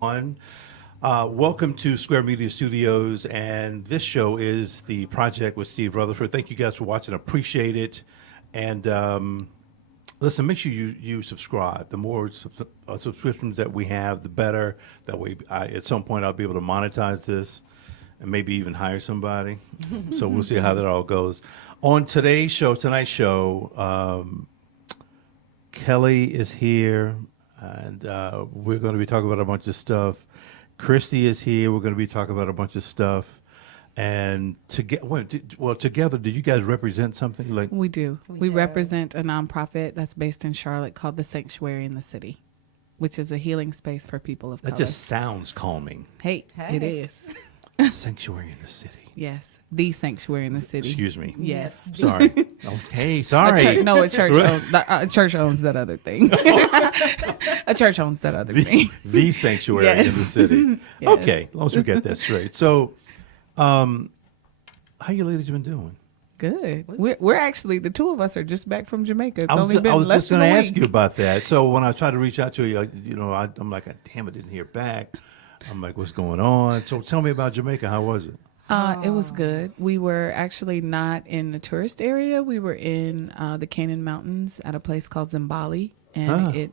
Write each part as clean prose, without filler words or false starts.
Welcome to Square Media Studios, and this show is the project with Steve Rutherford. Thank you guys for watching. Appreciate it. And listen, make sure you subscribe. The more subscriptions that we have, the better. That way, at some point, I'll be able to monetize this and maybe even hire somebody. So we'll see how that all goes. On tonight's show, Kelly is here, and we're going to be talking about a bunch of stuff. Christy is here. We're going to be talking about a bunch of stuff. And together, do you guys represent something? Like we do. We represent a nonprofit that's based in Charlotte called the Sanctuary in the City, which is a healing space for people of color. That just sounds calming. Hey, it is. Sanctuary in the City. Yes, the Sanctuary in the City. Excuse me. Yes. Sorry. Okay, sorry. A church owns that other thing. A church owns that other thing. The Sanctuary in the City. Yes. Okay, as long as we get that straight. So, how you ladies been doing? Good. We're actually, the two of us are just back from Jamaica. It's I only been was less just going to than a ask week. you about that. So when I tried to reach out to you, I'm like, damn, I didn't hear back. I'm like, what's going on? So tell me about Jamaica. How was it? It was good. We were actually not in the tourist area. We were in the Canaan Mountains at a place called Zimbali. And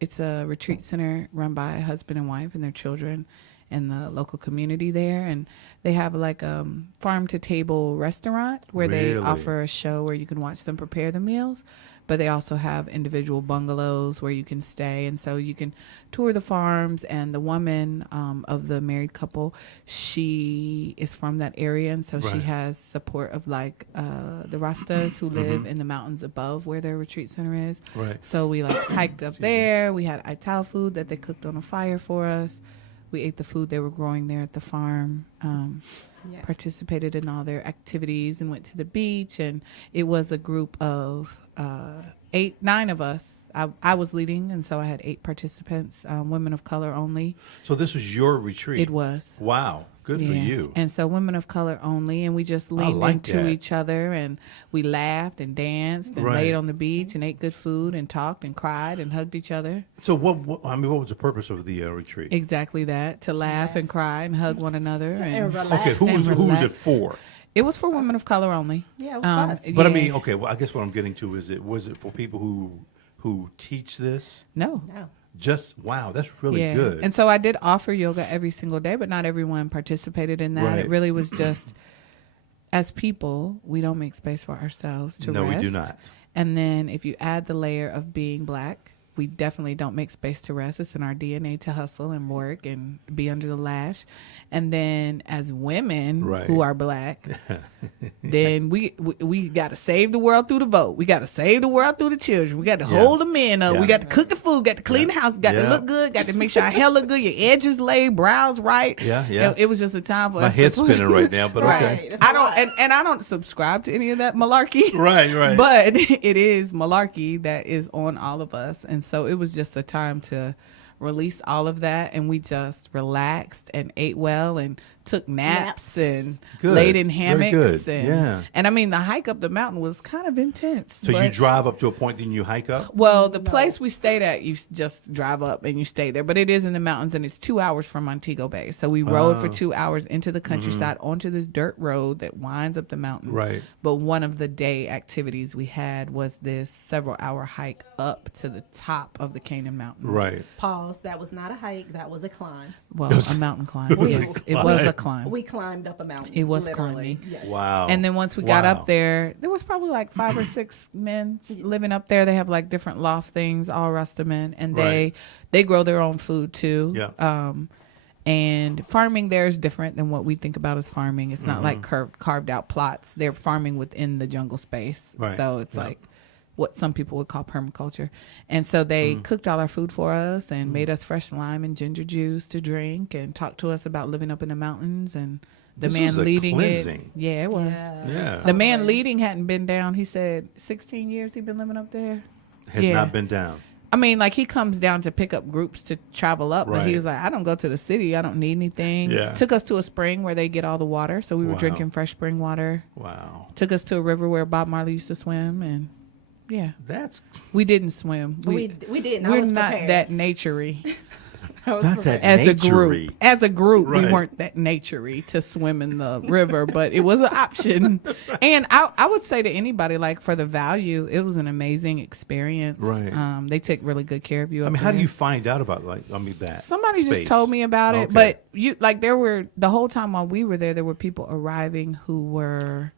it's a retreat center run by a husband and wife and their children and the local community there. And they have like a farm-to-table restaurant where they offer a show where you can watch them prepare the meals. But they also have individual bungalows where you can stay. And so you can tour the farms. And the woman of the married couple, she is from that area. And so she has support of like the Rastas who live in the mountains above where their retreat center is. Right. So we like hiked up there. We had Ital food that they cooked on a fire for us. We ate the food they were growing there at the farm. Participated in all their activities and went to the beach. And it was a group of 9 of us. I was leading, and so I had 8 participants, women of color only. So this was your retreat? It was. Wow. Good for you. And so women of color only, and we just leaned into each other, and we laughed and danced and laid on the beach and ate good food and talked and cried and hugged each other. So what was the purpose of the retreat? Exactly that, to laugh and cry and hug one another. And relax. Okay, who was it for? It was for women of color only. Yeah, it was fun. But I mean, okay, well, I guess what I'm getting to is was it for people who teach this? No. Just, wow, that's really good. And so I did offer yoga every single day, but not everyone participated in that. Right. It really was just, as people, we don't make space for ourselves to rest. No, we do not. And then if you add the layer of being black, we definitely don't make space to rest. It's in our DNA to hustle and work and be under the lash. And then as women who are black, then we got to save the world through the vote. We got to save the world through the children. We got to hold the men up. We got to cook the food, got to clean the house, got to look good, got to make sure our hair look good, your edges laid, brows right. It was just a time for us. My head's spinning right now, but okay. I don't subscribe to any of that malarkey. Right. But it is malarkey that is on all of us. And so it was just a time to release all of that, and we just relaxed and ate well and took naps and laid in hammocks. And I mean, the hike up the mountain was kind of intense. So you drive up to a point, then you hike up? Well, the place we stayed at, you just drive up and you stay there. But it is in the mountains, and it's 2 hours from Montego Bay. So we rode for 2 hours into the countryside onto this dirt road that winds up the mountain. Right. But one of the day activities we had was this several-hour hike up to the top of the Canaan Mountains. Right. Pause. That was not a hike. That was a climb. Well, a mountain climb. It was a climb. We climbed up a mountain. It was literally. climbing. Yes. Wow. And then once we got up there was probably like 5 or 6 men living up there. They have like different loft things, all Rasta men, and they grow their own food too. Yeah. And farming there is different than what we think about as farming. It's not like carved out plots. They're farming within the jungle space. Right. So it's like what some people would call permaculture. And so they cooked all our food for us and made us fresh lime and ginger juice to drink and talked to us about living up in the mountains. And the man leading cleansing. it was. Yeah. The man leading hadn't been down. He said 16 years he'd been living up there. Had not been down. I mean, like, he comes down to pick up groups to travel up, but he was like, I don't go to the city. I don't need anything. Yeah. Took us to a spring where they get all the water. So we were drinking fresh spring water. Wow. Took us to a river where Bob Marley used to swim. And That's we didn't swim. We didn't. We're not that naturey. I was Not that prepared. As a group, Right. we weren't that naturey to swim in the river, but it was an option. And I would say to anybody, like, for the value, it was an amazing experience. Right. They took really good care of you. I up mean, how do there. you find out about that? Somebody just space? told me about it, Okay. but there were, the whole time while we were there were people arriving who were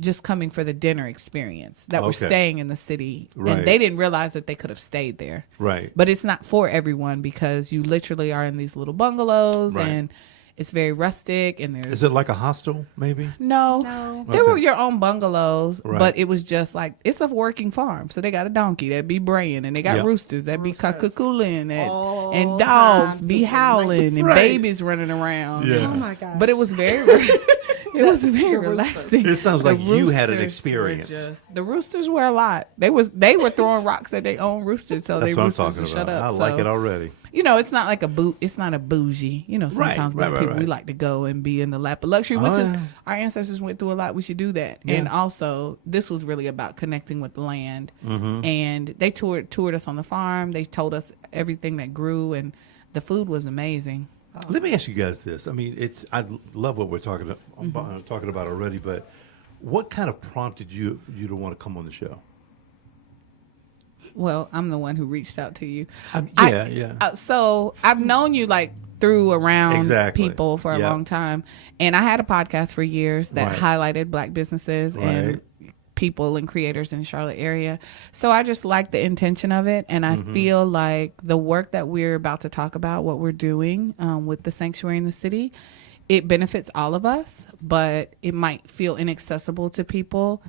just coming for the dinner experience that were Okay. staying in the city, Right. and they didn't realize that they could have stayed there. Right. But it's not for everyone because you literally are in these little bungalows Right. and it's very rustic, and there's Is it like a hostel, maybe? no. They Okay. were your own bungalows, Right. but it was just like, it's a working farm. So they got a donkey that be braying, and they got Yep. roosters that be cuckooing, All and dogs time be super howling, nice. and Right. babies running around. Yeah. Oh my gosh. But it was very, it was very the roosters. relaxing. It sounds The like you had an roosters were experience. the roosters were a lot. They were throwing rocks at their own roosters, so That's they what I'm roosters talking to shut about. up. I like So, it already. it's not like it's not a bougie. Sometimes Right, black people, we right. like to go and be in the lap of luxury, which Oh, is yeah. our ancestors went through a lot. We should do that. Yeah. And also, this was really about connecting with the land. Mm-hmm. And they toured us on the farm. They told us everything that grew, and the food was amazing. Let me ask you guys this. I mean, I love what we're talking Mm-hmm. about already, but what kind of prompted you to want to come on the show? Well, I'm the one who reached out to you. Yeah. So I've known you through around Exactly. people for a Yeah. long time, and I had a podcast for years that Right. highlighted black businesses and people and creators in the Charlotte area. So I just like the intention of it, and I feel like the work that we're about to talk about, what we're doing with the sanctuary in the city, it benefits all of us, but it might feel inaccessible to people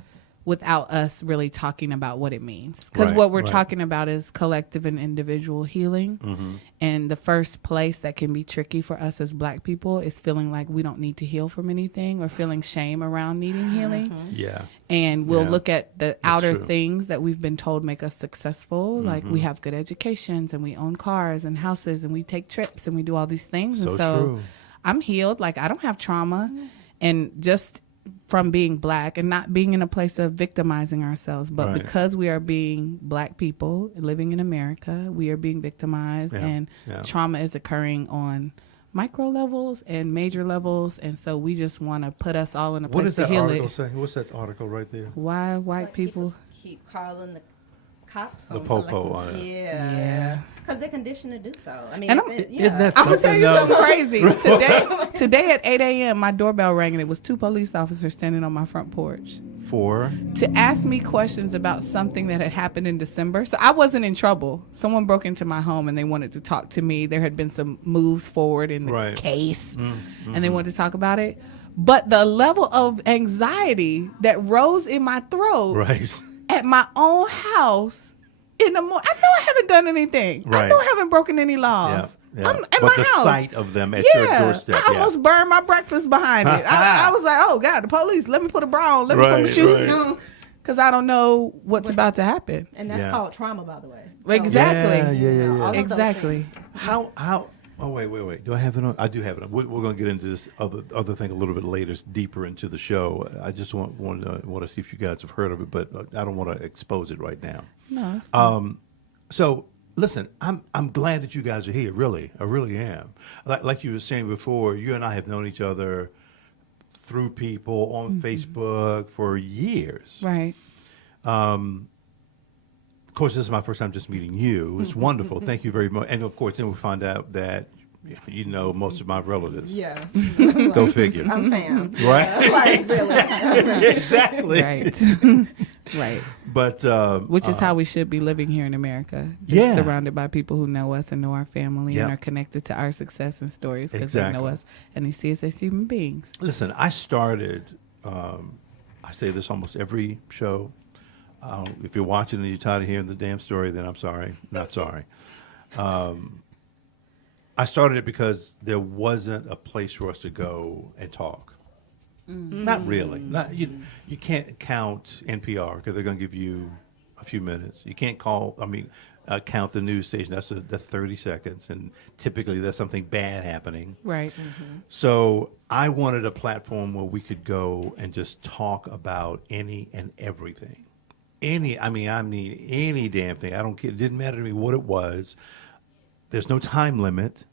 without us really talking about what it means. Because Right, what we're right. talking about is collective and individual healing. And the first place that can be tricky for us as black people is feeling like we don't need to heal from anything, or feeling shame around needing healing. Yeah. And we'll Yeah. look at the outer true. things that we've been told make us successful. Like we have good educations, and we own cars and houses, and we take trips, and we do all these things. And So so true. I'm healed. Like, I don't have trauma. And just from being black and not being in a place of victimizing ourselves, but Right. because we are being black people living in America, we are being victimized, Yeah, and yeah. trauma is occurring on micro levels and major levels. And so we just want to put us all in a What place does to that heal article it. say? What's that article right there? Why white people? keep calling the cops The on popo collecting- on it. Yeah. Because they're conditioned to do so. I mean, And if I'm- it- Isn't that I'm gonna tell you something, something crazy. Today at 8 a.m., my doorbell rang, and it was 2 police officers standing on my front porch For to ask me questions about something that had happened in December. So I wasn't in trouble. Someone broke into my home and they wanted to talk to me. There had been some moves forward in the Right. case, and they wanted to talk about it. But the level of anxiety that rose in my throat right. at my own house in the morning. I know I haven't done anything. I Right. know I haven't broken any Yeah. laws. Yeah. I'm in But my the house. sight of them at your doorstep. I almost burned my breakfast behind it. I was like, oh God, the police, let me put a bra on, let me put my Right, shoes right. on. Because I don't know what's about to happen. And that's Yeah. called trauma, by the way. Exactly. Yeah. all of those Exactly. things. How? Oh wait. Do I have it on? I do have it on. We're going to get into this other thing a little bit later, deeper into the show. I just want to see if you guys have heard of it, but I don't want to expose it right now. No, it's fine. So listen, I'm glad that you guys are here. Really, I really am. Like you were saying before, you and I have known each other through people on Facebook for years. right. Of course, this is my first time just meeting you. It's wonderful. Thank you very much. And of course, then we find out that you know most of my relatives. Yeah. Go figure. I'm fam. Right? Like, really. Exactly. Right. Right. But Which is how we should be living here in America. Just Yeah. surrounded by people who know us and know our family Yep. and are connected to our success and stories because they know Exactly. us and they see us as human beings. listen, I started. I say this almost every show. If you're watching and you're tired of hearing the damn story, then I'm sorry. Not sorry. I started it because there wasn't a place for us to go and talk. Not really. Not you can't count NPR because they're going to give you a few minutes. You can't call. Count the news station. That's 30 seconds, and typically there's something bad happening. Right. So I wanted a platform where we could go and just talk about any and everything. Any damn thing. I don't care. It didn't matter to me what it was. There's no time limit.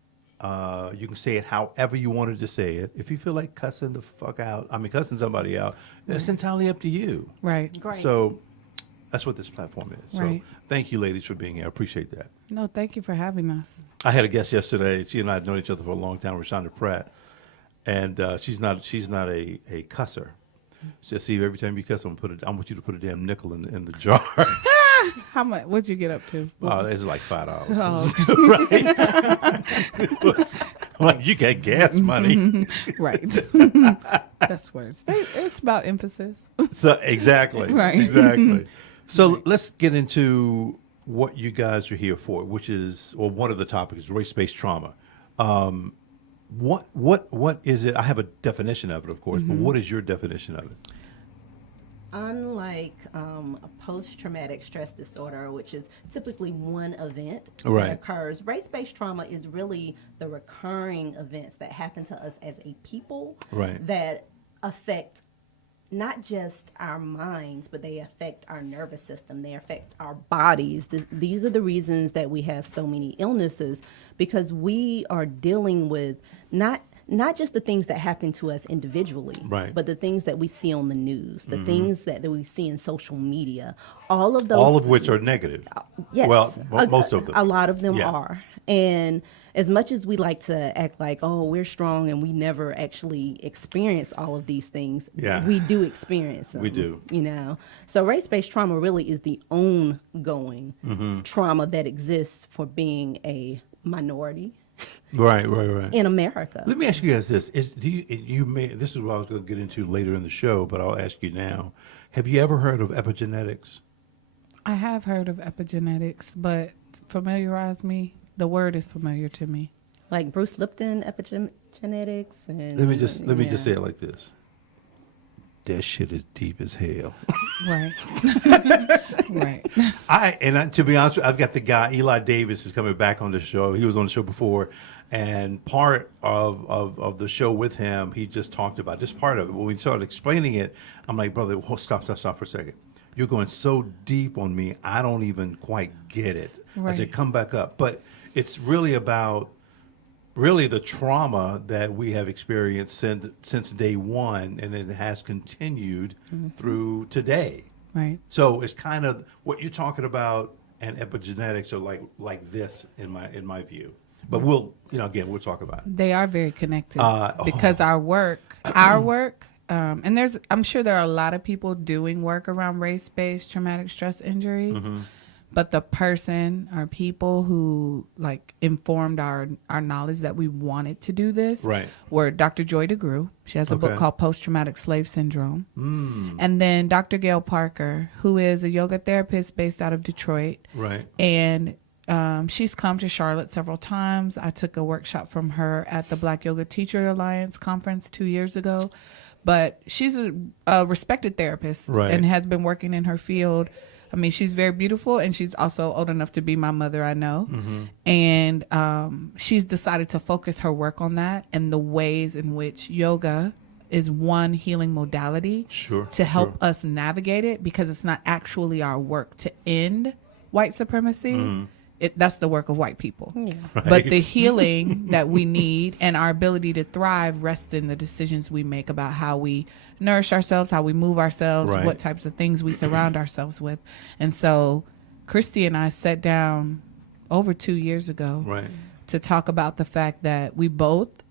You can say it however you wanted to say it. If you feel like cussing the fuck out, cussing somebody out, that's entirely up to you. Right. Great. So that's what this platform is. Right. So thank you, ladies, for being here. I appreciate that. No, thank you for having us. I had a guest yesterday. She and I had known each other for a long time, Rashonda Pratt, and she's not a cusser. She said, "See, every time you cuss, I want you to put a damn nickel in the jar." How much? What'd you get up to? Oh, it's like $5. Oh, Right? I'm like, you got gas money. right. That's words. It's about emphasis. So exactly. Right. Exactly. So let's get into what you guys are here for, which is, or one of the topics is race-based trauma. What is it? I have a definition of it, of course, but what is your definition of it? Unlike a post-traumatic stress disorder, which is typically one event Right. that occurs, race-based trauma is really the recurring events that happen to us as a people Right. that affect not just our minds, but they affect our nervous system. They affect our bodies. These are the reasons that we have so many illnesses, because we are dealing with not just the things that happen to us individually, Right. but the things that we see on the news, the things that we see in social media, all of those. All of which are negative. Yes. Well, most of them. A lot of them Yeah. are. And as much as we like to act like, oh, we're strong and we never actually experience all of these things, Yeah. we do experience them. We do. You know? So race-based trauma really is the ongoing Mm-hmm. trauma that exists for being a minority Right. in America. Let me ask you guys this: this is what I was going to get into later in the show, but I'll ask you now. Have you ever heard of epigenetics? I have heard of epigenetics, but familiarize me. The word is familiar to me. Like Bruce Lipton, epigenetics. And, Let me just yeah. say it like this. That shit is deep as hell. Right. Right. To be honest, I've got the guy Eli Davis is coming back on the show. He was on the show before, and part of the show with him, he just talked about this part of it. When we started explaining it, I'm like, brother, stop for a second. You're going so deep on me, I don't even quite get it. I said, Right. come back up. But it's really about the trauma that we have experienced since day one, and it has continued through today. Right. So it's kind of what you're talking about, and epigenetics are like this in my view. But we'll talk about it. They are very connected because our work, and I'm sure there are a lot of people doing work around race-based traumatic stress injury, but the person or people who informed our knowledge that we wanted to do this Right. were Dr. Joy DeGruy. She has a book Okay. called Post-Traumatic Slave Syndrome. And then Dr. Gail Parker, who is a yoga therapist based out of Detroit. Right. And she's come to Charlotte several times. I took a workshop from her at the Black Yoga Teacher Alliance conference 2 years ago. But she's a respected therapist Right. and has been working in her field. I mean, she's very beautiful, and she's also old enough to be my mother, I know. And she's decided to focus her work on that and the ways in which yoga is one healing modality Sure, to help sure. us navigate it, because it's not actually our work to end white supremacy. That's the work of white people. Yeah. But the healing that we need and our ability to thrive rests in the decisions we make about how we nourish ourselves, how we move ourselves, Right. what types of things we surround ourselves with. And so Christy and I sat down over 2 years ago Right. to talk about the fact that we both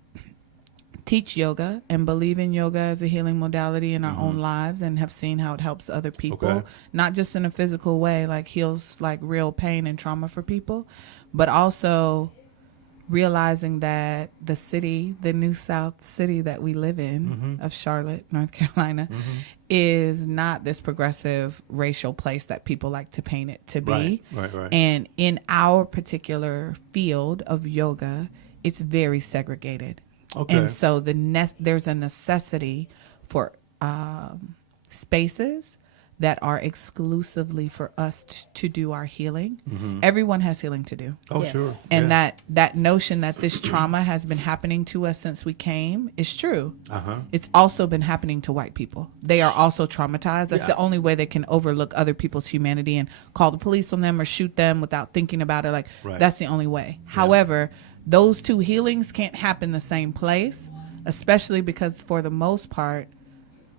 teach yoga and believe in yoga as a healing modality in our own lives, and have seen how it helps other people, Okay. not just in a physical way, like heals like real pain and trauma for people, but also realizing that the city, the New South city that we live in of Charlotte, North Carolina, is not this progressive racial place that people like to paint it to be. Right. And in our particular field of yoga, it's very segregated. Okay. And so there's a necessity for spaces that are exclusively for us to do our healing. Everyone has healing to do. Oh, Yes. sure. And Yeah. that notion that this trauma has been happening to us since we came is true. Uh-huh. It's also been happening to white people. They are also traumatized. That's Yeah. the only way they can overlook other people's humanity and call the police on them or shoot them without thinking about it. Like, Right. that's the only way. However, those two healings can't happen the same place, especially because for the most part,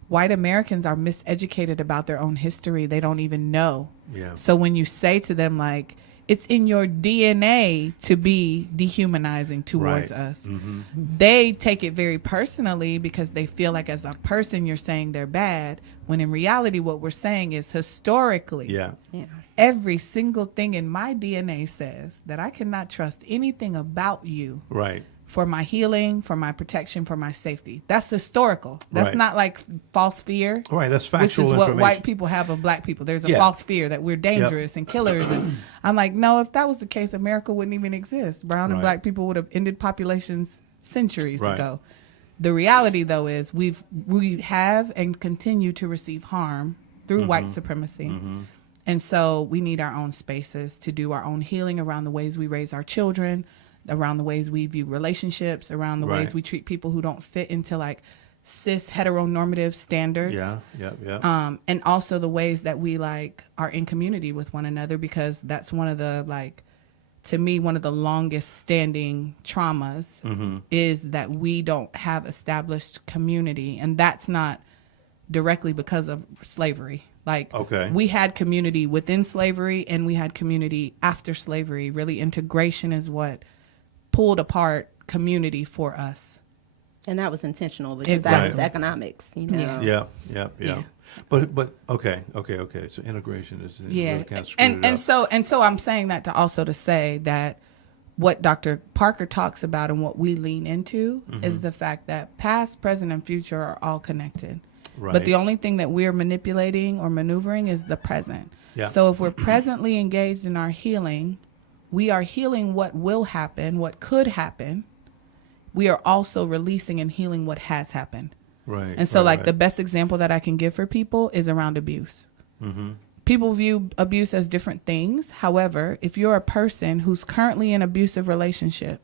white Americans are miseducated about their own history. They don't even know. Yeah. So when you say to them, like, it's in your DNA to be dehumanizing towards Right. us, they take it very personally because they feel like as a person you're saying they're bad, when in reality what we're saying is historically Yeah. Yeah. every single thing in my DNA says that I cannot trust anything about you Right. for my healing, for my protection, for my safety. That's historical. That's Right. not like false fear. Right. That's Which factual is what information. white people have of black people. There's a Yeah. false fear that we're dangerous and killers. And I'm like, no, if that was the case, America wouldn't even exist. Brown and Right. black people would have ended populations centuries Right. ago. The reality, though, is we have and continue to receive harm through white supremacy. And so we need our own spaces to do our own healing around the ways we raise our children, around the ways we view relationships, around the ways Right. we treat people who don't fit into like cis heteronormative standards. Yeah. Yeah. Yeah. And also the ways that we like are in community with one another, because that's one of the like, to me, one of the longest standing traumas is that we don't have established community. And that's not directly because of slavery. Like, Okay. we had community within slavery and we had community after slavery. Really, integration is what pulled apart community for us. And that was intentional because Exactly. that was economics, you know. Yeah. Yeah. Yeah. Yeah. Yeah. But okay. So integration is Yeah. really kind of screwed And it and up. so I'm saying that to also to say that what Dr. Parker talks about and what we lean into is the fact that past, present, and future are all connected. Right. But the only thing that we're manipulating or maneuvering is the present. Yeah. So if we're presently engaged in our healing, we are healing what will happen, what could happen. We are also releasing and healing what has happened. Right. And so, right, like, right. the best example that I can give for people is around abuse. People view abuse as different things. However, if you're a person who's currently in an abusive relationship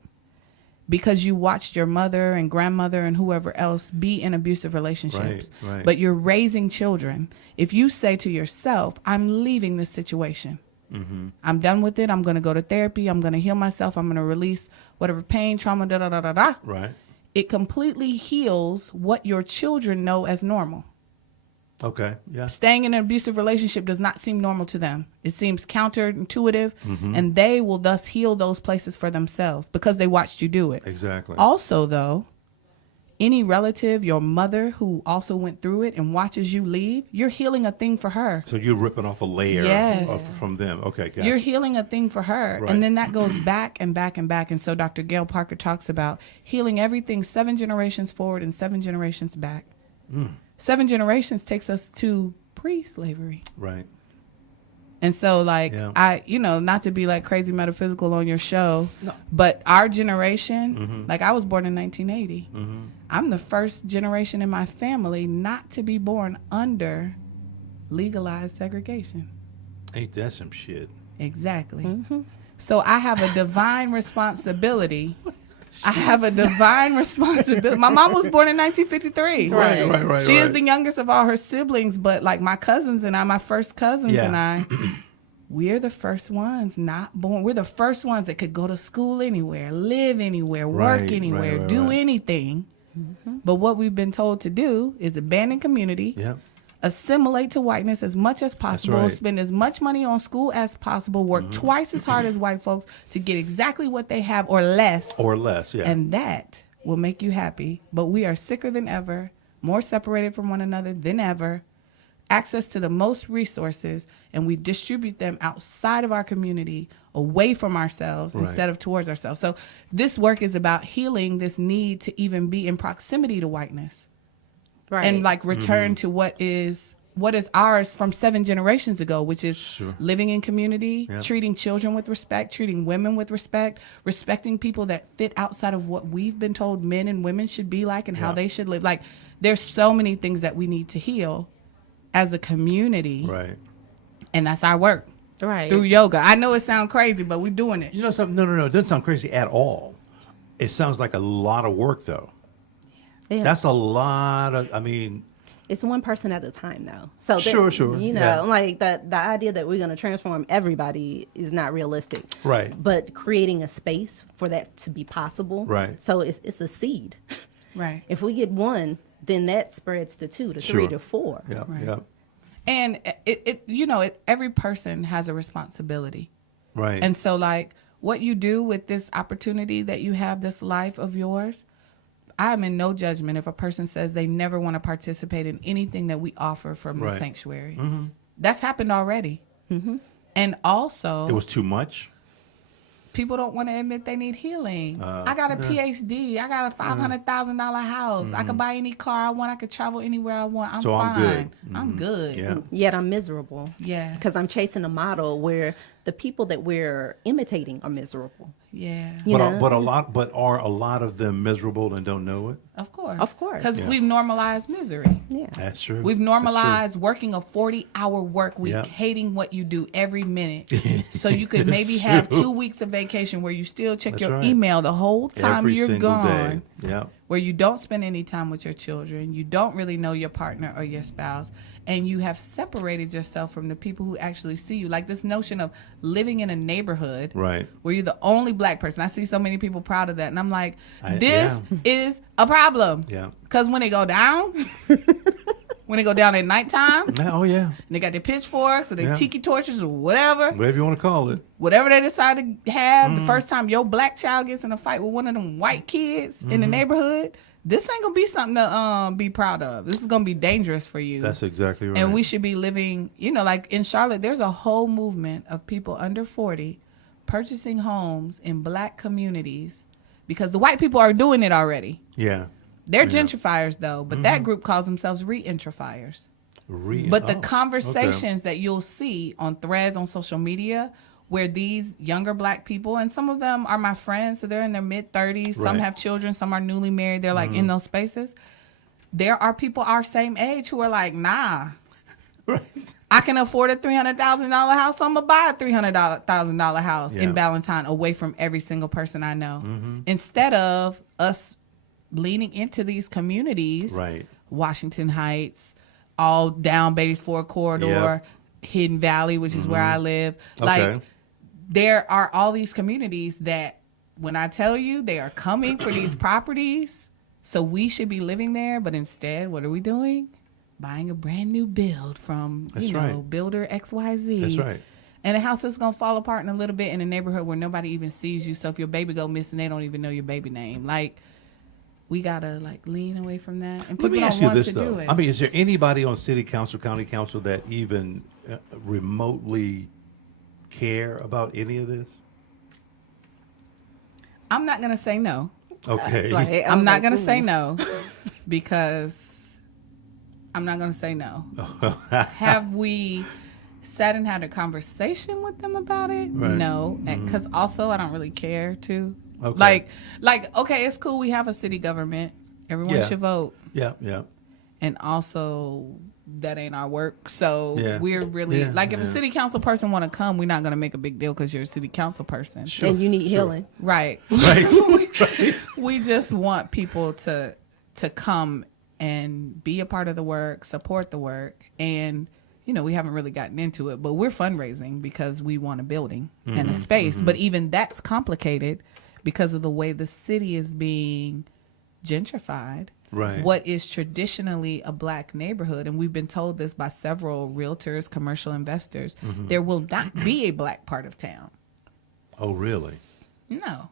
because you watched your mother and grandmother and whoever else be in abusive relationships, Right. but you're raising children, if you say to yourself, I'm leaving this situation. I'm done with it. I'm going to go to therapy. I'm going to heal myself. I'm going to release whatever pain, trauma, da da da da da. Right. It completely heals what your children know as normal. Okay. Yeah. Staying in an abusive relationship does not seem normal to them. It seems counterintuitive, and they will thus heal those places for themselves because they watched you do it. Exactly. Also, though, any relative, your mother who also went through it and watches you leave, you're healing a thing for her. So you're ripping off a layer Yes. from them. Okay. Got You're it. healing a thing for her. Right. And then that goes back and back and back. And so Dr. Gail Parker talks about healing everything 7 generations forward and 7 generations back. 7 generations takes us to pre-slavery. Right. And so, like, Yeah. not to be like crazy metaphysical on your show, but our generation, like, I was born in 1980. I'm the first generation in my family not to be born under legalized segregation. Ain't that some shit? Exactly. So I have a divine responsibility. I have a divine responsibility. My mom was born in 1953. Right. She is the youngest of all her siblings, but like my cousins and I, my first cousins Yeah. and I, we're the first ones not born. We're the first ones that could go to school anywhere, live anywhere, work Right, anywhere, right, do right. anything. But what we've been told to do is abandon community, Yeah. assimilate to whiteness as much as possible, right. spend as much money on school as possible, work twice as hard as white folks to get exactly what they have or less. Or less. Yeah. And that will make you happy. But we are sicker than ever, more separated from one another than ever, access to the most resources, and we distribute them outside of our community, away from ourselves Right. instead of towards ourselves. So this work is about healing this need to even be in proximity to whiteness. Right. And like return to what is ours from 7 generations ago, which is Sure. living in community, Yeah. treating children with respect, treating women with respect, respecting people that fit outside of what we've been told men and women should be like and how Yeah. they should live. Like, there's so many things that we need to heal. as a community, Right. and that's our work Right. through yoga. I know it sounds crazy, but we're doing it. You know something? No. It doesn't sound crazy at all. It sounds like a lot of work, though. Yeah. That's a lot of, I mean, It's one person at a time, though. So that, Sure, you know, yeah. like the idea that we're going to transform everybody is not realistic. Right. But creating a space for that to be possible. Right. So it's a seed. Right. If we get one, then that spreads to 2, to 3, Sure. to 4. yeah, Right. yeah. And every person has a responsibility. Right. And so, like, what you do with this opportunity that you have, this life of yours, I'm in no judgment if a person says they never want to participate in anything that we offer from the Right. sanctuary. That's happened already. And also, it was too much. people don't want to admit they need healing. I got a PhD. I got a $500,000 house. I could buy any car I want. I could travel anywhere I want. I'm So I'm fine. good. I'm good. Yeah. Yet I'm miserable. Yeah. Because I'm chasing a model where the people that we're imitating are miserable. Yeah. You know? But are a lot of them miserable and don't know it? Of course. Of course. Because Yeah. we've normalized misery. Yeah. That's true. We've That's normalized working a 40-hour work week, Yep. hating what you do every minute. So you could maybe It's have true. 2 weeks of vacation where you still check That's your right. email the whole true. time Every you're single gone. day. Yeah. Where you don't spend any time with your children, you don't really know your partner or your spouse, and you have separated yourself from the people who actually see you. Like this notion of living in a neighborhood Right. where you're the only black person. I see so many people proud of that, and I'm like, this Yeah. is a problem. Yeah. Because when they go down, when they go down at nighttime, Oh yeah. and they got their pitchforks or their Yeah. tiki torches or whatever, Whatever you want to call it. whatever they decide to have, Mm-hmm. the first time your black child gets in a fight with one of them white kids in the Mm-hmm. neighborhood, this ain't gonna be something to be proud of. This is gonna be dangerous for you. That's exactly right. And we should be living, like in Charlotte, there's a whole movement of people under 40 purchasing homes in black communities because the white people are doing it already. Yeah. They're Yeah. gentrifiers though, but that group calls themselves re-gentrifiers. But the Okay. conversations that you'll see on threads on social media where these younger black people, and some of them are my friends, so they're in their mid-30s, some Right. have children, some are newly married, they're like in those spaces. There are people our same age who are like, nah, Right. I can afford a $300,000 house. I'm going to buy a $300,000 house Yeah. in Ballantyne away from every single person I know. Instead of us leaning into these communities, Right. Washington Heights, all down Beatties Ford Corridor, Yep. Hidden Valley, which is where I live. Like, Okay. there are all these communities that, when I tell you, they are coming for these properties. So we should be living there. But instead, what are we doing? Buying a brand new build from, That's right. builder XYZ. That's right. And a house that's going to fall apart in a little bit in a neighborhood where nobody even sees you. So if your baby go missing, they don't even know your baby name. Like, we got to lean away from that. And people Let me don't ask you want this to though. do it. I mean, is there anybody on city council, county council that even remotely care about any of this? I'm not going to say no. Okay. Like, I'm not going to ooh. say no because I'm not going to say no. Have we sat and had a conversation with them about it? Right. No. Because also I don't really care to. Okay. Like, okay, it's cool. We have a city government. Everyone Yeah. should vote. Yeah. Yeah. And also that ain't our work. So Yeah. we're really, Yeah, like if a yeah. city council person want to come, we're not going to make a big deal because you're a city council person. Sure, And you need sure. healing. Right. Right. Right. We just want people to come and be a part of the work, support the work. And, we haven't really gotten into it, but we're fundraising because we want a building and a space. But even that's complicated because of the way the city is being gentrified. Right. What is traditionally a black neighborhood, and we've been told this by several realtors, commercial investors, there will not be a black part of town. Oh, really? No.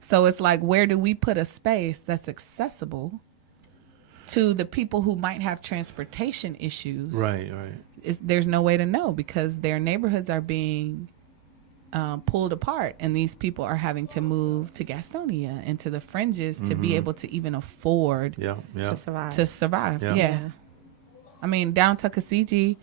So it's like, where do we put a space that's accessible to the people who might have transportation issues? Right. Right. There's no way to know because their neighborhoods are being pulled apart, and these people are having to move to Gastonia and to the fringes to be able to even afford Yeah. Yeah. To survive. to survive. Yeah. Yeah. I mean, down Tuckasegee,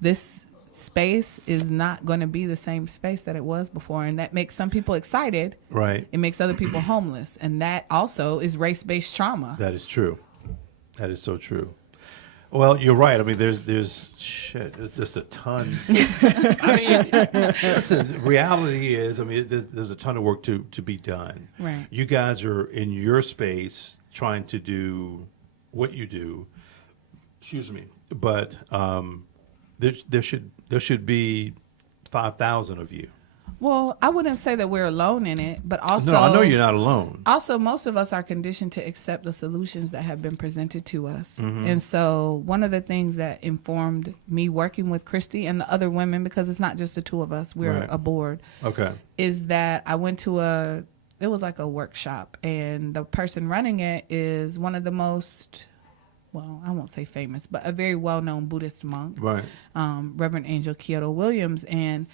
this space is not going to be the same space that it was before, and that makes some people excited. Right. It makes other people homeless, and that also is race-based trauma. That is true. That is so true. Well, you're right. I mean, there's shit. There's just a ton. I mean, listen. Reality is, I mean, there's a ton of work to be done. Right. You guys are in your space trying to do what you do. Excuse me, but there should be 5,000 of you. Well, I wouldn't say that we're alone in it, but also No, I know you're not alone. Also, most of us are conditioned to accept the solutions that have been presented to us. Mm-hmm. And so one of the things that informed me working with Christy and the other women, because it's not just the two of us, we're Right. a board, Okay. is that I went to it was like a workshop, and the person running it is one of the most, well, I won't say famous, but a very well-known Buddhist monk, Right. Reverend Angel Kyoto Williams. And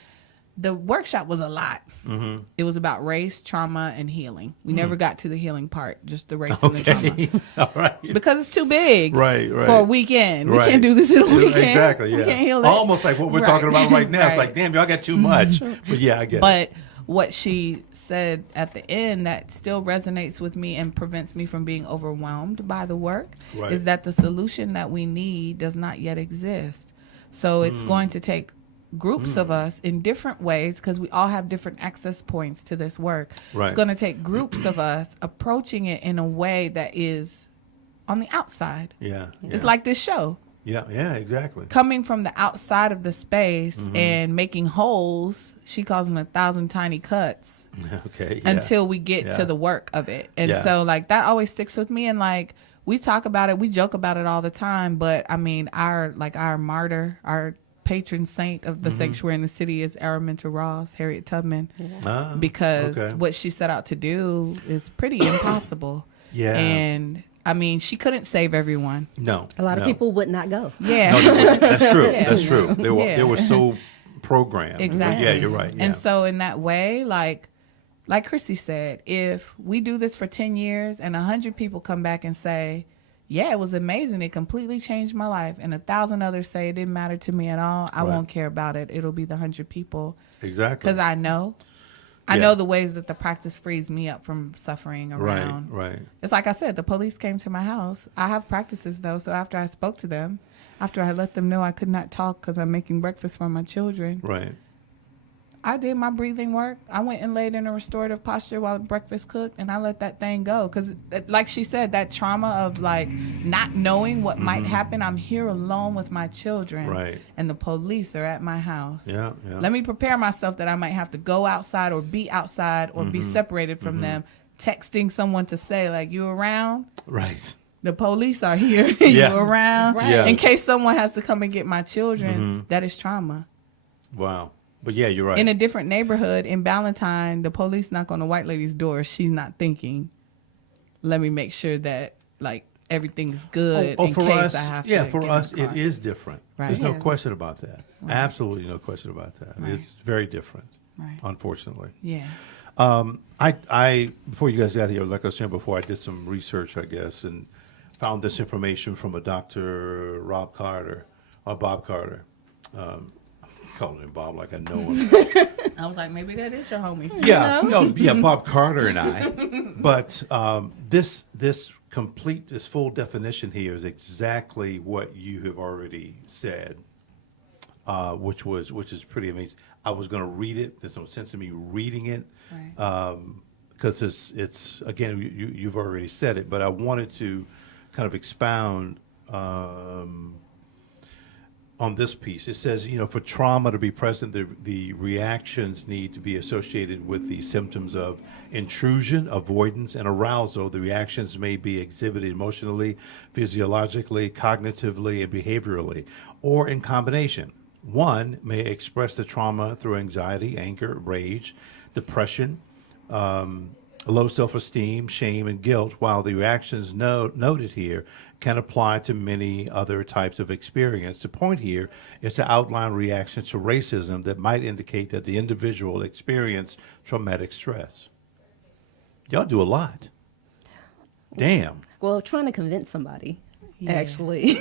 the workshop was a lot. Mm-hmm. It was about race, trauma, and healing. We never got to the healing part, just the race and the trauma. Okay. All right. Because it's too big Right. for a weekend. We Right. can't do this in a weekend. Exactly. Yeah. We can't heal it. Almost like what we're Right. talking about right now. It's Right. like, damn, y'all got too much. But yeah, I get it. But what she said at the end that still resonates with me and prevents me from being overwhelmed by the work Right. is that the solution that we need does not yet exist. So it's going to take groups of us in different ways, because we all have different access points to this work. Right. It's going to take groups of us approaching it in a way that is on the outside. Yeah. It's like this show. Yeah, exactly. Coming from the outside of the space and making holes, she calls them 1,000 tiny cuts, Okay. Yeah. until we get Yeah. to the work of it. And Yeah. so like that always sticks with me. And like we talk about it, we joke about it all the time. But I mean, our martyr, our patron saint of the sanctuary in the city is Araminta Ross, Harriet Tubman, Ah, because okay. what she set out to do is pretty impossible. Yeah. And I mean, she couldn't save everyone. No. A lot of no. people would not go. Yeah. No, that's true. Yeah. That's true. They Yeah. were so programmed. But Exactly. yeah, you're right. Yeah. And so in that way, like Christy said, if we do this for 10 years and 100 people come back and say, yeah, it was amazing, it completely changed my life, and 1,000 others say it didn't matter to me at all, I Right. won't care about it. It'll be the 100 people. Exactly. Because I know Yeah. the ways that the practice frees me up from suffering around. Right. It's like I said, the police came to my house. I have practices though, so after I spoke to them, after I let them know I could not talk because I'm making breakfast for my children, Right. I did my breathing work. I went and laid in a restorative posture while breakfast cooked, and I let that thing go. Because, like she said, that trauma of like not knowing what might happen. I'm here alone with my children, Right. and the police are at my house. Yeah. Let me prepare myself that I might have to go outside or be outside or be separated from them. Texting someone to say like, "You around? Right. The police are here. Yeah. You around?" Right. Yeah. In case someone has to come and get my children, that is trauma. Wow. But yeah, you're right. In a different neighborhood in Ballantyne, the police knock on the white lady's door. She's not thinking, let me make sure that like everything's good in for case us, I have to. yeah, for get in us, the car. it is different. Right. There's no Yeah. question about that. Absolutely no question about that. Right. It's very different, Right. unfortunately. Yeah. I before you guys got here, like I was saying before, I did some research, I guess, and found this information from a Dr. Bob Carter. Calling him Bob like I know him. I was like, maybe that is your homie. Yeah, Bob Carter and I. But this full definition here is exactly what you have already said, which is pretty amazing. I was going to read it. There's no sense in me reading it, Right. because it's again you've already said it. But I wanted to kind of expound on this piece. It says, for trauma to be present, the reactions need to be associated with the symptoms of intrusion, avoidance, and arousal. The reactions may be exhibited emotionally, physiologically, cognitively, and behaviorally, or in combination. One may express the trauma through anxiety, anger, rage, depression, low self-esteem, shame, and guilt, while the reactions noted here can apply to many other types of experience. The point here is to outline reactions to racism that might indicate that the individual experienced traumatic stress. Y'all do a lot. Damn. Well, trying to convince somebody Yeah. actually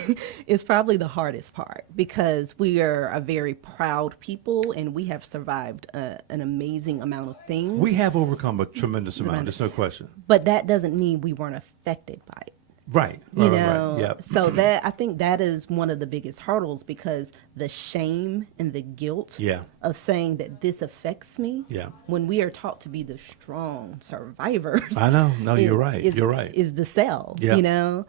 is probably the hardest part, because we are a very proud people and we have survived an amazing amount of things. We have overcome a tremendous amount. There's no question. But that doesn't mean we weren't affected by it. Right. You right, know, right. Yep. so that I think that is one of the biggest hurdles, because the shame and the guilt Yeah. of saying that this affects me, Yeah. when we are taught to be the strong survivors. I know. No, you're right. You're right. Is the cell, Yeah. you know?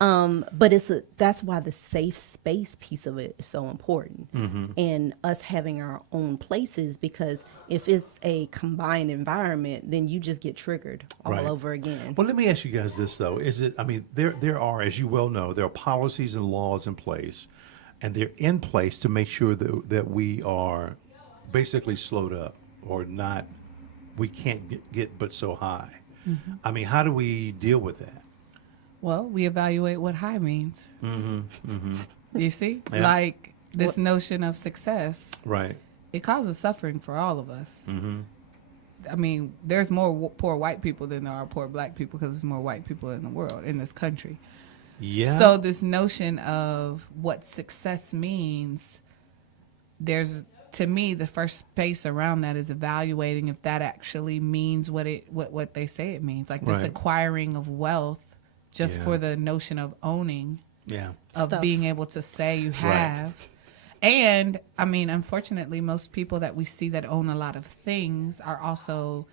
But that's why the safe space piece of it is so important, Mm-hmm. and us having our own places, because if it's a combined environment, then you just get triggered all Right. over again. Well, let me ask you guys this though: I mean, there are, as you well know, there are policies and laws in place, and they're in place to make sure that we are basically slowed up or not. We can't get but so high. Mm-hmm. I mean, how do we deal with that? Well, we evaluate what high means. You see? Yeah. Like this notion of success, Right. it causes suffering for all of us. I mean, there's more poor white people than there are poor black people, because there's more white people in the world, in this country. Yeah. So this notion of what success means, to me, the first space around that is evaluating if that actually means what they say it means. Like this Right. acquiring of wealth just Yeah. for the notion of owning, Yeah. of Stuff. being able to say you Right. have. And I mean, unfortunately, most people that we see that own a lot of things are also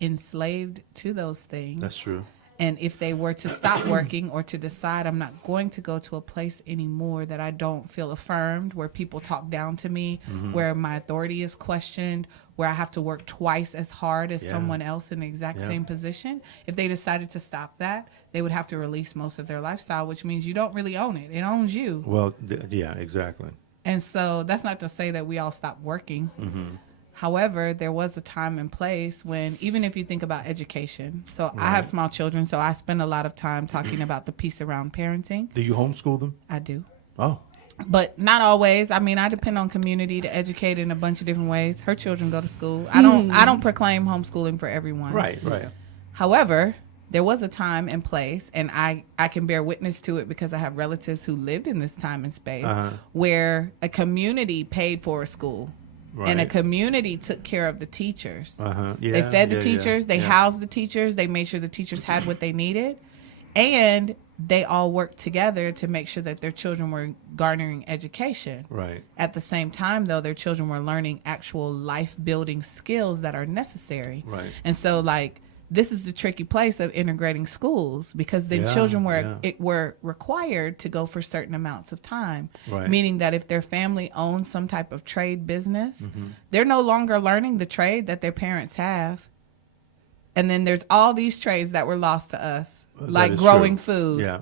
enslaved to those things. That's true. And if they were to stop working or to decide I'm not going to go to a place anymore that I don't feel affirmed, where people talk down to me, where my authority is questioned, where I have to work twice as hard as Yeah. someone else in the exact Yeah. same position, if they decided to stop that, they would have to release most of their lifestyle, which means you don't really own it. It owns you. Well, yeah, exactly. And so that's not to say that we all stop working. However, there was a time and place when, even if you think about education, so I have small children, so I spend a lot of time talking about the piece around parenting. Do you homeschool them? I do. Oh, But not always. I mean, I depend on community to educate in a bunch of different ways. Her children go to school. I don't proclaim homeschooling for everyone. right, right. However, there was a time and place, and I can bear witness to it because I have relatives who lived in this time and space, where a community paid for a school. And a Right. community took care of the teachers. Yeah, They fed the yeah, teachers. yeah, They yeah. housed the teachers. They made sure the teachers had what they needed. And they all worked together to make sure that their children were garnering education. Right. At the same time, though, their children were learning actual life-building skills that are necessary. Right. And so, like, this is the tricky place of integrating schools, because then Yeah, children yeah. were required to go for certain amounts of time. Right. Meaning that if their family owns some type of trade business, Mm-hmm. they're no longer learning the trade that their parents have. And then there's all these trades that were lost to us, That like is growing true. food, Yeah,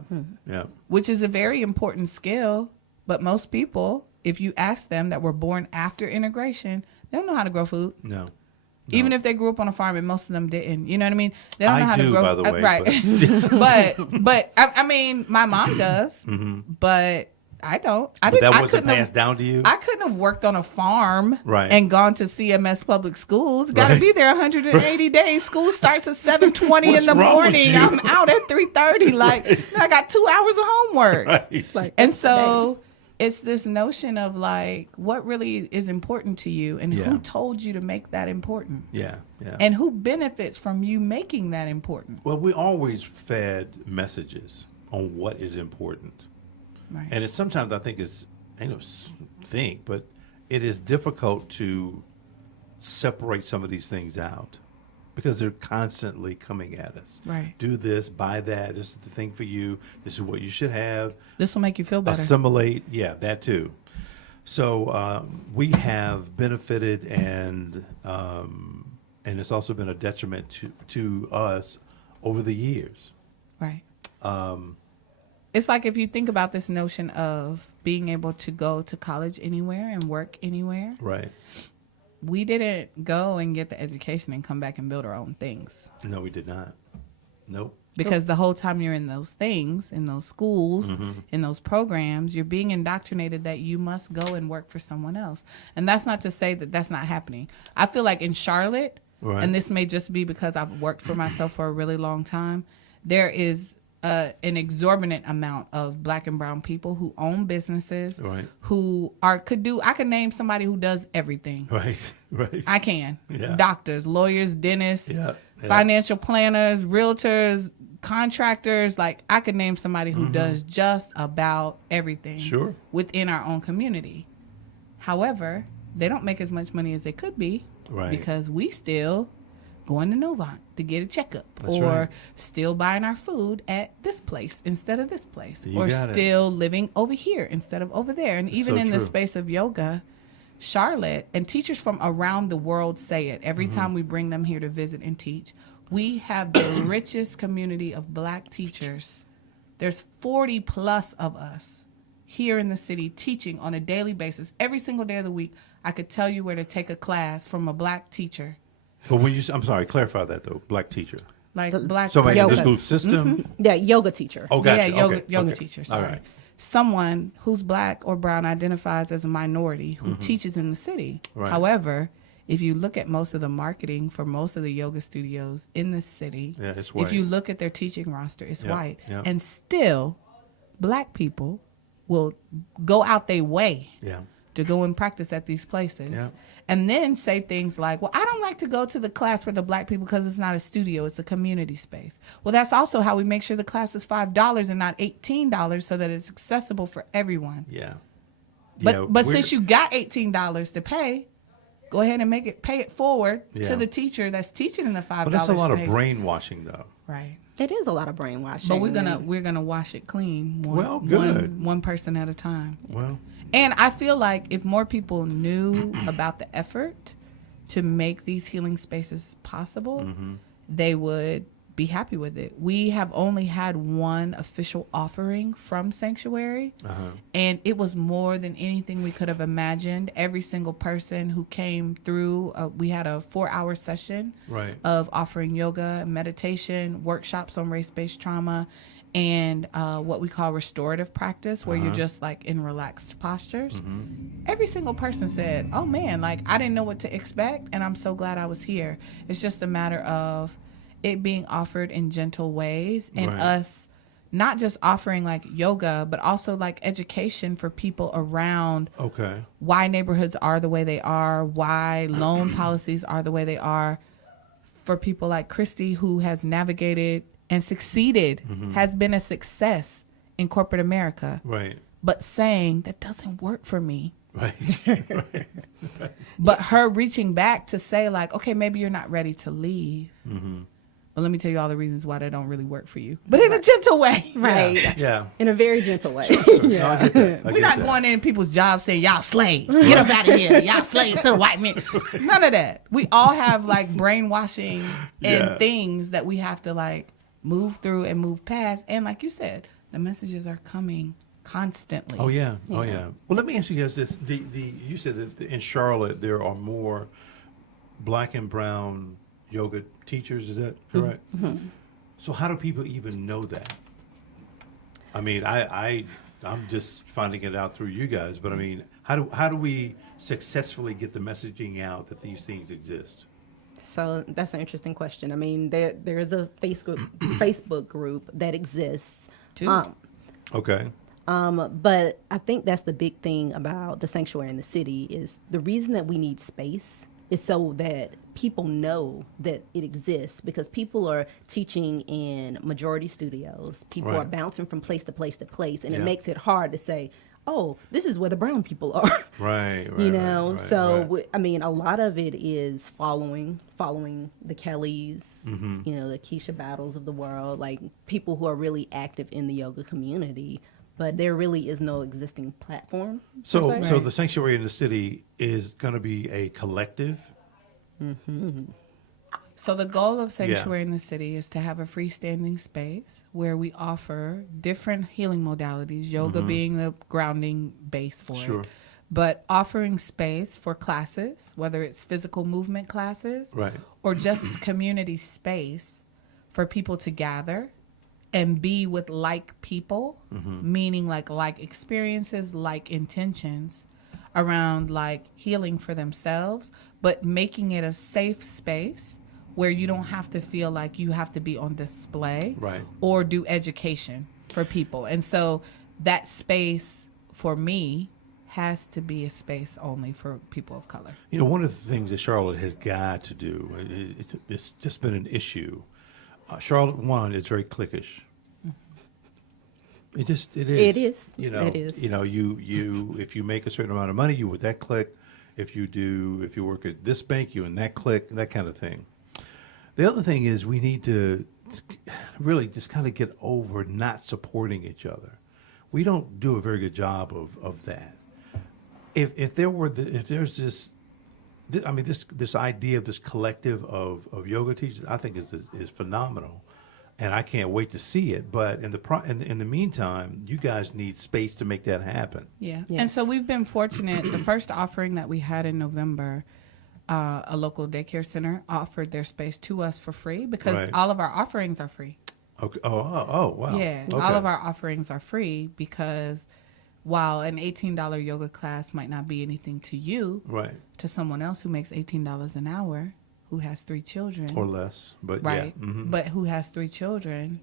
yeah. which is a very important skill. But most people, if you ask them that were born after integration, they don't know how to grow food. No. Even if they grew up on a farm, and most of them didn't. You know what I mean? They don't know I how do, to grow by the way, right. but I mean, my mom does, but I don't. But that wasn't couldn't have- passed down to you? I couldn't have worked on a farm Right. and gone to CMS public schools. Got to Right. be there 180 days. School starts at 7:20 in What's the wrong with morning. you? I'm out at 3:30. Like, I got 2 hours of homework. Right. Like And yesterday. so it's this notion of like, what really is important to you, and Yeah. who told you to make that important, Yeah, yeah. and who benefits from you making that important. Well, we always fed messages on what is important. Right. And it's sometimes I think but it is difficult to separate some of these things out because they're constantly coming at us. Right. Do this, buy that. This is the thing for you. This is what you should have. This will make you feel better. Assimilate. Yeah, that too. So we have benefited, and it's also been a detriment to us over the years. Right. It's like if you think about this notion of being able to go to college anywhere and work anywhere, Right. we didn't go and get the education and come back and build our own things. No, we did not. Nope. Because the whole time you're in those things, in those schools, in those programs, you're being indoctrinated that you must go and work for someone else. And that's not to say that that's not happening. I feel like in Charlotte, Right. and this may just be because I've worked for myself for a really long time, there is an exorbitant amount of black and brown people who own businesses, Right. who I could name somebody who does everything. Right. Right. I can. Yeah. Doctors, lawyers, dentists, Yeah, yeah. financial planners, realtors, contractors. Like, I could name somebody who does just about everything Sure. within our own community. However, they don't make as much money as they could be Right. because we still going to Novant to get a checkup, That's or right. still buying our food at this place instead of this place, You or got it. still living over here instead of over there. And even so in the true. space of yoga, Charlotte and teachers from around the world say it every Mm-hmm. time we bring them here to visit and teach. We have the richest community of Black teachers. There's 40 plus of us here in the city teaching on a daily basis. Every single day of the week, I could tell you where to take a class from a Black teacher. But when I'm sorry, clarify that though. Black teacher. Like Black Somebody in Yoga. this school system. Yeah, yoga teacher. Oh, gotcha. Yeah, yoga, Okay, yoga okay. teacher. All Sorry. right. Someone who's Black or brown identifies as a minority who teaches in the city. Right. However, if you look at most of the marketing for most of the yoga studios in the city, Yeah, it's white. if you look at their teaching roster, it's Yep, white. yep. And still, Black people will go out their way Yeah. to go and practice at these places. Yeah. And then say things like, well, I don't like to go to the class for the Black people because it's not a studio, it's a community space. Well, that's also how we make sure the class is $5 and not $18 so that it's accessible for everyone. Yeah. But Yeah, but we're- since you got $18 to pay, go ahead and pay it forward Yeah. to the teacher that's teaching in the $5 But that's a lot of space. brainwashing though. Right. It is a lot of brainwashing. But we're gonna wash it clean Well, good. one person at a time. Well, And I feel like if more people knew about the effort to make these healing spaces possible, they would be happy with it. We have only had one official offering from Sanctuary, and it was more than anything we could have imagined. Every single person who came through, we had a 4-hour session right. of offering yoga, meditation, workshops on race-based trauma, and what we call restorative practice, where you're just like in relaxed postures. Every single person said, oh man, like I didn't know what to expect, and I'm so glad I was here. It's just a matter of it being offered in gentle ways, and Right. us not just offering like yoga, but also like education for people around Okay. why neighborhoods are the way they are, why loan policies are the way they are, for people like Christy, who has navigated and succeeded, has been a success in corporate America, Right. but saying that doesn't work for me. Right. But her reaching back to say like, okay, maybe you're not ready to leave. But let me tell you all the reasons why that don't really work for you. But in a gentle way. Right. Yeah. In a very gentle way. No, I get that. I We're get not that. going in people's jobs saying, y'all slaves. Get up out of here. Y'all slaves to the white men. None of that. We all have like brainwashing and Yeah. things that we have to like move through and move past. And like you said, the messages are coming constantly. Oh yeah. Oh yeah. Well, let me ask you guys this: you said that in Charlotte there are more Black and brown yoga teachers. Is that correct? So how do people even know that? I mean, I'm just finding it out through you guys, but I mean, how do we successfully get the messaging out that these things exist? So that's an interesting question. I mean, there is a Facebook group that exists. Two. Okay. But I think that's the big thing about the sanctuary in the city is the reason that we need space is so that people know that it exists, because people are teaching in majority studios. People Right. are bouncing from place to place to place, and Yeah. it makes it hard to say, oh, this is where the brown people are. Right. Right. You know, right, so right. I mean, a lot of it is following the Kellys, Mm-hmm. you know, the Keisha Battles of the world, like people who are really active in the yoga community. But there really is no existing platform. So, per se. so the sanctuary in the city is going to be a collective. So the goal of Sanctuary in the City is to have a freestanding space where we offer different healing modalities, yoga being the grounding base for Sure. it, but offering space for classes, whether it's physical movement classes Right. or just community space for people to gather and be with like people, meaning like experiences, like intentions around like healing for themselves, but making it a safe space where you don't have to feel like you have to be on display Right. or do education for people. And so that space for me has to be a space only for people of color. You know, one of the things that Charlotte has got to do, it's just been an issue, Charlotte, one, is very cliquish. It is. It is. You know, It is. You know, you if you make a certain amount of money, you with that clique. If you work at this bank, you in that clique, that kind of thing. The other thing is we need to really just kind of get over not supporting each other. We don't do a very good job of that. If there's this idea of this collective of yoga teachers, I think is phenomenal, and I can't wait to see it. But in the meantime, you guys need space to make that happen. Yeah. Yes. And so we've been fortunate. The first offering that we had in November, a local daycare center offered their space to us for free because Right. all of our offerings are free. Okay. Oh, wow. Yeah. Okay. All of our offerings are free because while an $18 yoga class might not be anything to you, Right. to someone else who makes $18 an hour, who has 3 children, Or less, but right? yeah. Mhm. But who has 3 children,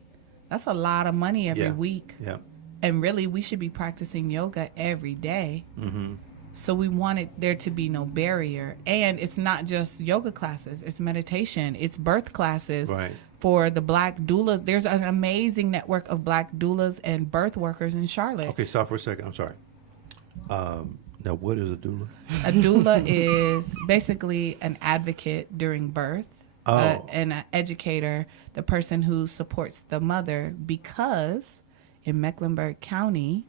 that's a lot of money every Yeah. week. Yeah. And really, we should be practicing yoga every day. Mm-hmm. So we wanted there to be no barrier. And it's not just yoga classes. It's meditation. It's birth classes Right. for the Black doulas. There's an amazing network of Black doulas and birth workers in Charlotte. Okay, stop for a second. I'm sorry. Now, what is a doula? A doula is basically an advocate during birth, Oh. and an educator, the person who supports the mother, because in Mecklenburg County,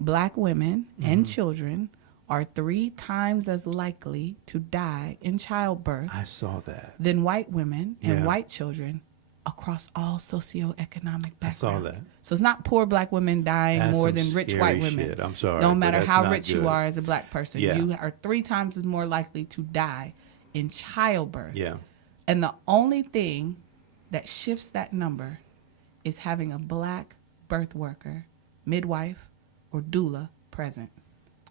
Black women and children are 3 times as likely to die in childbirth I saw that. than white women and Yeah. white children across all socioeconomic backgrounds. I saw that. So it's not poor Black women dying That's more some than rich scary white women. shit. I'm sorry, No but matter that's how not rich good. you are as a Black person, Yeah. you are 3 times as more likely to die in childbirth. Yeah. And the only thing that shifts that number is having a Black birth worker, midwife, or doula present.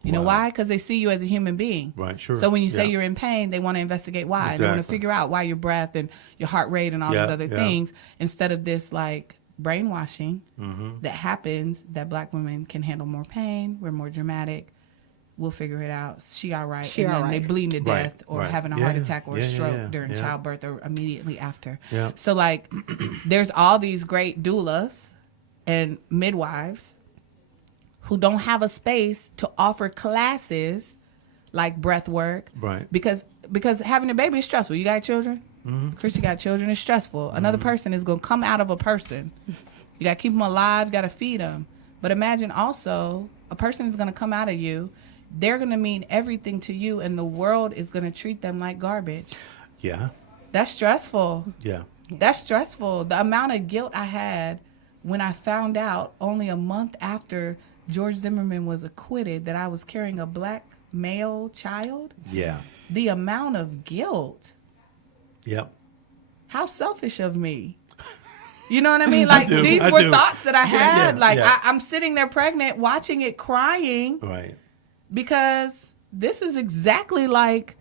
You know Wow. why? Because they see you as a human being. Right, sure. So when you say Yeah. you're in pain, they want to investigate why. They want to Exactly. figure out why your breath and your heart rate and all Yeah, these other yeah. things, instead of this like brainwashing Mm-hmm. that happens that Black women can handle more pain, we're more dramatic, we'll figure it out, she all right, She and all then they right. bleeding to Right, death or right. having a Yeah, heart yeah. attack or a Yeah, stroke yeah, during yeah. childbirth or immediately after. Yeah. So like there's all these great doulas and midwives who don't have a space to offer classes like breath work, Right. because having a baby is stressful. You got children? Mm-hmm. Christy got children. It's stressful. Another person is going to come out of a person. You got to keep them alive. You got to feed them. But imagine also a person is going to come out of you. They're going to mean everything to you, and the world is going to treat them like garbage. Yeah. That's stressful. Yeah. That's stressful. The amount of guilt I had when I found out only a month after George Zimmerman was acquitted that I was carrying a Black male child. Yeah. The amount of guilt. Yep. How selfish of me. You know what I mean? Like do, these I were do. thoughts that I had. yeah, like yeah. I'm sitting there pregnant watching it crying Right. because this is exactly like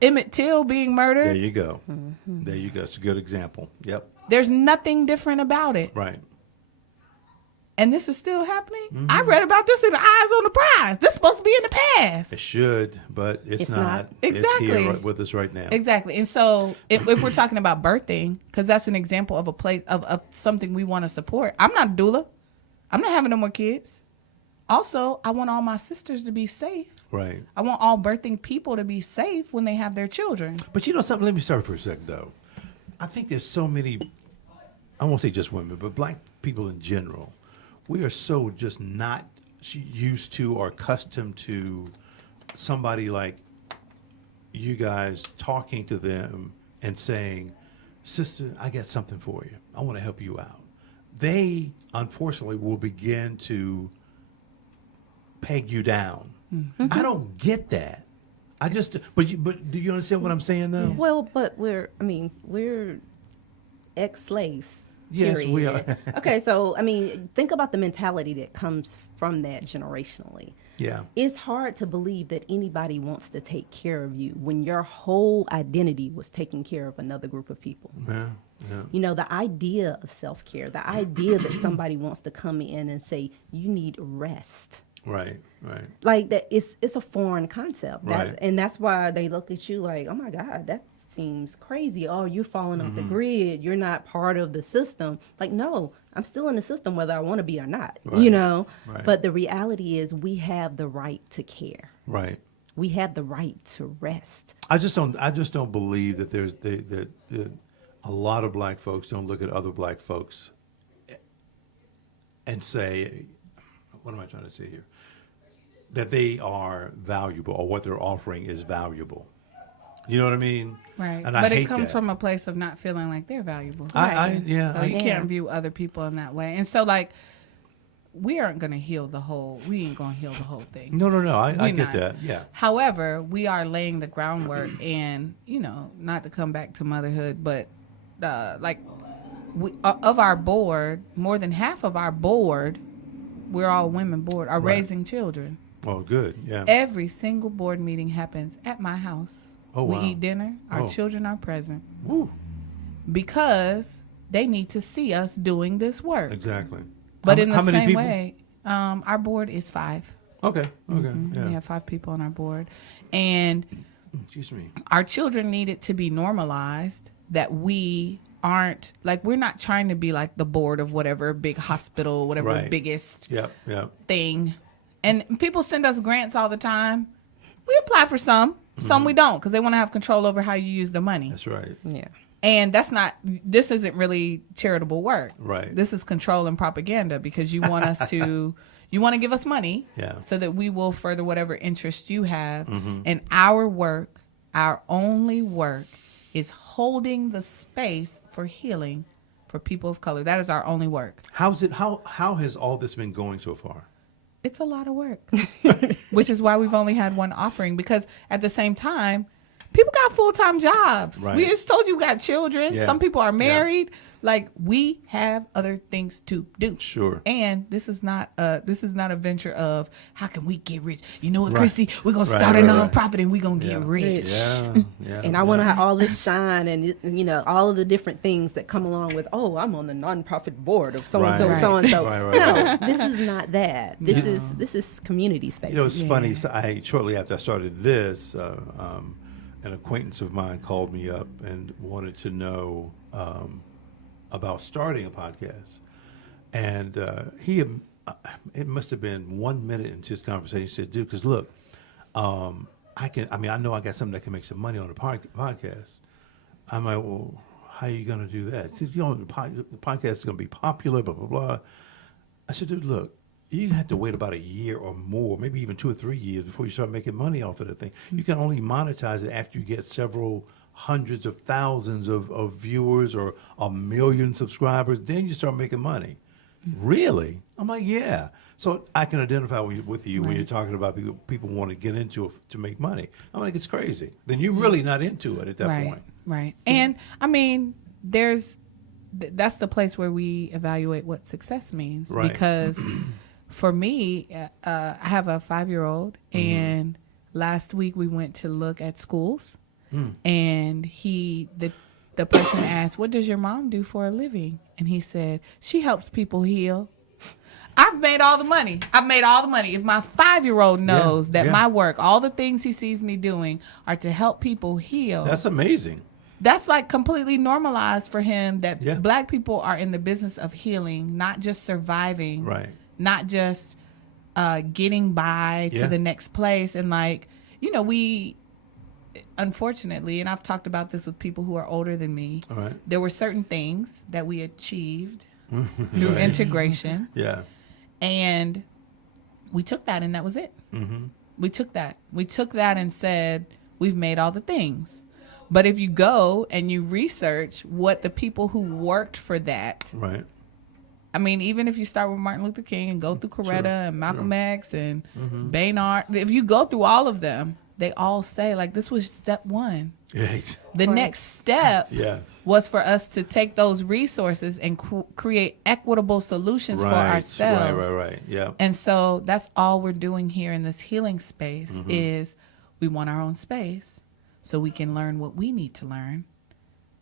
Emmett Till being There murdered. you go. There you go. It's a good example. Yep. There's nothing different about it. Right. And this is still happening. I read about this in the Eyes on the Prize. This is supposed to be in the past. It should, but it's It's not. not. It's Exactly. here right with us right now. Exactly. And so if we're talking about birthing, because that's an example of a place of something we want to support. I'm not a doula. I'm not having no more kids. Also, I want all my sisters to be safe. Right. I want all birthing people to be safe when they have their children. But you know something? Let me start for a second, though. I think there's so many, I won't say just women, but Black people in general. We are so just not used to or accustomed to somebody like you guys talking to them and saying, "Sister, I got something for you. I want to help you out." They, unfortunately, will begin to peg you down. I don't get that. I just, but do you understand what I'm saying, though? Well, but we're ex-slaves. Yes, period. we are. Okay, so think about the mentality that comes from that generationally. Yeah. It's hard to believe that anybody wants to take care of you when your whole identity was taking care of another group of people. Yeah. Yeah. You know, the idea of self-care, the idea that somebody wants to come in and say, you need rest. Right. Right. Like that, it's a foreign concept. Right. And that's why they look at you like, oh my God, that seems crazy. Oh, you're falling off the grid. You're not part of the system. Like, no, I'm still in the system whether I want to be or not. Right. Right. But the reality is, we have the right to care. Right. We have the right to rest. I just don't believe that that a lot of black folks don't look at other black folks and say, what am I trying to say here? That they are valuable, or what they're offering is valuable. You know what I mean? Right. And I but hate it comes that. from a place of not feeling like they're valuable. Yeah. So you Yeah. can't view other people in that way. And so, like, we aren't going to heal the whole, we ain't going to heal the whole thing. No. I We're get not. that. Yeah. However, we are laying the groundwork, and, you know, not to come back to motherhood, but of our board, more than half of our board, we're all women board, are Right. raising children. Oh, good. Yeah. Every single board meeting happens at my house. Oh, we wow. eat dinner. Our Oh. children are present Woo. because they need to see us doing this work. Exactly. But How- in the how many same people? way, our board is 5. Okay. Okay. Yeah. We have 5 people on our board. And Excuse me. our children need it to be normalized that we aren't, like, we're not trying to be like the board of whatever big hospital, whatever Right. biggest Yep. Yep. thing. And people send us grants all the time. We apply for some we don't, because they want to have control over how you use the money. That's right. Yeah. And this isn't really charitable work. Right. This is control and propaganda, because you want us to, you want to give us money Yeah. so that we will further whatever interest you have. Mm-hmm. And our work, our only work, is holding the space for healing for people of color. That is our only work. How has all this been going so far? It's a lot of work, which is why we've only had one offering, because at the same time, people got full-time jobs. Right. We just told you we got children. Yeah. Some people are Yeah. married. Like, we have other things to do. Sure. And this is not a venture of how can we get rich. You know what, Right. Christy? We're gonna Right, start a right, right. nonprofit and we're gonna Yeah. get rich. Yeah. Yeah. And I want to have all this shine and, all of the different things that come along with, oh, I'm on the nonprofit board of so-and-so, Right. so-and-so. Right. No, this is not that. This is community space. You know, it's Yeah. funny. So shortly after I started this, an acquaintance of mine called me up and wanted to know about starting a podcast. And it must have been 1 minute into his conversation. He said, "Dude, because look, I know I got something that can make some money on the podcast." I'm like, "Well, how are you going to do that?" He said, "The podcast is going to be popular, blah blah blah." I said, "Dude, look, you have to wait about a year or more, maybe even 2 or 3 years before you start making money off of the thing. You can only monetize it after you get several hundreds of thousands of viewers or 1 million subscribers. Then you start making money." Really? I'm like, yeah. So I can identify with you when you're talking about people want to get into it to make money. I'm like, it's crazy. Then you're really not into it at that point. Right. And I mean, that's the place where we evaluate what success means. Right. Because for me, I have a 5-year-old, and last week we went to look at schools, and the person asked, "What does your mom do for a living?" And he said, "She helps people heal." I've made all the money. If my 5-year-old knows that my work, all the things he sees me doing, are to help people heal, That's amazing. that's like completely normalized for him, that Yeah. Black people are in the business of healing, not just surviving, Right. not just getting by to Yeah. the next place. And like, we, unfortunately, and I've talked about this with people who are older than me, All right. there were certain things that we achieved through integration, Yeah. and we took that and that was it. Mm-hmm. We took that and said, we've made all the things. But if you go and you research what the people who worked for that, Right. I mean, even if you start with Martin Luther King and go through Coretta and Malcolm X and Baynard, if you go through all of them, they all say, like, this was step one. Yeah. The next step Yeah. was for us to take those resources and create equitable solutions for ourselves. Right. Yeah. And so that's all we're doing here in this healing space is we want our own space so we can learn what we need to learn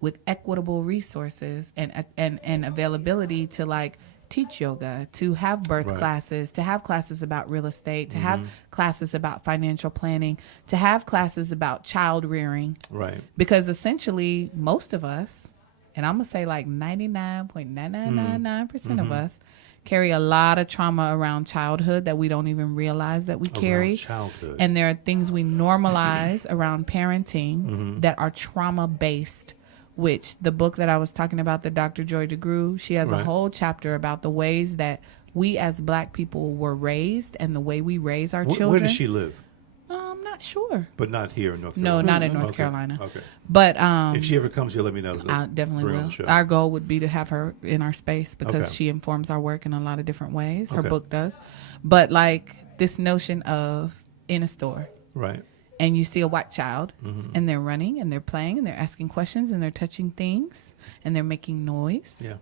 with equitable resources and availability to, like, teach yoga, to have birth Right. classes, to have classes about real estate, to have classes about financial planning, to have classes about child rearing. Right. Because essentially, most of us, and I'm going to say like 99.9999% of us, carry a lot of trauma around childhood that we don't even realize that we carry. Around childhood. And there are things we normalize around parenting that are trauma based, which the book that I was talking about, the Dr. Joy DeGruy, she has a Right. whole chapter about the ways that we as Black people were raised and the way we raise our children. Where does she live? I'm not sure. But not here in North No, Carolina. not in North Okay. Carolina. Okay. but If she ever comes, you'll let me know. I definitely Bring her on will. the show. Our goal would be to have her in our space because Okay. she informs our work in a lot of different ways. Her Okay. book does. But like this notion of in a store Right. and you see a white child Mm-hmm. and they're running and they're playing and they're asking questions and they're touching things and they're making noise. Yeah.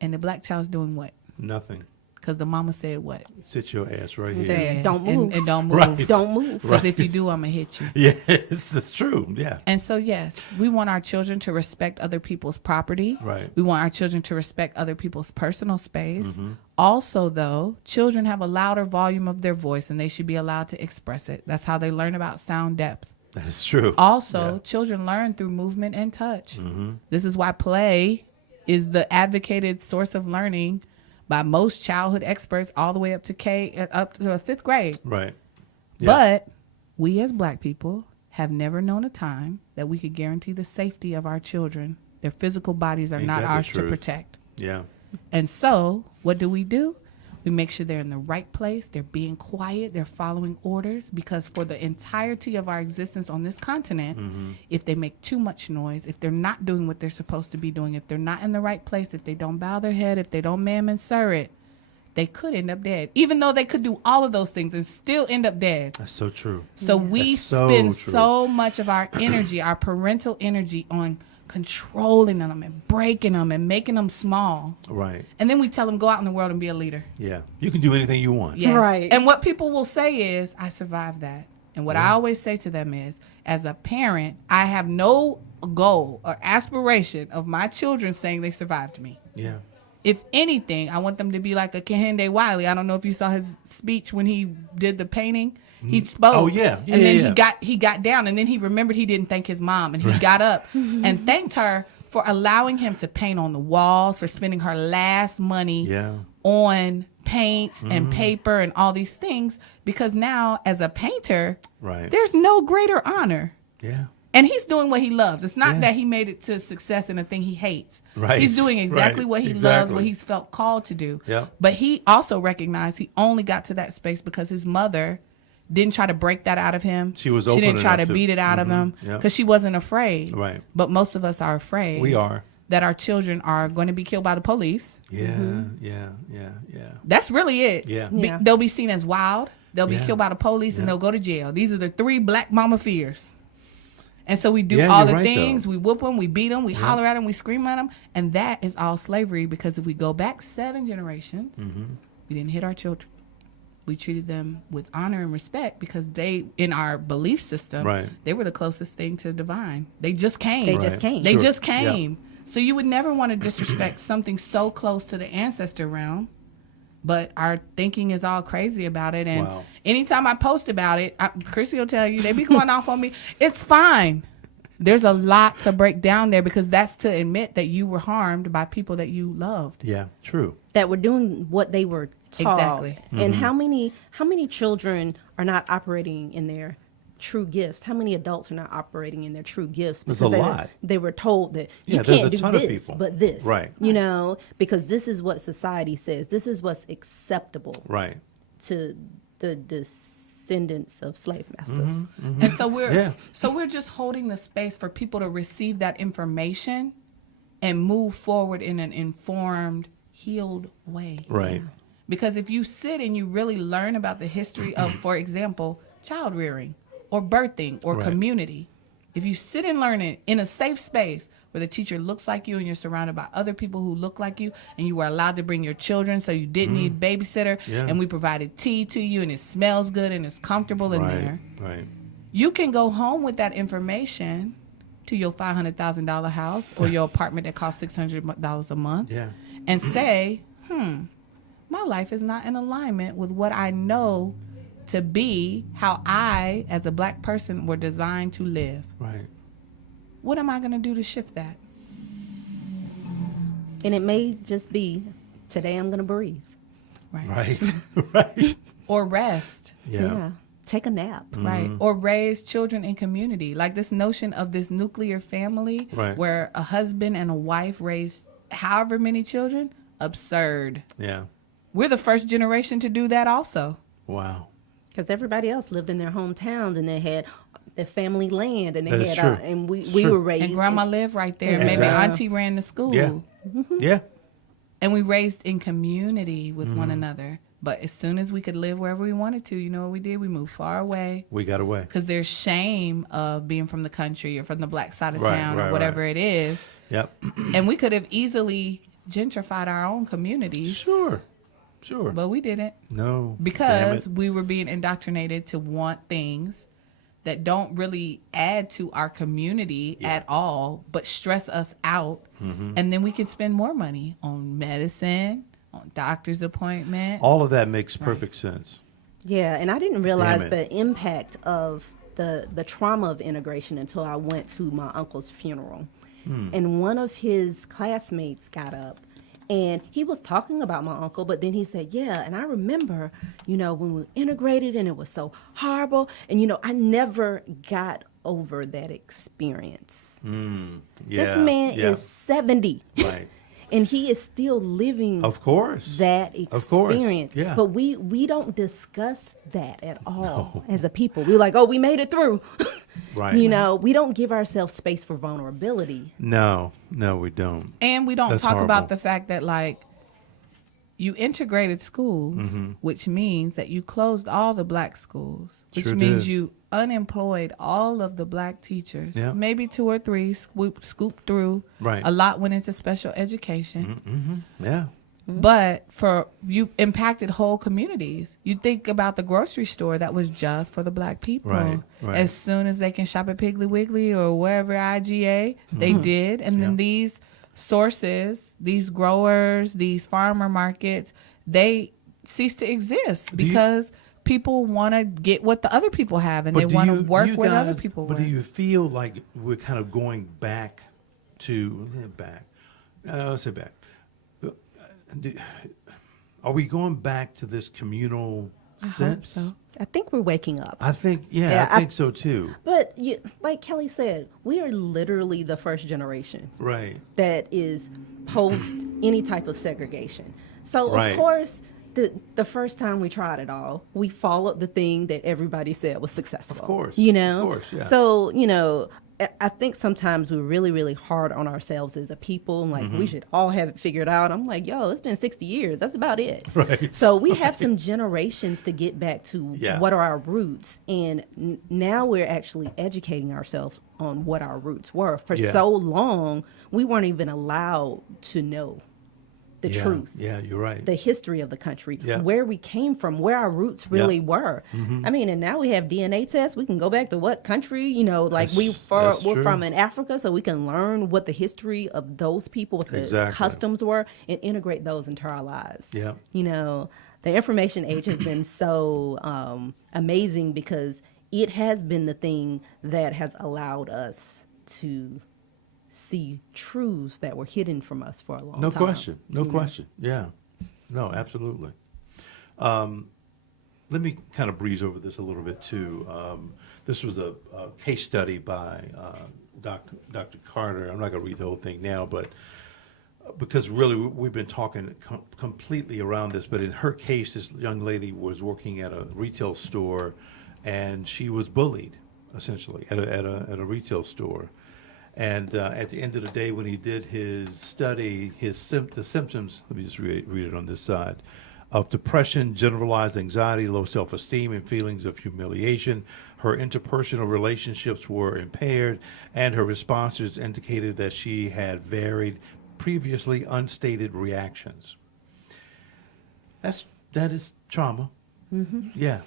And the Black child's doing what? Nothing. Because the mama said what? Sit your ass right here. There. Yeah, Don't and- move. And don't move. Right. Don't move. Because if you do, I'm going to hit you. Yes, it's true. Yeah. And so, yes, we want our children to respect other people's property. Right. We want our children to respect other people's personal space. Mm-hmm. Also, though, children have a louder volume of their voice and they should be allowed to express it. That's how they learn about sound depth. That is true. Also, Yeah. Mm-hmm. children learn through movement and touch. This is why play is the advocated source of learning by most childhood experts all the way up to up to the 5th grade. Right. Yeah. But we as Black people have never known a time that we could guarantee the safety of our children. Their physical bodies are Ain't not that the ours to truth? protect. Yeah. And so what do? We make sure they're in the right place. They're being quiet. They're following orders because for the entirety of our existence on this continent, if they make too much noise, if they're not doing what they're supposed to be doing, if they're not in the right place, if they don't bow their head, if they don't ma'am and sir it, they could end up dead. Even though they could do all of those things and still end up dead. That's so true. So we That's so spend true. so much of our energy, our parental energy on controlling them and breaking them and making them small. Right. And then we tell them, go out in the world and be a leader. Yeah. You can do anything you want. Yes. Right. And what people will say is, I survived that. And what I always say to them is, as a parent, I have no goal or aspiration of my children saying they survived me. Yeah. If anything, I want them to be like a Kehinde Wiley. I don't know if you saw his speech when he did the painting. He spoke. Oh, yeah. Yeah, and then yeah, he got down, and then he remembered he didn't thank his mom, and he got up and thanked her for allowing him to paint on the walls, for spending her last money Yeah. on paints and paper and all these things, because now as a painter, Right. there's no greater honor. Yeah. And he's doing what he loves. It's not Yeah. that he made it to success in a thing he hates. Right. He's doing exactly Right. what he loves, Exactly. what he's felt called to do. Yep. But he also recognized he only got to that space because his mother didn't try to break that out of him. She was She open didn't try to enough to- beat it out of him Yep. because she wasn't afraid. Right. But most of us are afraid. We are. That our children are going to be killed by the police. Yeah. Yeah. Yeah. Yeah. That's really it. Yeah. Yeah. They'll be seen as wild. They'll be Yeah. killed by the police and Yeah. they'll go to jail. These are the 3 Black mama fears. And so we do Yeah, all you're the right, things. though. We whoop them, we beat them, we holler at them, we scream at them. And that is all slavery because if we go back 7 generations, we didn't hit our children. We treated them with honor and respect because they, in our belief system, Right. they were the closest thing to the divine. They just came. They Right. just came. They Sure. just Yeah. came. So you would never want to disrespect something so close to the ancestor realm. But our thinking is all crazy about it. And Wow. anytime I post about it, Christy will tell you, they be going off on me. It's fine. There's a lot to break down there because that's to admit that you were harmed by people that you loved. Yeah. True. That were doing what they were taught. Exactly. And how many children are not operating in their true gifts? How many adults are not operating in their true gifts? There's because a lot. They were told that Yeah, you there's can't a do ton of this, people. but this. Right. You know, because this is what society says. This is what's acceptable Right. to the descendants of slave masters. And so Yeah. we're just holding the space for people to receive that information and move forward in an informed, healed way. Right. Because if you sit and you really learn about the history of, for example, child rearing or birthing or Right. community, if you sit and learn it in a safe space where the teacher looks like you and you're surrounded by other people who look like you and you were allowed to bring your children so you didn't need babysitter Yeah. and we provided tea to you and it smells good and it's comfortable in Right. there, Right. you can go home with that information to your $500,000 house or your apartment that costs $600 a month Yeah. and say, my life is not in alignment with what I know to be how I, as a black person, were designed to live. Right. What am I going to do to shift that? And it may just be, today I'm going to breathe. Right. Right. Or rest. Yeah. Take a nap. Right. Or raise children in community. Like this notion of this nuclear family Right. where a husband and a wife raise however many children. Absurd. Yeah. We're the first generation to do that also. Wow. Because everybody else lived in their hometowns and they had their family land and That they is had, true. and we It's we true. were raised. And grandma in- lived right there. Yeah. Maybe Exactly. auntie ran the school. Yeah. Yeah. And we raised in community with one another. But as soon as we could live wherever we wanted to, you know what we did? We moved far away. We got away. Because there's shame of being from the country or from the black side of Right, town right, or whatever right. it is. Yep. And we could have easily gentrified our own communities. Sure. Sure. But we didn't. No. Because Damn it. we were being indoctrinated to want things that don't really add to our community at all, but stress us out. And then we can spend more money on medicine, on doctor's appointments. All of that makes perfect sense. Yeah, and I didn't realize Damn the impact of the trauma of integration until I went to my uncle's funeral. And one of his classmates got up and he was talking about my uncle, but then he said, yeah, and I remember, when we integrated and it was so horrible. And, I never got over that experience. Yeah. This man yeah. is 70. Right. And he is still living Of course. that Of course. experience. Yeah. But we don't discuss that at all as a people. We're like, oh, we made it through. Right. We don't give ourselves space for vulnerability. No, we don't. And we don't That's talk horrible. about the fact that, like, you integrated schools, Mm-hmm. which means that you closed all the black schools, which Sure means did. you unemployed all of the black teachers. Yeah. Maybe 2 or 3 scooped through. Right. A lot went into special education. Yeah. But you impacted whole communities. You think about the grocery store that was just for the black people. Right, right. As soon as they can shop at Piggly Wiggly or wherever IGA, they did. And then Yeah. these sources, these growers, these farmer markets, they cease to exist Do you- because people want to get what the other people have and they do want to you- work you with other guys- people. But with. do you feel like we're kind of going back to let's say back. Are we going back to this communal sense? so. I think we're waking up. I think, Yeah, I think so too. But like Kelly said, we are literally the first generation Right. that is post any type of segregation. So, Right. of course, the first time we tried it all, we followed the thing that everybody said was successful. Of course. Of Of course, yeah. So, I think sometimes we're really, really hard on ourselves as a people. Like, Mm-hmm. we should all have it figured out. I'm like, it's been 60 years. That's about it. Right. So we have some generations to get back to Yeah. what are our roots. And now we're actually educating ourselves on what our roots were. For Yeah. so long, we weren't even allowed to know the Yeah. truth, Yeah, you're right. the history of the country, Yeah. where we came from, where our roots really were. I mean, and now we have DNA tests. We can go back to what country, like That's- we're that's from true. in Africa, so we can learn what the history of those people, what the Exactly. customs were, and integrate those into our lives. Yeah. The information age has been so amazing because it has been the thing that has allowed us to see truths that were hidden from us for a long No time. question. No question. Yeah. No, absolutely. Let me kind of breeze over this a little bit too. This was a case study by Dr. Carter. I'm not going to read the whole thing now, but because really we've been talking completely around this, but in her case, this young lady was working at a retail store and she was bullied essentially at a retail store. And at the end of the day, when he did his study, the symptoms, let me just read it on this side, of depression, generalized anxiety, low self-esteem, and feelings of humiliation. Her interpersonal relationships were impaired, and her responses indicated that she had varied, previously unstated reactions. That is trauma. Yeah.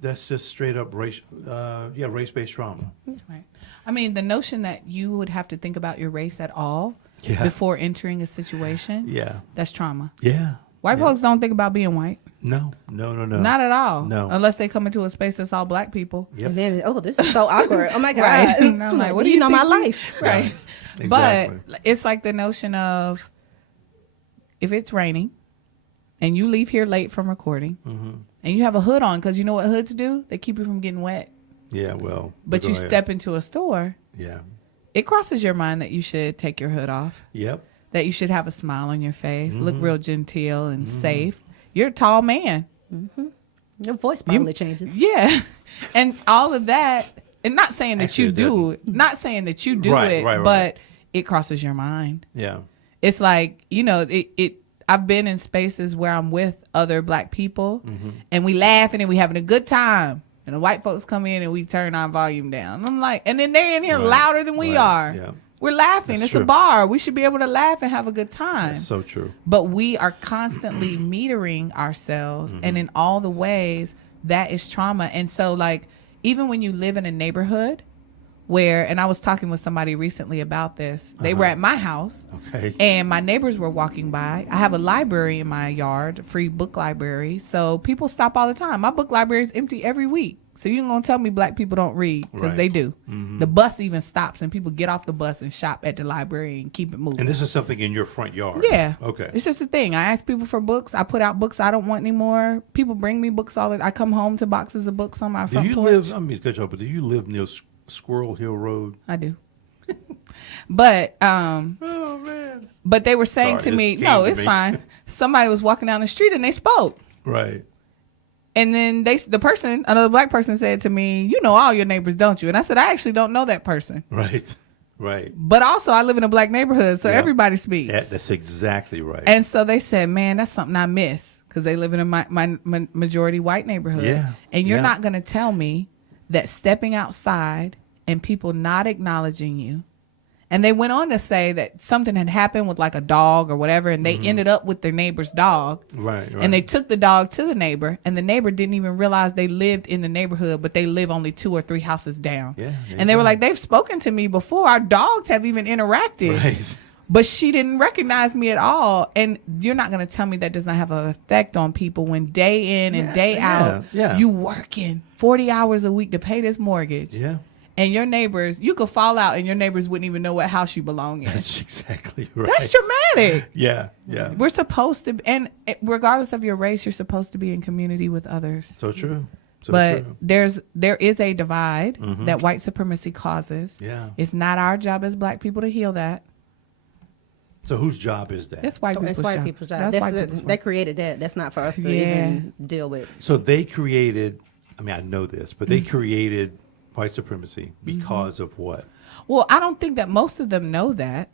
That's just straight up race-based trauma. Right. I mean, the notion that you would have to think about your race at all Yeah. before entering a situation, Yeah. that's trauma. Yeah. White Yeah. folks don't think about being white. No. Not at all. No. Unless they come into a space that's all black people. Yep. And then, oh, this is so awkward. Oh my God. Right. And I'm like, what do you know my think? life? Right. Exactly. But it's like the notion of if it's raining and you leave here late from recording and you have a hood on, because you know what hoods do? They keep you from getting wet. Yeah, well. But go you ahead. step into a store, Yeah. it crosses your mind that you should take your hood off, Yep. that you should have a smile on your face, look real genteel and safe. You're a tall man. Your voice probably changes. Yeah. And all of that, and not saying that Actually, you it do it, not saying that you do Right, it, right, right. but it crosses your mind. Yeah. It's like, I've been in spaces where I'm with other black people and we laughing and we having a good time. And the white folks come in and we turn our volume down. I'm like, and then they're in here Right, louder than we right, are. yeah. We're laughing. That's It's true. a bar. We should be able to laugh and have a good time. That's so true. But we are constantly metering ourselves, and in all the ways that is trauma. And so, like, even when you live in a neighborhood where, and I was talking with somebody recently about this, they were at my house Okay. and my neighbors were walking by. I have a library in my yard, a free book library. So people stop all the time. My book library is empty every week. So you ain't gonna tell me black people don't read, because Right. they do. The bus even stops and people get off the bus and shop at the library and keep it moving. And this is something in your front yard. Yeah. Okay. It's just a thing. I ask people for books. I put out books I don't want anymore. People bring me books all the I come home to boxes of books on my Do front you porch. live? I mean, good job, but do you live near Squirrel Hill Road? I do. But Oh man. but they were saying Sorry, to me, this no, came to it's me. fine. Somebody was walking down the street and they spoke. Right. And then another black person said to me, you know all your neighbors, don't you? And I said, I actually don't know that person. Right. Right. But also I live in a black neighborhood, so Yeah. everybody speaks. That's exactly right. And so they said, man, that's something I miss, because they live in my majority white neighborhood. Yeah. And you're Yeah. not going to tell me that stepping outside and people not acknowledging you. And they went on to say that something had happened with like a dog or whatever, and they ended up with their neighbor's dog. Right. And they took the dog to the neighbor, and the neighbor didn't even realize they lived in the neighborhood, but they live only 2 or 3 houses down. Yeah, And they were exactly. like, they've spoken to me before. Our dogs have even interacted. Right. But she didn't recognize me at all. And you're not going to tell me that does not have an effect on people when day in and day out, yeah. you working 40 hours a week to pay this mortgage. Yeah. And your neighbors, you could fall out and your neighbors wouldn't even know what house you belong in. That's exactly right. That's traumatic. Yeah. Yeah. We're supposed to, and regardless of your race, you're supposed to be in community with others. So true. So But true. there is a divide that white supremacy causes. Yeah. It's not our job as black people to heal that. So whose job is that? That's white people's It's white job. people's job. That's white That's people's they job. created that. That's not for us to Yeah. even deal with. So they created. I mean, I know this, but they created white supremacy because of what? Well, I don't think that most of them know that.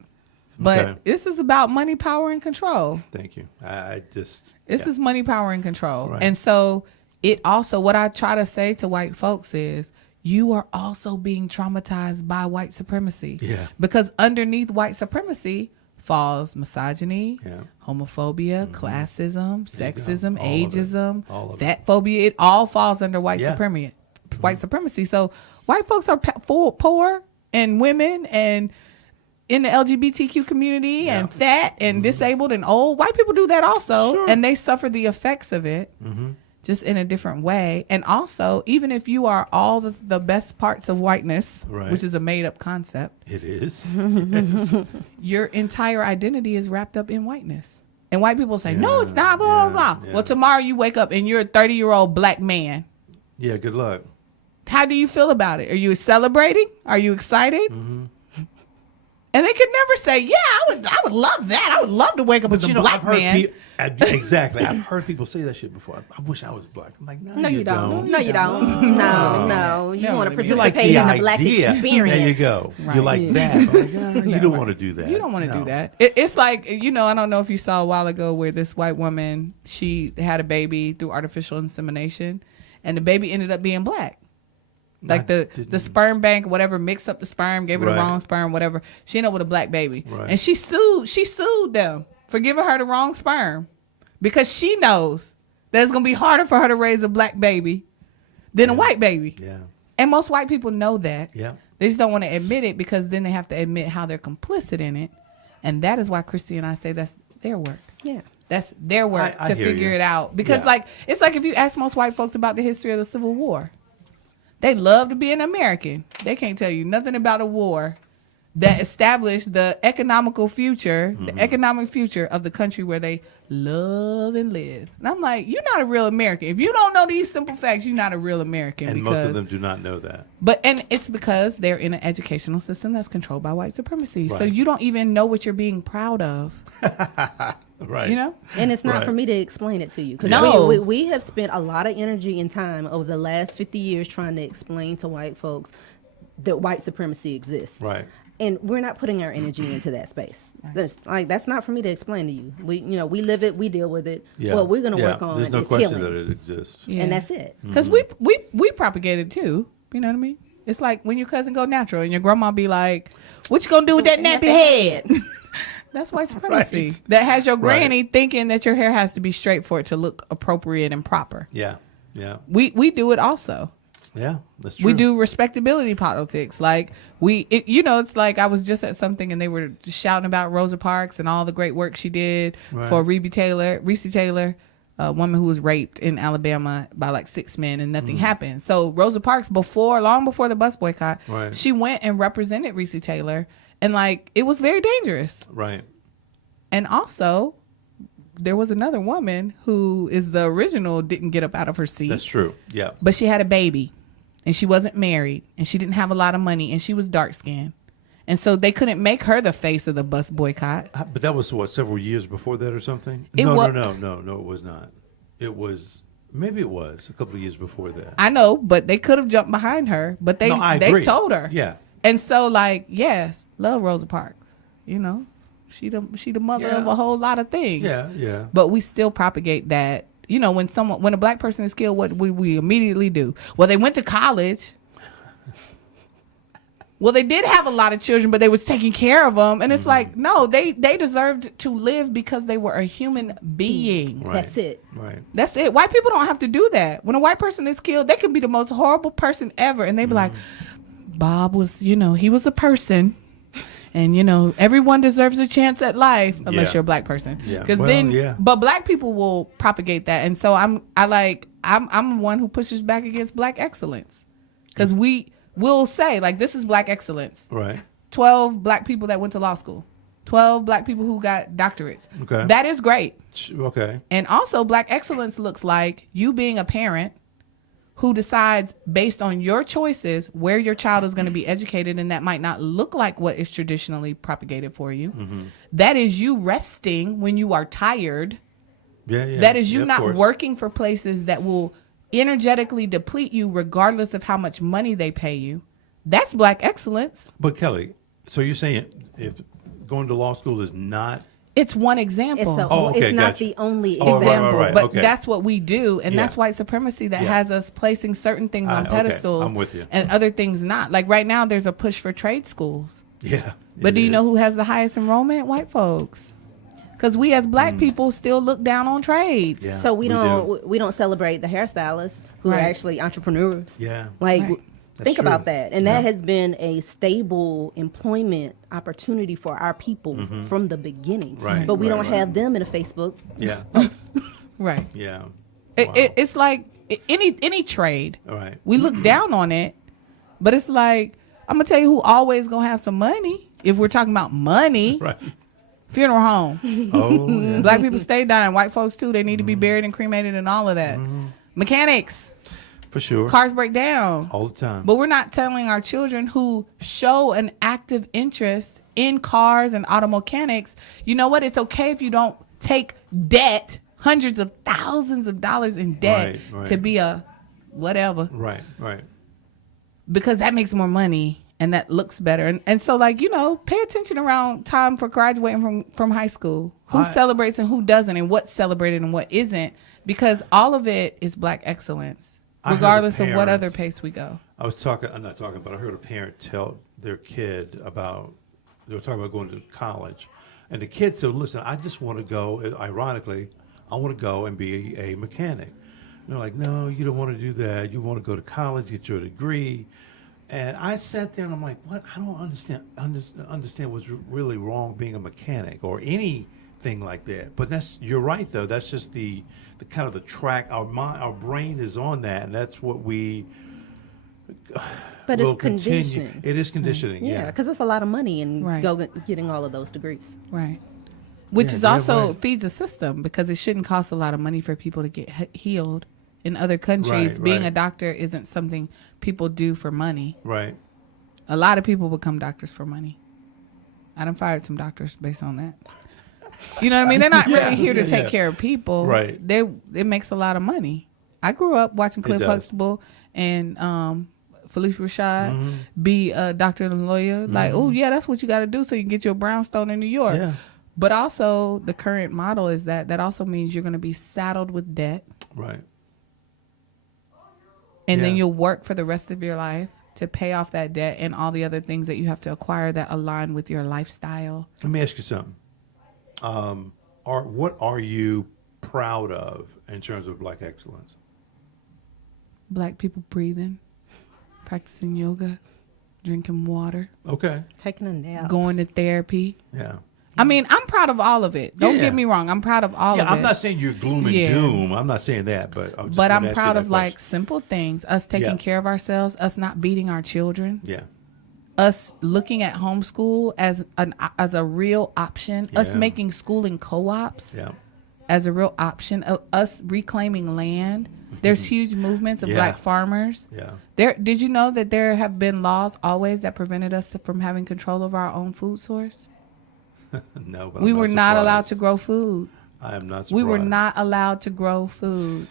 But Okay. this is about money, power, and control. Thank you. I just. This is money, power, and control. Right. And so it also, what I try to say to white folks is, you are also being traumatized by white supremacy. Yeah. Because underneath white supremacy falls misogyny, Yeah. homophobia, classism, There you go. sexism, All of it. ageism, All of fat phobia. It all falls under white Yeah. supremacy. White supremacy. So white folks are poor and women and in the LGBTQ community Yeah. and fat and disabled and old. White people do that also, Sure. and they suffer the effects of it. Just in a different way. And also, even if you are all the best parts of whiteness, Right. which is a made up concept, It is. your entire identity is wrapped up in whiteness. And white people say, no, it's not, blah, yeah, blah, blah. yeah. Well, tomorrow you wake up and you're a 30-year-old black man. Yeah. Good luck. How do you feel about it? Are you celebrating? Are you excited? And they could never say, yeah, I would love that. I would love to wake up as a black I've heard man. exactly. I've heard people say that shit before. I wish I was black. I'm like, No, you don't. No, you don't. No. You No, want to you You like participate the in the black idea. experience. There you go. Right. You like that. I'm like, you don't want to do that. You don't want to No. do that. It's like, I don't know if you saw a while ago where this white woman, she had a baby through artificial insemination, and the baby ended up being black. Like the sperm bank, whatever, mixed up the sperm, gave her the Right. wrong sperm, whatever. She ended up with a black baby. Right. And she sued them for giving her the wrong sperm because she knows that it's going to be harder for her to raise a black baby than a white baby. Yeah. And most white people know that. Yeah. They just don't want to admit it because then they have to admit how they're complicit in it. And that is why Christy and I say that's their work. Yeah. That's their work I to hear figure you. it out. Because Yeah. it's like if you ask most white folks about the history of the Civil War, they love to be an American. They can't tell you nothing about a war that established the economical future, the economic future of the country where they love and live. And I'm like, you're not a real American. If you don't know these simple facts, you're not a real American. And because, most of them do not know that. and it's because they're in an educational system that's controlled by white supremacy. So Right. you don't even know what you're being proud of. Right. You know? And it's not Right. for me to explain it to you. Because No. we have spent a lot of energy and time over the last 50 years trying to explain to white folks that white supremacy exists. Right. And we're not putting our energy into that space. That's not for me to explain to you. We live it, we deal with it. Yeah. What we're going to Yeah. work on There's no is question healing. that it exists. Yeah. And that's it. Because we propagate it too. You know what I mean? It's like when your cousin go natural and your grandma be like, what you gonna do with that nappy head? That's white supremacy. Right. That has your Right. granny thinking that your hair has to be straight for it to look appropriate and proper. Yeah. Yeah. We do it also. Yeah. That's true. We do respectability politics. Like it's like I was just at something and they were shouting about Rosa Parks and all the great work she did Right. for Reese Taylor, a woman who was raped in Alabama by like 6 men and nothing happened. So Rosa Parks, long before the bus boycott, Right. she went and represented Reese Taylor, and like it was very dangerous. Right. And also, there was another woman who is the original didn't get up out of her seat. That's true. Yeah. But she had a baby and she wasn't married and she didn't have a lot of money and she was dark skinned. And so they couldn't make her the face of the bus boycott. But that was what, several years before that or something? It No, wa- it was not. It was, maybe it was a couple of years before that. I know, but they could have jumped behind her, but they No, I agree. told her. Yeah. And so like, yes, love Rosa Parks. You know, she the mother Yeah. of a whole lot of things. Yeah, yeah. But we still propagate that. You know, when a black person is killed, what we immediately do? Well, they went to college. Well, they did have a lot of children, but they was taking care of them. And it's like, no, they deserved to live because they were a human being. Right. That's it. Right. That's it. White people don't have to do that. When a white person is killed, they can be the most horrible person ever. And they be like, Bob was, he was a person. And, everyone deserves a chance at life unless Yeah. you're a black person. Yeah. Because Well, yeah. but black people will propagate that. And so I'm one who pushes back against black excellence. Because we'll say, like, this is black excellence. Right. 12 black people that went to law school. 12 black people who got doctorates. Okay. That is great. Okay. And also, black excellence looks like you being a parent who decides based on your choices where your child is going to be educated, and that might not look like what is traditionally propagated for you. Mm-hmm. That is you resting when you are tired. Yeah, yeah. That is you Yeah, of not course. working for places that will energetically deplete you regardless of how much money they pay you. That's black excellence. But Kelly, so you're saying if going to law school is not It's one example. It's not gotcha. the only Oh, example. right, But okay. that's what we do, and Yeah. that's white supremacy that Yeah. has us placing certain things on Okay, pedestals I'm with you. and other things not. Like right now, there's a push for trade schools. yeah. But it do you know is. who has the highest enrollment? White folks. Because we as black people still look down on trades. Yeah. So we We don't celebrate the hairstylists who are Right. actually entrepreneurs. Yeah. Like Right. think That's about true. that. And that has been a stable employment opportunity for our people from the beginning. Right, But we right, don't right. have them in a Facebook. Yeah. Right. Yeah. It, Wow. it's like any trade. All right. We look down on it, but it's like, I'm going to tell you who always going to have some money. If we're talking about money, Right. funeral home. Oh, yeah. Black people stay dying. White folks too. They need to be buried and cremated and all of that. Mechanics. For sure. Cars break down. All the time. But we're not telling our children who show an active interest in cars and auto mechanics, you know what? It's okay if you don't take debt, hundreds of thousands of dollars in debt Right, right. to be a whatever, Right. Right. because that makes more money and that looks better. And so, like, pay attention around time for graduating from high school. Who celebrates and who doesn't, and what's celebrated and what isn't, because all of it is black excellence, I heard a regardless of what parent- other pace we go. I'm not talking, but I heard a parent tell their kid about, they were talking about going to college. And the kid said, listen, I just want to go, ironically, I want to go and be a mechanic. They're like, no, you don't want to do that. You want to go to college, get your degree. And I sat there and I'm like, what? I don't understand what's really wrong being a mechanic or anything like that. But you're right though. That's just the kind of the track. Our brain is on that, and that's what we. But will it's continue. conditioning. It is conditioning. Yeah, Yeah. because it's a lot of money in Right. getting all of those degrees. Right. Which Yeah, is yeah, also right. feeds a system because it shouldn't cost a lot of money for people to get healed. In other countries, Right, being right. a doctor isn't something people do for money. Right. A lot of people become doctors for money. I done fired some doctors based on that. You know what I mean? They're not Yeah, really here to yeah, take yeah. care of people. Right. It makes a lot of money. I grew up watching Cliff does. Huxtable and Felicia Rashad Mm-hmm. be a doctor and a lawyer. Like, oh yeah, that's what you got to do so you can get your brownstone in New York. Yeah. But also, the current model is that also means you're going to be saddled with debt, Right. and then Yeah. you'll work for the rest of your life to pay off that debt and all the other things that you have to acquire that align with your lifestyle. Let me ask you something. What are you proud of in terms of Black excellence? Black people breathing, practicing yoga, drinking water, Okay. Taking a nap. going to therapy. Yeah. I mean, I'm proud of all of it. Don't Yeah. get me wrong. I'm proud of all Yeah, of it. I'm not saying you're gloom and Yeah. doom. I'm not saying that, but I'm just But gonna I'm ask you proud that of like question. simple things, us taking Yeah. care of ourselves, us not beating our children, Yeah. us looking at homeschool as a real option, us Yeah. making schooling co-ops Yeah. as a real option, us reclaiming land. There's huge movements of Yeah. Black farmers. Yeah. Did you know that there have been laws always that prevented us from having control over our own food source? No, but We I'm were not allowed surprised. to grow food. I am not surprised. We were not allowed to grow food.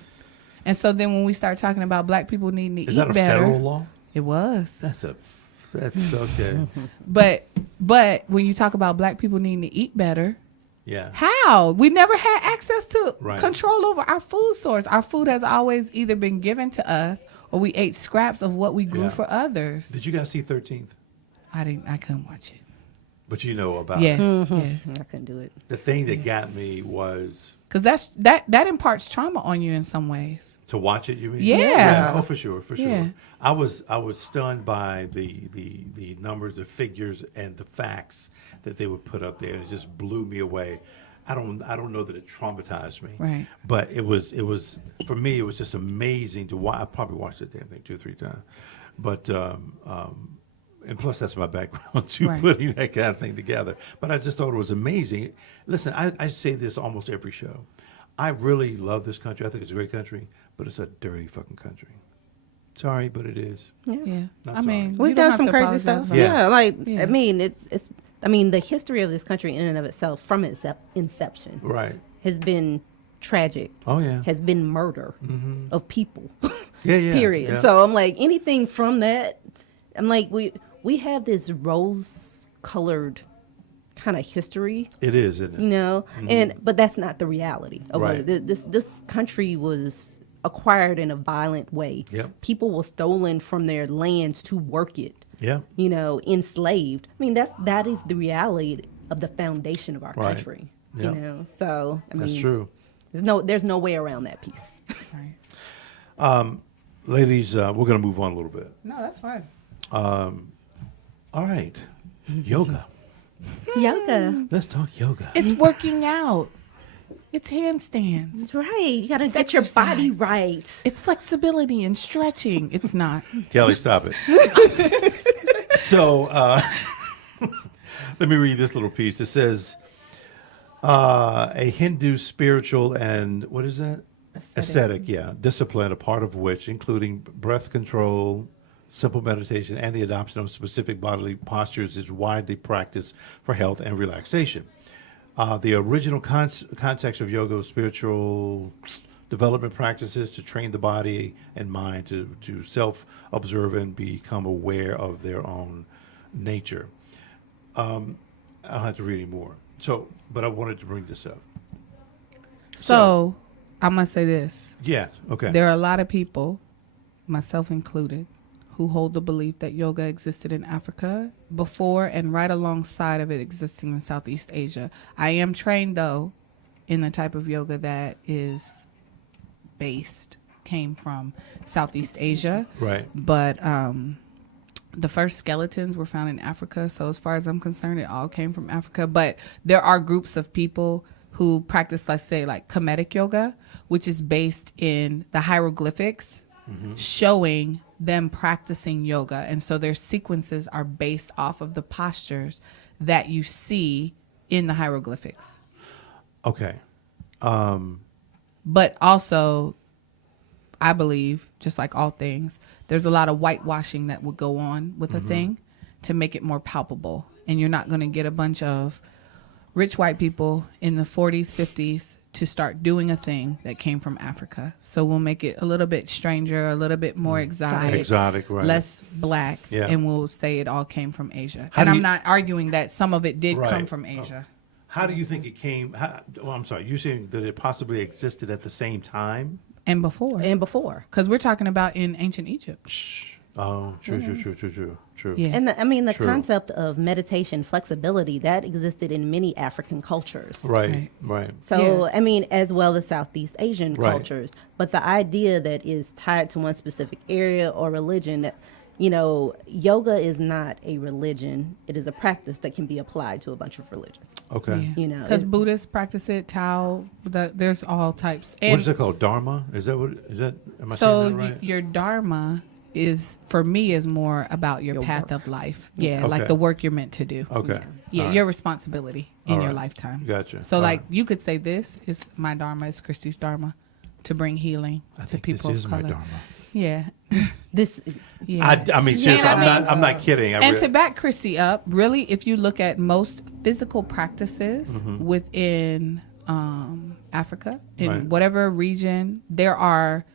And so then when we start talking about Black people needing to Is eat that a better, federal law? it was. That's okay. But when you talk about Black people needing to eat better, Yeah. how? We never had access to Right. control over our food source. Our food has always either been given to us or we ate scraps of what we grew Yeah. for others. Did you guys see 13th? I couldn't watch it. But you know about Yes, it. yes. I couldn't do it. The thing that got me was Because that imparts trauma on you in some ways. to watch it. You mean? Yeah. Oh, for sure, for sure. Yeah. I was stunned by the numbers, the figures, and the facts that they would put up there, and it just blew me away. I don't know that it traumatized me, Right. But it was for me. It was just amazing to watch. I probably watched the damn thing 2 or 3 times, but and plus that's my background too, Right. putting that kind of thing together. But I just thought it was amazing. Listen, I say this almost every show. I really love this country. I think it's a great country, but it's a dirty fucking country. Sorry, but it is. Yeah. Not I mean, We've you don't done have some to crazy apologize stuff. about Yeah. Yeah, like Yeah. I mean, it's I mean, the history of this country in and of itself, from its inception, Right. has been tragic. Oh yeah. Has been murder of people. Yeah, yeah. Period. yeah. So I'm like, anything from that, I'm like, we have this rose-colored kind of history, It is, isn't it? you know, but that's not the reality of Right. what this country was acquired in a violent way. Yep. People were stolen from their lands to work it. Yeah. You know, enslaved. I mean, that is the reality of the foundation of our Right. country. Yep. You know, so I That's mean, true. There's no way around that piece. Right. Ladies, we're going to move on a little bit. No, that's fine. All right. Yoga. Yoga. Let's talk yoga. It's working out. It's handstands. That's right. You gotta It's get your body exercise. right. It's flexibility and stretching. It's not. Kelly, stop it. So, let me read this little piece. It says, a Hindu spiritual and, what is that? Aesthetic, yeah. Discipline, a part of which, including breath control, simple meditation, and the adoption of specific bodily postures, is widely practiced for health and relaxation. The original context of yoga was spiritual development practices to train the body and mind to self-observe and become aware of their own nature. I don't have to read any more. But I wanted to bring this up. So, I'm going to say this. Yeah, okay. There are a lot of people, myself included, who hold the belief that yoga existed in Africa before and right alongside of it existing in Southeast Asia. I am trained, though, in the type of yoga that is based came from Southeast Asia. Right. But the first skeletons were found in Africa. So as far as I'm concerned, it all came from Africa. But there are groups of people who practice, let's say, like Kemetic yoga, which is based in the hieroglyphics, showing them practicing yoga. And so their sequences are based off of the postures that you see in the hieroglyphics. Okay. But also, I believe, just like all things, there's a lot of whitewashing that would go on with a thing to make it more palpable. And you're not going to get a bunch of rich white people in the 40s, 50s to start doing a thing that came from Africa. So we'll make it a little bit stranger, a little bit more exotic. Exotic, right. Less black, Yeah. and we'll say it all came from Asia. How And do I'm you- not arguing that some of it did come Right. from Asia. How do you think it came? I'm sorry. You're saying that it possibly existed at the same time? And before. And before. Because we're talking about in ancient Egypt. Oh, true. Yeah. And the True. concept of meditation flexibility, that existed in many African cultures. Right. So, Yeah. as well as Southeast Asian Right. cultures. But the idea that is tied to one specific area or religion, that, yoga is not a religion. It is a practice that can be applied to a bunch of religions. Okay. Because Buddhists practice it, Tao, there's all types. What And is it called? Dharma? Is that what? Is that? Am I so saying that right? your dharma is, for me, is more about your path of life. Yeah, like Okay. the work you're meant to do. Okay. Yeah, All right. your responsibility in All your right. lifetime. Gotcha. So All like right. you could say this is my dharma, is Christy's dharma, to bring healing I to think people this is of my color. Dharma. Yeah. This, Yeah. I mean, seriously, I mean, I'm not kidding. And to back Christy up, really, if you look at most physical practices within Africa, in Right. whatever region, there are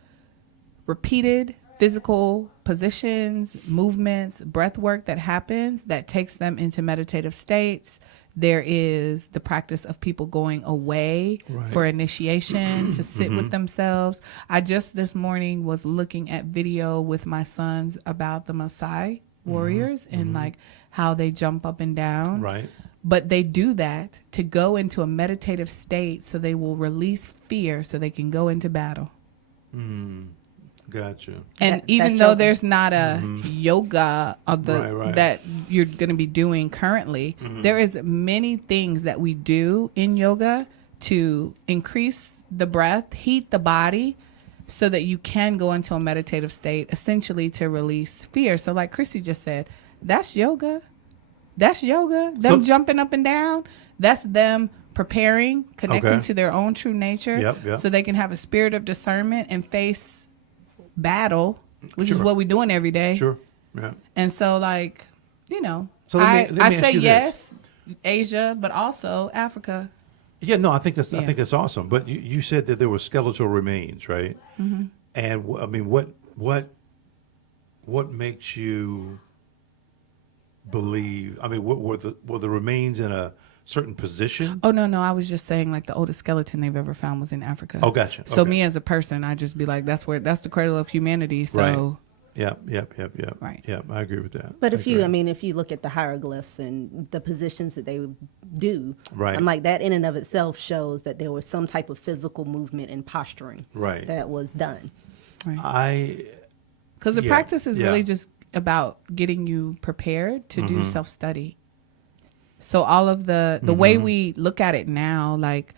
repeated physical positions, movements, breath work that happens that takes them into meditative states. There is the practice of people going away Right. for initiation to sit with themselves. I just this morning was looking at video with my sons about the Maasai warriors and like how they jump up and down. Right. But they do that to go into a meditative state so they will release fear so they can go into battle. Gotcha. And That- even that's though yoga. there's not a yoga of the Right. that you're going to be doing currently, there is many things that we do in yoga to increase the breath, heat the body, so that you can go into a meditative state, essentially to release fear. So like Christy just said, that's yoga. That's yoga. Them So- jumping up and down, that's them preparing, connecting Okay. to their own true nature, Yep. so they can have a spirit of discernment and face battle, which is Sure. what we're doing every day. Sure. Yeah. And so, like, So let I me ask say you this. yes, Asia, but also Africa. Yeah. No, I think that's Yeah. awesome. But you said that there were skeletal remains, right? And I mean, what makes you believe? I mean, were the remains in a certain position? Oh no, I was just saying like the oldest skeleton they've ever found was in Africa. Oh, gotcha. So Okay. me as a person, I just be like, that's the cradle of humanity. So Right. Yep. Right. Yep. I agree with that. but I if you, agree. I mean, if you look at the hieroglyphs and the positions that they do, Right. I'm like, that in and of itself shows that there was some type of physical movement and posturing Right. that was done. because the Yeah, practice is yeah. really just about getting you prepared to Mm-hmm. do self-study. So all of the way we look at it now, like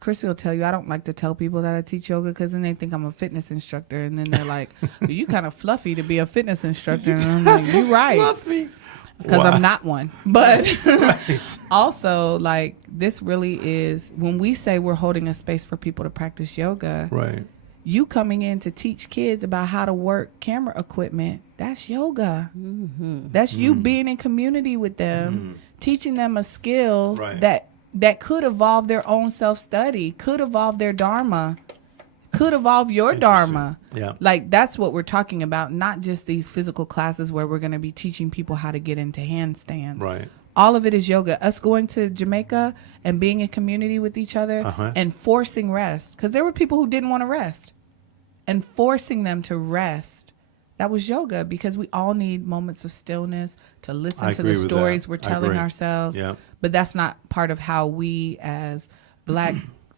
Christy will tell you, I don't like to tell people that I teach yoga because then they think I'm a fitness instructor, and then they're like, well, "You kind of fluffy to be a fitness instructor," and I'm like, "You're right," Fluffy. because Wow. I'm not one. But Right. also, like, this really is when we say we're holding a space for people to practice yoga. Right. You coming in to teach kids about how to work camera equipment, that's yoga. That's you being in community with them, teaching them a skill Right. that could evolve their own self-study, could evolve their dharma, could evolve your dharma. Yeah. Like, that's what we're talking about, not just these physical classes where we're going to be teaching people how to get into handstands. Right. All of it is yoga. Us going to Jamaica and being in community with each other and forcing rest. Because there were people who didn't want to rest. And forcing them to rest. That was yoga, because we all need moments of stillness to listen I to agree the with stories that. we're I telling agree. ourselves. Yeah. But that's not part of how we as Black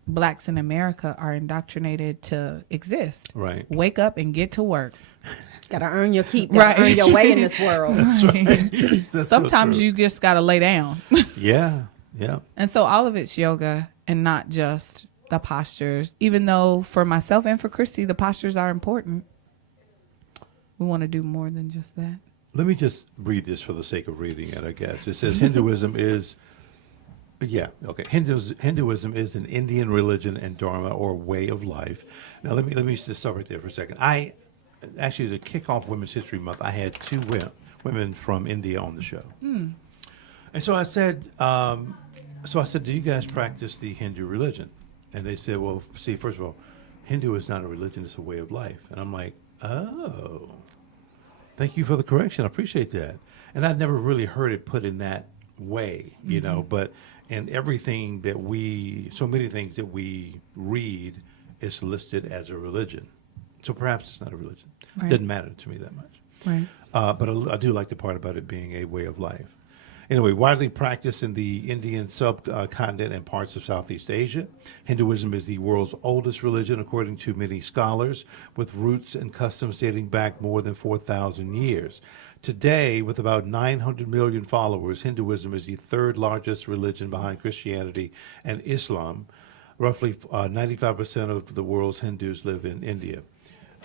blacks in America are indoctrinated to exist. Right. Wake up and get to work. Gotta earn your keep. Right. Gotta earn your way in this world. That's so Sometimes true. you just got to lay down. Yeah. Yeah. And so all of it's yoga and not just the postures, even though for myself and for Christy, the postures are important. We want to do more than just that. Let me just read this for the sake of reading it, I guess. It says Hinduism is, Hinduism is an Indian religion and dharma, or way of life. Now, let me just stop right there for a second. Actually, to kick off Women's History Month, I had two women from India on the show. And so I said, do you guys practice the Hindu religion? And they said, well, see, first of all, Hindu is not a religion, it's a way of life. And I'm like, oh, thank you for the correction. I appreciate that. And I'd never really heard it put in that way, you know, but and everything that so many things that we read is listed as a religion. So perhaps it's not a religion. Right. Doesn't matter to me that much. Right. But I do like the part about it being a way of life. Anyway, widely practiced in the Indian subcontinent and parts of Southeast Asia, Hinduism is the world's oldest religion, according to many scholars, with roots and customs dating back more than 4,000 years. Today, with about 900 million followers, Hinduism is the third largest religion behind Christianity and Islam. Roughly 95% of the world's Hindus live in India.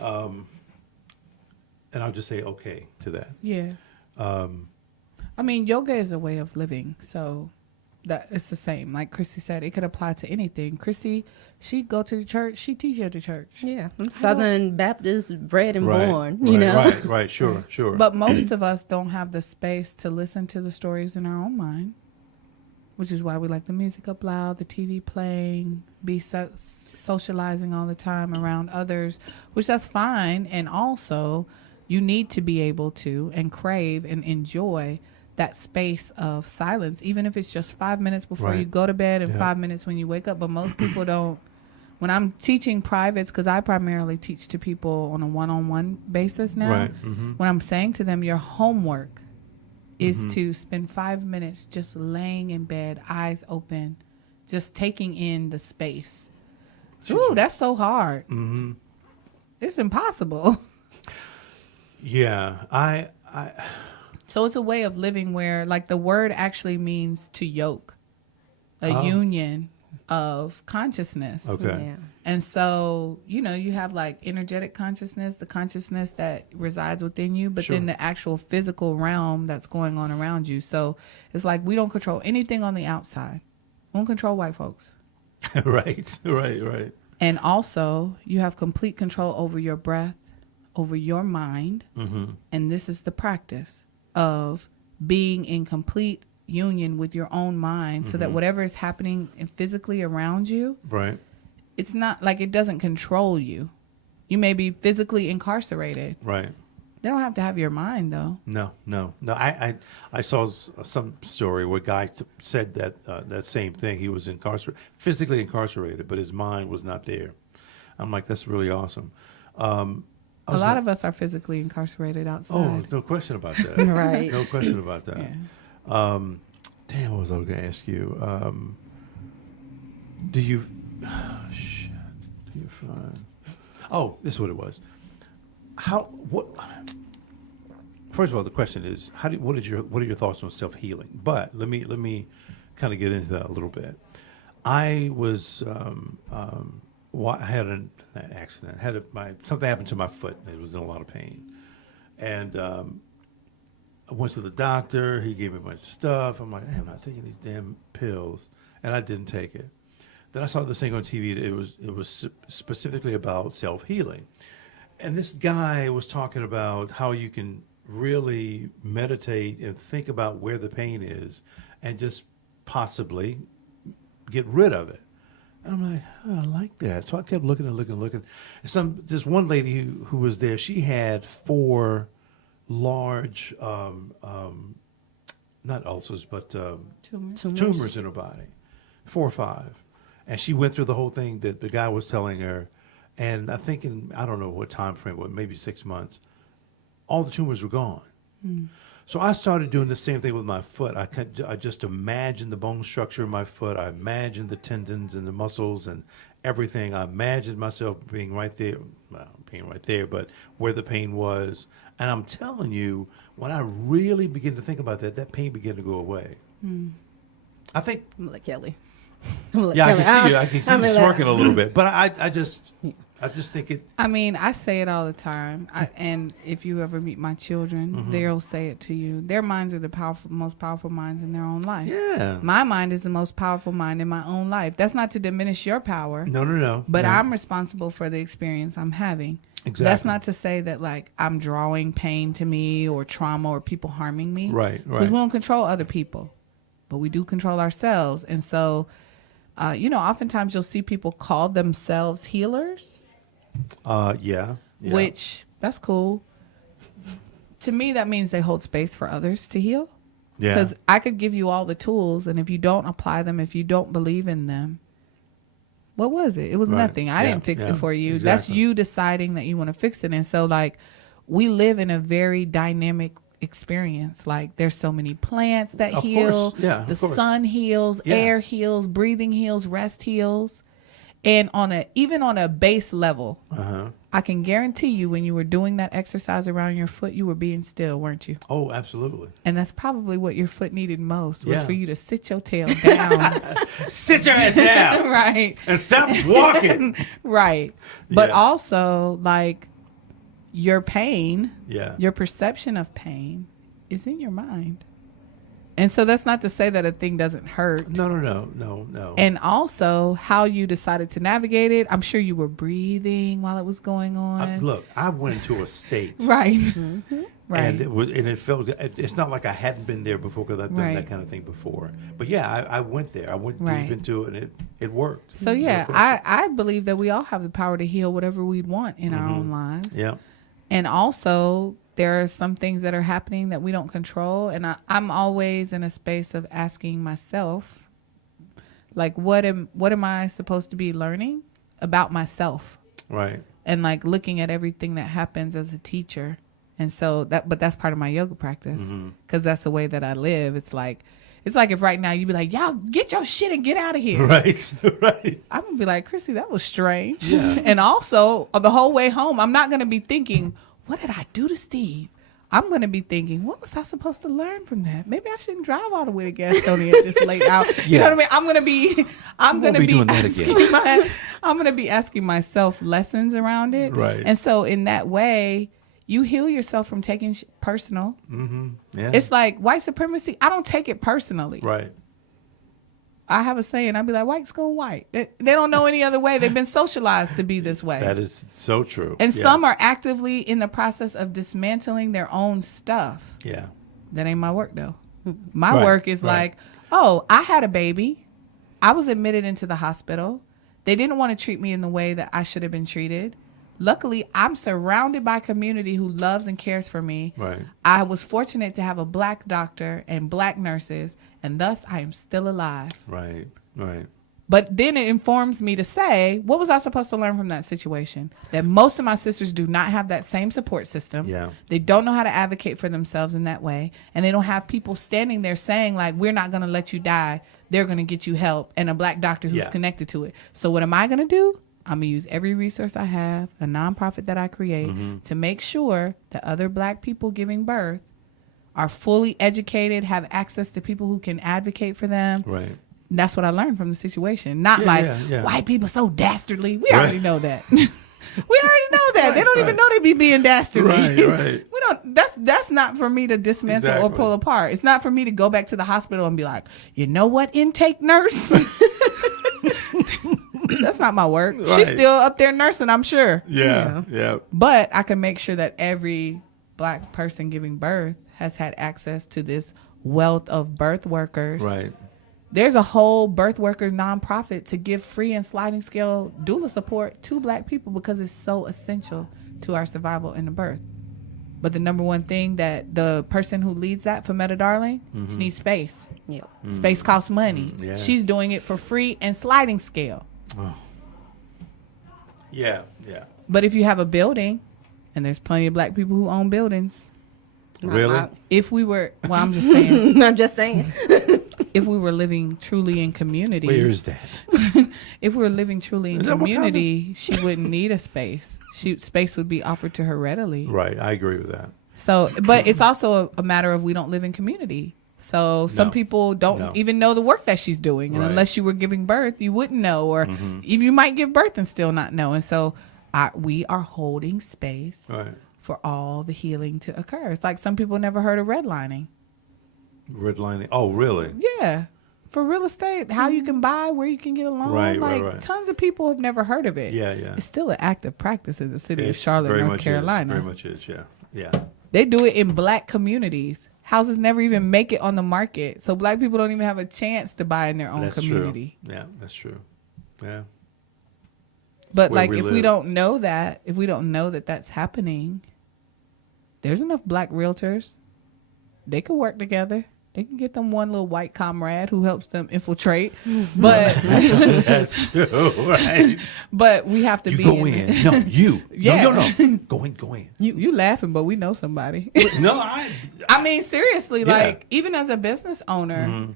And I'll just say okay to that. Yeah. I mean, yoga is a way of living, so that it's the same. Like Christy said, it could apply to anything. Christy, she'd go to the church, she teach at the church. Yeah, I'm Southern Baptist, bred and born. Right, You know, right, sure. But most of us don't have the space to listen to the stories in our own mind, which is why we like the music up loud, the TV playing, be socializing all the time around others, which that's fine. And also, you need to be able to and crave and enjoy that space of silence, even if it's just 5 minutes before Right. you go to bed and Yeah. 5 minutes when you wake up. But most people don't. When I'm teaching privates, because I primarily teach to people on a one-on-one basis now, Right. Mm-hmm. when I'm saying to them, your homework is to spend 5 minutes just laying in bed, eyes open, just taking in the space. Ooh, that's so hard. Mm-hmm. It's impossible. Yeah, I So it's a way of living where, like, the word actually means to yoke, a Oh. union of consciousness. okay. Yeah. And so, you know, you have like energetic consciousness, the consciousness that resides within you, but Sure. then the actual physical realm that's going on around you. So it's like we don't control anything on the outside. We don't control white folks. right. And also, you have complete control over your breath, over your mind. Mm-hmm. And this is the practice of being in complete union with your own mind so that whatever is happening physically around you, Right. it's not like it doesn't control you. You may be physically incarcerated. Right. They don't have to have your mind, though. No. I saw some story where a guy said that that same thing. He was physically incarcerated, but his mind was not there. I'm like, that's really awesome. A lot of us are physically incarcerated outside. Oh, no question about that. Right. No question about that. Yeah. Damn, what was I going to ask you? Do you? Shit. Do you find? Oh, this is what it was. What? First of all, the question is, what are your thoughts on self-healing? But let me kind of get into that a little bit. I was I had an accident. Something happened to my foot. It was in a lot of pain, and I went to the doctor. He gave me a bunch of stuff. I'm like, I'm not taking these damn pills, and I didn't take it. Then I saw this thing on TV. It was specifically about self-healing, and this guy was talking about how you can really meditate and think about where the pain is, and just possibly get rid of it. And I'm like, oh, I like that. So I kept looking. And this one lady who was there, she had 4 large, not ulcers, but tumors in her body, 4 or 5. And she went through the whole thing that the guy was telling her. And I think I don't know what time frame, but maybe 6 months, all the tumors were gone. So I started doing the same thing with my foot. I just imagined the bone structure of my foot. I imagined the tendons and the muscles and everything. I imagined myself being right there, but where the pain was. And I'm telling you, when I really begin to think about that, that pain began to go away. I think. I'm like Kelly. Yeah, I can see you smirking a little bit, but I just think it. I mean, I say it all the time, and if you ever meet my children, they'll say it to you. Their minds are the most powerful minds in their own life. Yeah. My mind is the most powerful mind in my own life. That's not to diminish your power. No. But no. I'm responsible for the experience I'm having. Exactly. That's not to say that like I'm drawing pain to me or trauma or people harming me. Right. Because we don't control other people, but we do control ourselves. And so, oftentimes you'll see people call themselves healers. Yeah. Which that's cool. To me, that means they hold space for others to heal. Yeah. Because I could give you all the tools, and if you don't apply them, if you don't believe in them, what was it? It was Right. nothing. I Yeah, didn't fix yeah, it for you. exactly. That's you deciding that you want to fix it. And so, like, we live in a very dynamic experience. Like, there's so many plants that Of heal. course. Yeah, of the course. sun heals, Yeah. air heals, breathing heals, rest heals. And even on a base level, I can guarantee you when you were doing that exercise around your foot, you were being still, weren't you? Oh, absolutely. And that's probably what your foot needed most, was Yeah. for you to sit your tail down. Sit your ass down Right. and stop walking. Right. But Yeah. also, like, your pain, Yeah. your perception of pain is in your mind. And so that's not to say that a thing doesn't hurt. No. And also how you decided to navigate it. I'm sure you were breathing while it was going on. Look, I went into a state. Right. Right. And it felt. It's not like I hadn't been there before because I've done Right. that kind of thing before. But yeah, I went there. I went Right. deep into it, and it worked. So yeah, I believe that we all have the power to heal whatever we want in our own lives. Yeah. And also, there are some things that are happening that we don't control. And I'm always in a space of asking myself, like, what am I supposed to be learning about myself? Right. And like looking at everything that happens as a teacher. And so but that's part of my yoga practice, because that's the way that I live. It's like if right now you'd be like, y'all get your shit and get out of here. Right. Right. I'm going to be like, Christy, that was strange. Yeah. And also, the whole way home, I'm not going to be thinking, what did I do to Steve? I'm going to be thinking, what was I supposed to learn from that? Maybe I shouldn't drive all the way to Gastonia this late out. You know what I mean? I'm going to be doing that again. I'm going to be asking myself lessons around it. Right. And so in that way, you heal yourself from taking personal. Yeah. It's like white supremacy. I don't take it personally. Right. I have a saying. I'd be like, whites go white. They don't know any other way. They've been socialized to be this way. That is so true. And Yeah. some are actively in the process of dismantling their own stuff. Yeah. That ain't my work, though. My Right, work is right. like, oh, I had a baby. I was admitted into the hospital. They didn't want to treat me in the way that I should have been treated. Luckily, I'm surrounded by a community who loves and cares for me. Right. I was fortunate to have a black doctor and black nurses, and thus I am still alive. Right. Right. But then it informs me to say, what was I supposed to learn from that situation? That most of my sisters do not have that same support system. Yeah. They don't know how to advocate for themselves in that way. And they don't have people standing there saying, like, we're not going to let you die. They're going to get you help. And a black doctor who's Yeah. connected to it. So what am I going to do? I'm going to use every resource I have, a nonprofit that I create, to make sure that other black people giving birth are fully educated, have access to people who can advocate for them. Right. And that's what I learned from the situation. Not Yeah, like yeah. white people so dastardly. We Right. already know that. We already know that. They Right, don't even right. know they be being dastardly. Right, right. We don't. That's not for me to dismantle or Exactly. pull apart. It's not for me to go back to the hospital and be like, you know what, intake nurse. That's not my work. She's Right. still up there nursing, I'm sure. Yeah. You know? Yeah. But I can make sure that every black person giving birth has had access to this wealth of birth workers. Right. There's a whole birth workers nonprofit to give free and sliding scale doula support to black people because it's so essential to our survival in the birth. But the number one thing that the person who leads that for Meta Darling, she needs space. Yep. Space costs money. Yeah. She's doing it for free and sliding scale. Yeah. Yeah. But if you have a building, and there's plenty of black people who own buildings, Really? If we were, well, I'm just saying, I'm just saying. if we were living truly in community, Where's that? if we were living truly in Is that community, she wouldn't need a space. Space would be offered to her readily. Right. I agree with that. So, but it's also a matter of we don't live in community. So some No. people don't No. even know the work that she's doing. And Right. unless you were giving birth, you wouldn't know. Or even you might give birth and still not know. And so we are holding space Right. for all the healing to occur. It's like some people never heard of redlining. Redlining. Oh, really? Yeah. For real estate, how you can buy, where you can get a loan. Right, like right. tons of people have never heard of it. Yeah, yeah. It's still an active practice in the city of It's Charlotte, very North much Carolina. Is. Very much is. Yeah. Yeah. They do it in black communities. Houses never even make it on the market. So black people don't even have a chance to buy in their own That's community. true. Yeah, that's true. Yeah. But where like we if we live. don't know that, if we don't know that that's happening, there's enough black realtors. They could work together. They can get them one little white comrade who helps them infiltrate. But That's true, right? but we have to You be go in. No, you. Yeah. No. Go in, go in. You laughing, but we know somebody. No, I mean, seriously, Yeah. like even as a business owner,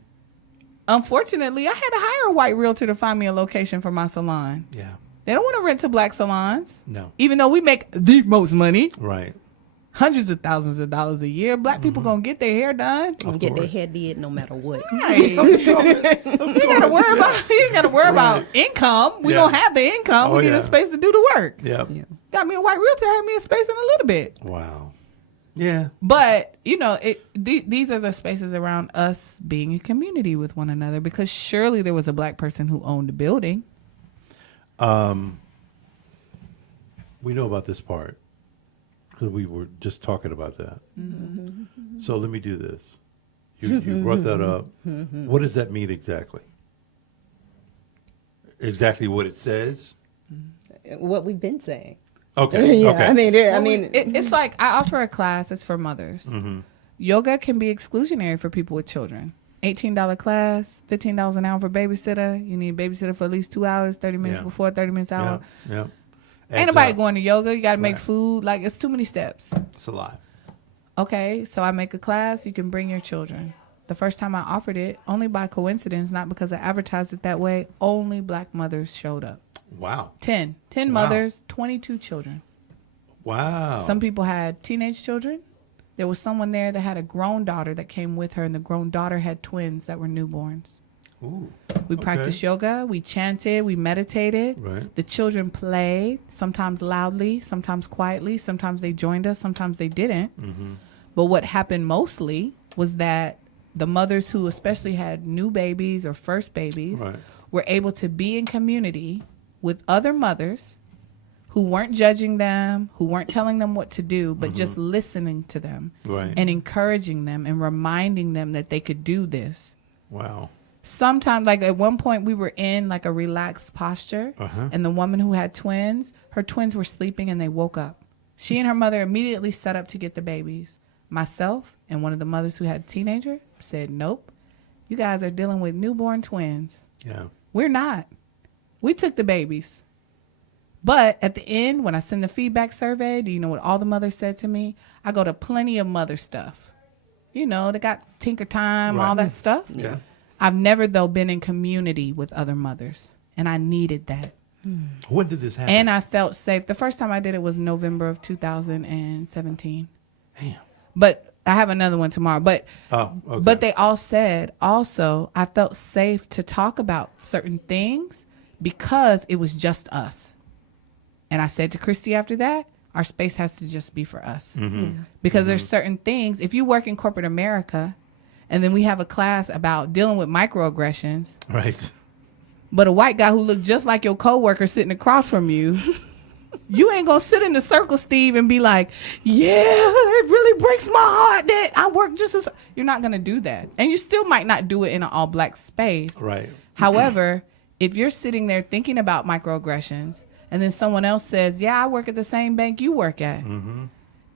unfortunately, I had to hire a white realtor to find me a location for my salon. yeah. They don't want to rent to black salons, No. even though we make the most money, Right. hundreds of thousands of dollars a year. Black people gonna get their hair done. Gonna get their course. head did no matter what. Right. You ain't gotta worry about income. We Yeah. don't have the income. Oh, We need yeah. a space to do the work. Yep. Yeah. Got me a white realtor, had me a space in a little bit. Wow. Yeah. But these are the spaces around us being in community with one another, because surely there was a black person who owned the building. We know about this part because we were just talking about that. So let me do this. You brought that up. What does that mean exactly? Exactly what it says? What we've been saying. Okay. Yeah, Okay. I mean, It's like I offer a class. It's for mothers. Yoga can be exclusionary for people with children. $18 class, $15 an hour for babysitter. You need a babysitter for at least 2 hours, 30 minutes Yeah. before, 30 minutes out. Yeah. Ain't nobody going to yoga. You got to make Right. food. Like, it's too many steps. It's a lot. Okay, so I make a class. You can bring your children. The first time I offered it, only by coincidence, not because I advertised it that way, only black mothers showed up. Wow. 10 Wow. mothers, 22 children. Wow. Some people had teenage children. There was someone there that had a grown daughter that came with her, and the grown daughter had twins that were newborns. Ooh. We practiced yoga, we chanted, we meditated. Right. The children played, sometimes loudly, sometimes quietly, sometimes they joined us, sometimes they didn't. But what happened mostly was that the mothers who especially had new babies or first babies Right. were able to be in community with other mothers who weren't judging them, who weren't telling them what to do, but just listening to them Right. and encouraging them and reminding them that they could do this. Wow. Sometimes, like at one point, we were in like a relaxed posture, and the woman who had twins, her twins were sleeping and they woke up. She and her mother immediately set up to get the babies. Myself and one of the mothers who had a teenager said, nope, you guys are dealing with newborn twins. Yeah. We're not. We took the babies. But at the end, when I send the feedback survey, do you know what all the mothers said to me? I go to plenty of mother stuff. You know, they got Tinker Time, Right. all that stuff. Yeah. I've never, though, been in community with other mothers, and I needed that. When did this happen? And I felt safe. The first time I did it was November of 2017. Damn. But I have another one tomorrow. But Oh, okay. But they all said also I felt safe to talk about certain things because it was just us. And I said to Christy after that, our space has to just be for us. Because there's certain things, if you work in corporate America and then we have a class about dealing with microaggressions, Right. but a white guy who looked just like your coworker sitting across from you, you ain't gonna sit in the circle, Steve, and be like, yeah, it really breaks my heart that I work just as... You're not gonna do that. And you still might not do it in an all-black space. Right. However, if you're sitting there thinking about microaggressions and then someone else says, yeah, I work at the same bank you work at.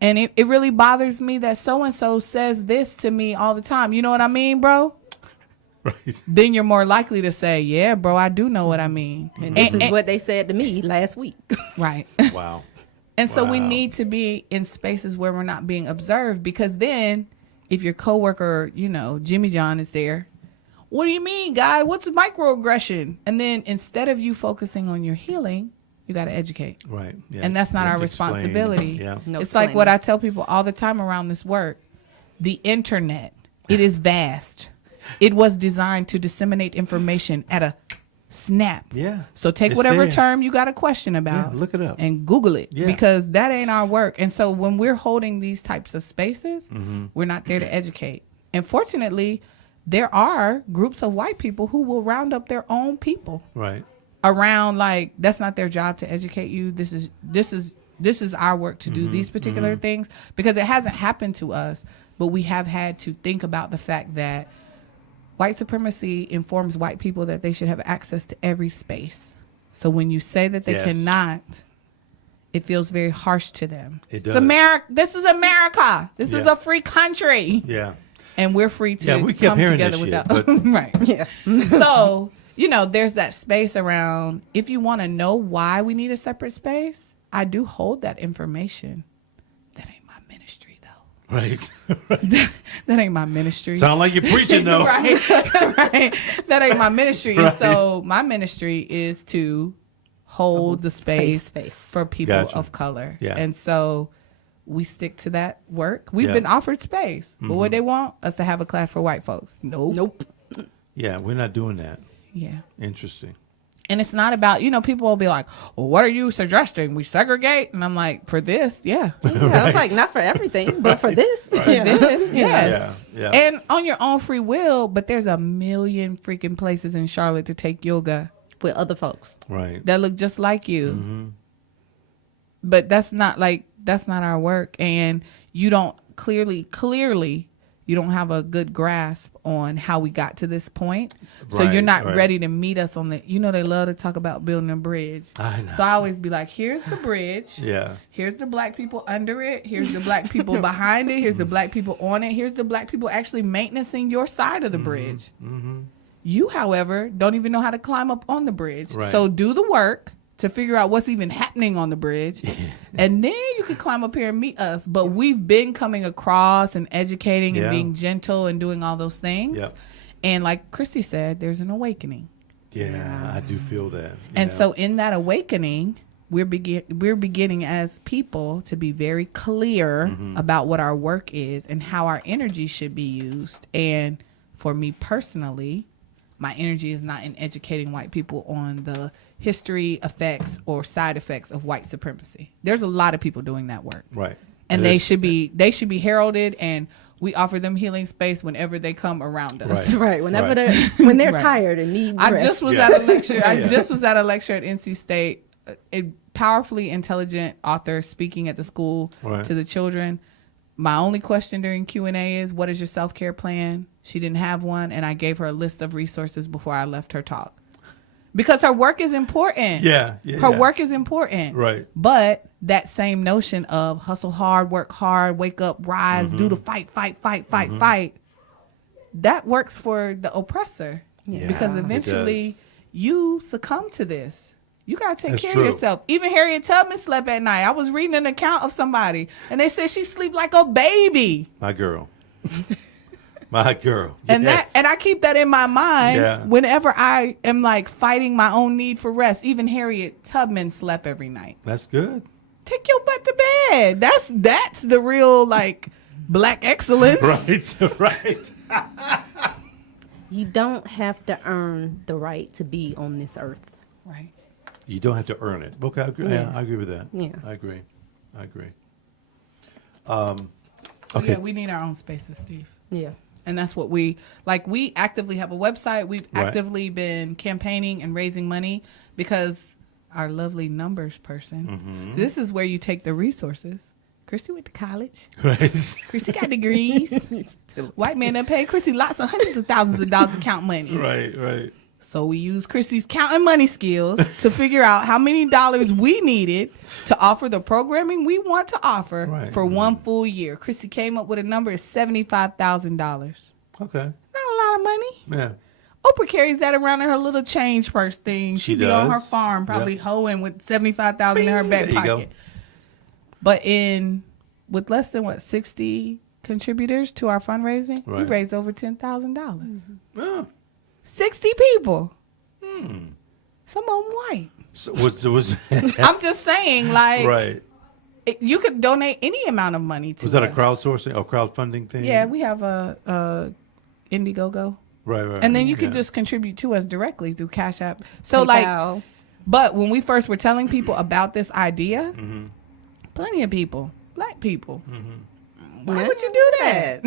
And it really bothers me that so-and-so says this to me all the time. You know what I mean, bro? Right. Then you're more likely to say, yeah, bro, I do know what I mean. and this is what they said to me last week. Right. Wow. And so we Wow. need to be in spaces where we're not being observed, because then if your coworker, Jimmy John is there, what do you mean, guy? What's microaggression? And then instead of you focusing on your healing, you got to educate. Right. Yeah. And that's not You have our to explain. responsibility. Yeah. No It's like what explaining. I tell people all the time around this work. The internet, it is vast. It was designed to disseminate information at a snap. Yeah. So take It's whatever there. term you got a question about. Yeah, look it up. And Google it, Yeah. because that ain't our work. And so when we're holding these types of spaces, Mm-hmm. we're not there to educate. And fortunately, there are groups of white people who will round up their own people Right. around, like, that's not their job to educate you. This is our work to do these particular things, because it hasn't happened to us, but we have had to think about the fact that white supremacy informs white people that they should have access to every space. So when you say that they Yes. cannot, it feels very harsh to them. It It's does. America. This is America. This is Yeah. a free country. Yeah. And we're free to Yeah, we kept come hearing together this with shit, that. but- Right. Yeah. So, there's that space around, if you want to know why we need a separate space, I do hold that information. That ain't my ministry, though. Right. That ain't my ministry. Sound like you're preaching though. right. That ain't my ministry. Right. And so my ministry is to hold the Safe space, space. for people Gotcha. of color. Yeah. And so we stick to that work. We've Yeah. been offered space. But what they want us to have a class for white folks. Nope. Yeah, we're not doing that. Yeah. Interesting. And it's not about, people will be like, well, what are you suggesting? We segregate? And I'm like, for this, yeah. Yeah, it's like not for everything, but for this. For this, yes. Yeah, yeah. And on your own free will, but there's a million freaking places in Charlotte to take yoga With other folks. Right. that look just like you. But that's not our work. And you don't clearly, you don't have a good grasp on how we got to this point. So you're Right, not right. ready to meet us on the, they love to talk about building a bridge. I know. So I always be like, here's the bridge. Yeah. Here's the black people under it. Here's the black people behind it. Here's the black people on it. Here's the black people actually maintaining your side of the bridge. You, however, don't even know how to climb up on the bridge. Right. So do the work to figure out what's even happening on the bridge. And then you can climb up here and meet us. But we've been coming across and educating Yeah. and being gentle and doing all those things. Yep. And like Christy said, there's an awakening. Yeah, I do feel that. And so in that awakening, we're beginning as people to be very clear about what our work is and how our energy should be used. And for me personally, my energy is not in educating white people on the history, effects, or side effects of white supremacy. There's a lot of people doing that work. Right. And they should be heralded, and we offer them healing space whenever they come around us. Right. Right. Whenever Right. they're Right. tired and need I rest. just was Yeah. at a lecture. I Yeah. just was at a lecture at NC State. A powerfully intelligent author speaking at the school Right. to the children. My only question during Q&A is, what is your self-care plan? She didn't have one, and I gave her a list of resources before I left her talk. Because her work is important. Yeah. Her work is important. Right. But that same notion of hustle hard, work hard, wake up, rise, do the fight, that works for the oppressor. Yeah, Because it eventually you succumb to this. You got to take That's care true. of yourself. Even Harriet Tubman slept at night. I was reading an account of somebody, and they said she sleep like a baby. My girl. My girl. And Yes. I keep that in my mind Yeah. whenever I am like fighting my own need for rest. Even Harriet Tubman slept every night. That's good. Take your butt to bed. That's the real like black excellence. Right. Right. You don't have to earn the right to be on this earth. Right. You don't have to earn it. Okay, I agree. Yeah. I agree with that. Yeah. I agree. So Okay. yeah, we need our own spaces, Steve. Yeah. And that's what we actively have a website. We've Right. actively been campaigning and raising money because our lovely numbers person. So this is where you take the resources. Christy went to college. Right. Christy got degrees. White man that paid Christy lots of hundreds of thousands of dollars to count money. Right. Right. So we used Christy's counting money skills to figure out how many dollars we needed to offer the programming we want to offer Right. for one full year. Christy came up with a number of $75,000. Okay. Not a lot of money. Yeah. Oprah carries that around in her little change purse thing. She She be on her does. farm, probably Yep. hoeing with $75,000 in her back There you go. pocket. But with less than 60 contributors to our fundraising, we Right. raised over $10,000. Oh. 60 people. Some of them white. So was I'm just saying, like, right. you could donate any amount of money to Was that a us. crowdsourcing or crowdfunding thing? Yeah, we have a Indiegogo. Right. And then you Yeah. can just contribute to us directly through Cash App. So, like, PayPal. but when we first were telling people about this idea, Mm-hmm. plenty of people, black people, why Yeah. would you do that?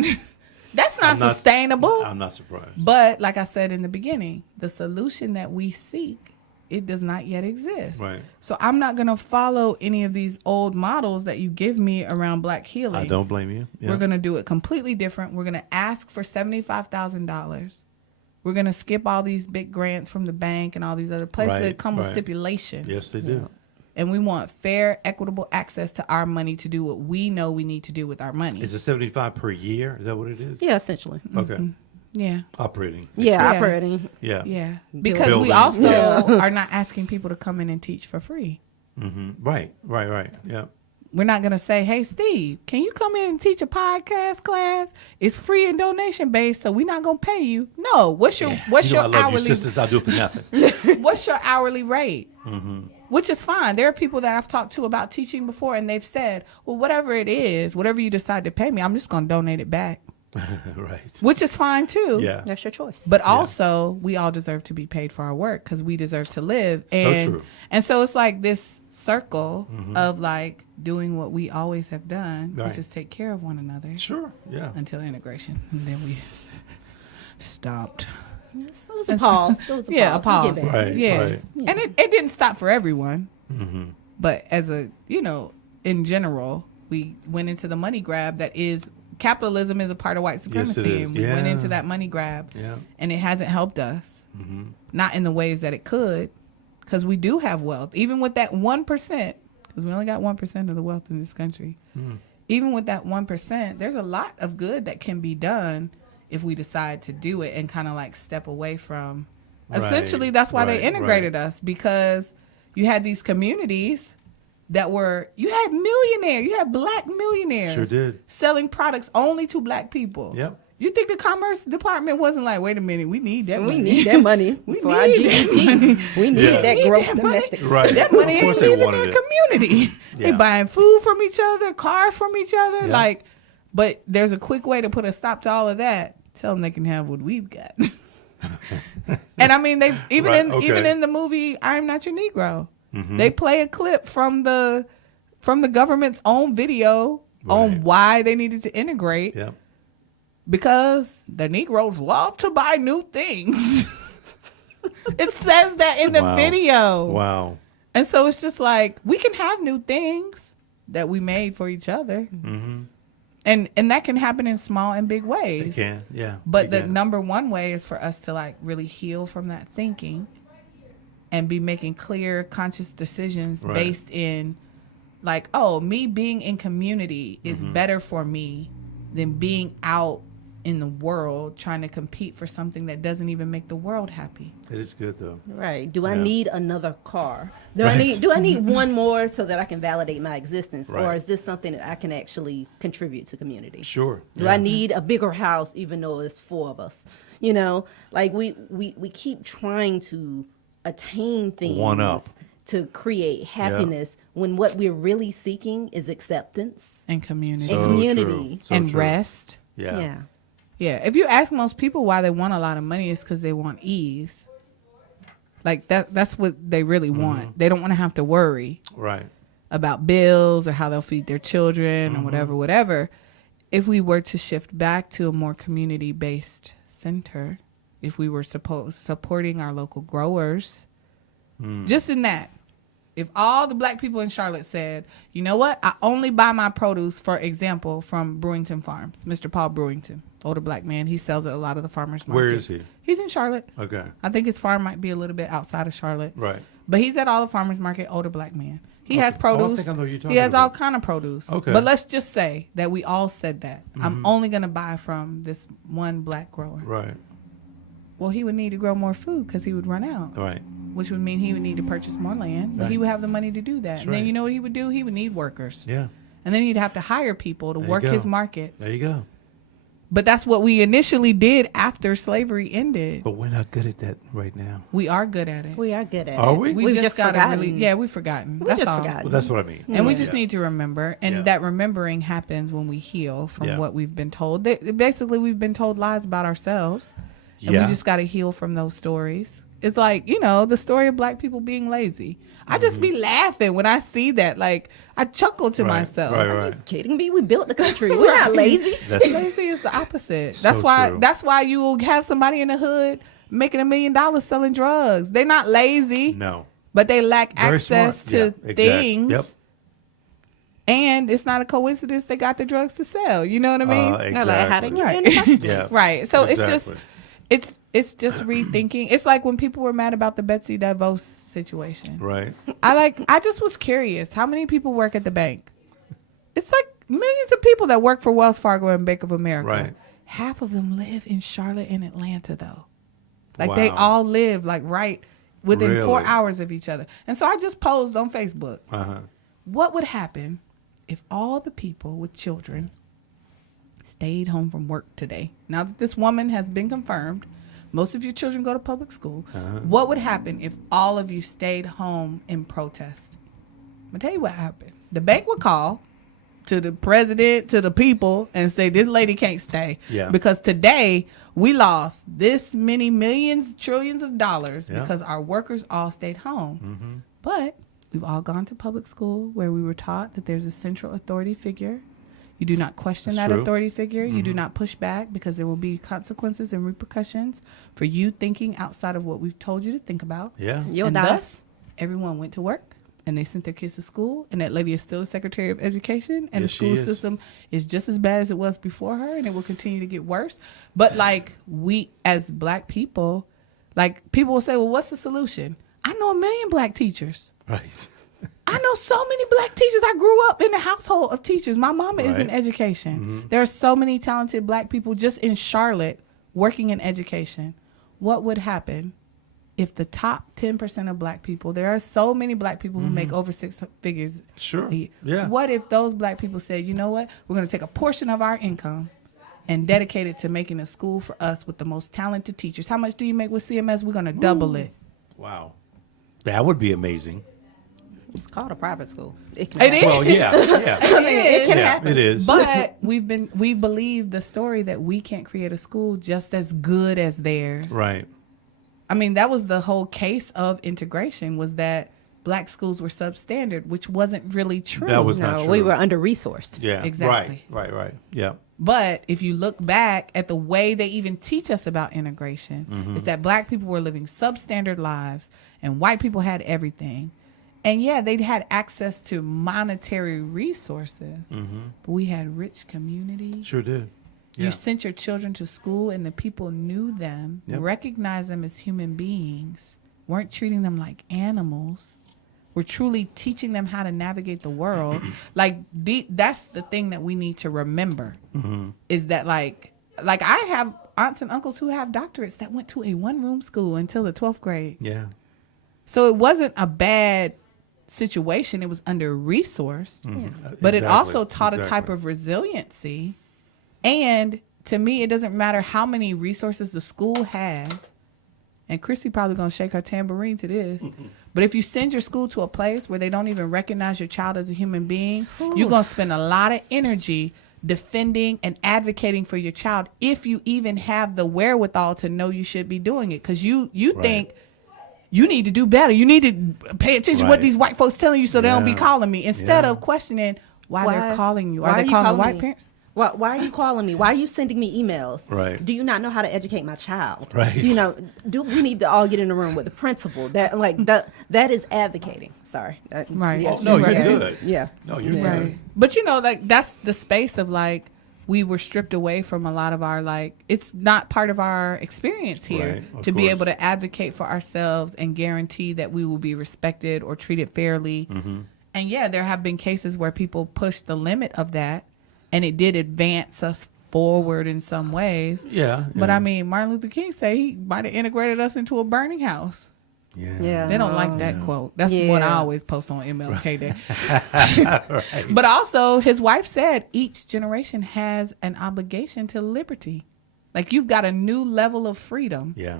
That's not I'm not- sustainable. I'm not surprised. But like I said in the beginning, the solution that we seek, it does not yet exist. Right. So I'm not going to follow any of these old models that you give me around black healing. I don't blame you. Yeah. We're going to do it completely different. We're going to ask for $75,000. We're going to skip all these big grants from the bank and all these other places Right, that come with right. stipulations. Yes, they do. And we want fair, equitable access to our money to do what we know we need to do with our money. Is it 75 per year? Is that what it is? Yeah, essentially. Okay. Yeah. Operating. Yeah, Yeah. operating. Yeah. Yeah. Because we Building. also Yeah. are not asking people to come in and teach for free. Mm-hmm. Right. Yeah. We're not going to say, hey, Steve, can you come in and teach a podcast class? It's free and donation based, so we're not going to pay you. No. What's your You know, I love hourly you sisters. I'll do it for nothing. what's your hourly rate? Mm-hmm. Which is fine. There are people that I've talked to about teaching before, and they've said, well, whatever it is, whatever you decide to pay me, I'm just going to donate it back, Right. which is fine too. Yeah. That's your choice. But also, we all deserve to be paid for our work because we deserve to live. And, true. And so it's like this circle of like doing what we always have done, Right. which is take care of one another Sure. Yeah. until integration. And then we stopped. So it was a pause. So it was a Yeah, a pause. We pause. get back. Right. Yes. Right. And it didn't stop for everyone. Mm-hmm. But as in general, we went into the money grab that is capitalism is a part of white supremacy. is. And we went Yeah. into that money grab Yeah. and it hasn't helped us. Mm-hmm. Not in the ways that it could, because we do have wealth. Even with that 1%, because we only got 1% of the wealth in this country. Even with that 1%, there's a lot of good that can be done if we decide to do it and kind of like step away from. Right, Essentially, that's why they right, integrated us, because you had these communities that you had millionaires, you had black millionaires Sure did. selling products only to black people. Yep. You think the Commerce Department wasn't like, wait a minute, we need that money. We need that money We for our need that money. GDP. We need Yeah. that We need growth that money. domestic. Right. That money Of course ain't they leaving wanted the it. community. They Yeah. buying food from each other, cars from each other. Yeah. Like, but there's a quick way to put a stop to all of that. Tell them they can have what we've got. And I mean, they even Right, even okay. in the movie "I'm Not Your Negro," Mm-hmm. they play a clip from the government's own video Right. on why they needed to integrate. Yep. Because the Negroes love to buy new things. It says that in the Wow. video. Wow. And so it's just like, we can have new things that we made for each other. Mm-hmm. And that can happen in small and big They ways. can. Yeah. But they the can. number one way is for us to like really heal from that thinking and be making clear, conscious decisions Right. based in like, oh, me being in community is Mm-hmm. better for me than being out in the world trying to compete for something that doesn't even make the world happy. It is good though. Right. Do I Yeah. need another car? Do Right. I need one more so that I can validate my existence? Or Right. is this something that I can actually contribute to community? Sure. Do Yeah. I need a bigger house even though it's 4 of us? You know, like we keep trying to attain things One up. to create happiness when what we're really seeking is acceptance And community. and So community. true. So and true. rest. Yeah. Yeah. Yeah, if you ask most people why they want a lot of money, it's because they want ease. Like that's what they really want. They don't want to have to worry Right. about bills or how they'll feed their children or whatever. If we were to shift back to a more community-based center, if we were supporting our local growers, just in that, if all the black people in Charlotte said, you know what, I only buy my produce, for example, from Brewington Farms, Mr. Paul Brewington, older black man, he sells at a lot of the farmers markets. Where is he? He's in Charlotte. Okay. I think his farm might be a little bit outside of Charlotte. Right. But he's at all the farmers market, older black man. He has Oh, I produce. think I know what you're He talking has all about. kind of produce. Okay. But let's just say that we all said that. I'm only going to buy from this one black grower. Right. Well, he would need to grow more food because he would run out, Right. which would mean he would need to purchase more land. But he Right. would have the money to do that. That's And then right. you know what he would do? He would need workers. Yeah. and then he'd have to hire people to There you work go. his markets. There you go. But that's what we initially did after slavery ended. But we're not good at that right now. We are good at it. We are good at Are it. we? We've just got to forgotten. really, we've forgotten. We That's just all. forgotten. Well, that's what I mean. And we Yeah. just need to remember, and Yeah. that remembering happens when we heal from Yeah. what we've been told. Basically, we've been told lies about ourselves, and Yeah. we just got to heal from those stories. It's like, the story of black people being lazy. I just be laughing when I see that. Like, I chuckle to Right, myself. right. Kidding me? We built the country. We're not lazy. That's Lazy is the opposite. So That's why. true. That's why you will have somebody in the hood making $1 million selling drugs. They're not lazy, no. but they lack Very access smart. to Yeah, exact. things. Yep. And it's not a coincidence they got the drugs to sell. You know what I mean? They're like, how to Exactly. get in the first place. Yeah. Right. So Exactly. it's just rethinking. It's like when people were mad about the Betsy DeVos situation. Right. I just was curious. How many people work at the bank? It's like millions of people that work for Wells Fargo and Bank of America. Right. Half of them live in Charlotte and Atlanta though. Like they Wow. all live like right within 4 Really? hours of each other. And so I just posed on Facebook. Uh-huh. What would happen if all the people with children stayed home from work today? Now that this woman has been confirmed, most of your children go to public school. What would happen if all of you stayed home in protest? I'm going to tell you what happened. The bank would call to the president, to the people, and say, this lady can't stay. Yeah. Because today we lost this many millions, trillions of dollars Yeah. because our workers all stayed home. But we've all gone to public school where we were taught that there's a central authority figure. You do not question That's that true. authority figure. You do not push back because there will be consequences and repercussions for you thinking outside of what we've told you to think about. Yeah. You'll And die. thus, everyone went to work and they sent their kids to school. And that lady is still the Secretary of Education. And Yes, the school she is. system is just as bad as it was before her. And it will continue to get worse. But like we as black people, like people will say, well, what's the solution? I know 1 million black teachers. Right. I know so many black teachers. I grew up in a household of teachers. My mama is in Right. education. There are so many talented black people just in Charlotte working in education. What would happen if the top 10% of black people, there are so many black people who make over six figures. Sure. a year. Yeah. What if those black people said, you know what? We're going to take a portion of our income and dedicate it to making a school for us with the most talented teachers. How much do you make with CMS? We're going to double it. Wow. That would be amazing. It's called a private school. It can It happen. Well, yeah. Yeah. I mean, it can Yeah, happen. it is. But we believe the story that we can't create a school just as good as theirs. Right. I mean, that was the whole case of integration, was that black schools were substandard, which wasn't really true. That was not No, true. we were under-resourced. Yeah. Exactly. Right. Yeah. But if you look back at the way they even teach us about integration, is that black people were living substandard lives and white people had everything. And yeah, they had access to monetary resources, but we had rich communities. Sure did. Yeah. You sent your children to school and the people knew them, Yep. recognized them as human beings, weren't treating them like animals, were truly teaching them how to navigate the world. That's the thing that we need to remember, is that like I have aunts and uncles who have doctorates that went to a one-room school until the 12th grade. Yeah. So it wasn't a bad situation. It was under-resourced. But it Exactly. also taught a type Exactly. of resiliency. And to me, it doesn't matter how many resources the school has. And Christy probably going to shake her tambourine to this. But if you send your school to a place where they don't even recognize your child as a human being, you're going to spend a lot of energy defending and advocating for your child if you even have the wherewithal to know you should be doing it. Because you Right. think you need to do better. You need to pay attention to what Right. these white folks telling you so they don't be Yeah. calling me. Instead Yeah. of questioning why they're calling you. why Are they you calling the white me? parents? Why are you calling me? Why are you sending me emails? Right. Do you not know how to educate my child? Right. Do you know? Do we need to all get in the room with the principal? That is advocating. Sorry. Right. Yeah, Oh, no, you're right. good. Yeah. No, you're Yeah. good. Right. But that's the space of we were stripped away from a lot of our it's not part of our experience here Right, of to be course. able to advocate for ourselves and guarantee that we will be respected or treated fairly. And yeah, there have been cases where people pushed the limit of that and it did advance us forward in some ways. Yeah. But yeah. I mean, Martin Luther King said he might have integrated us into a burning house. Yeah. They don't like that quote. That's Yeah. what I always post on MLK Day. But also, his wife said each generation has an obligation to liberty. Like, you've got a new level of freedom Yeah.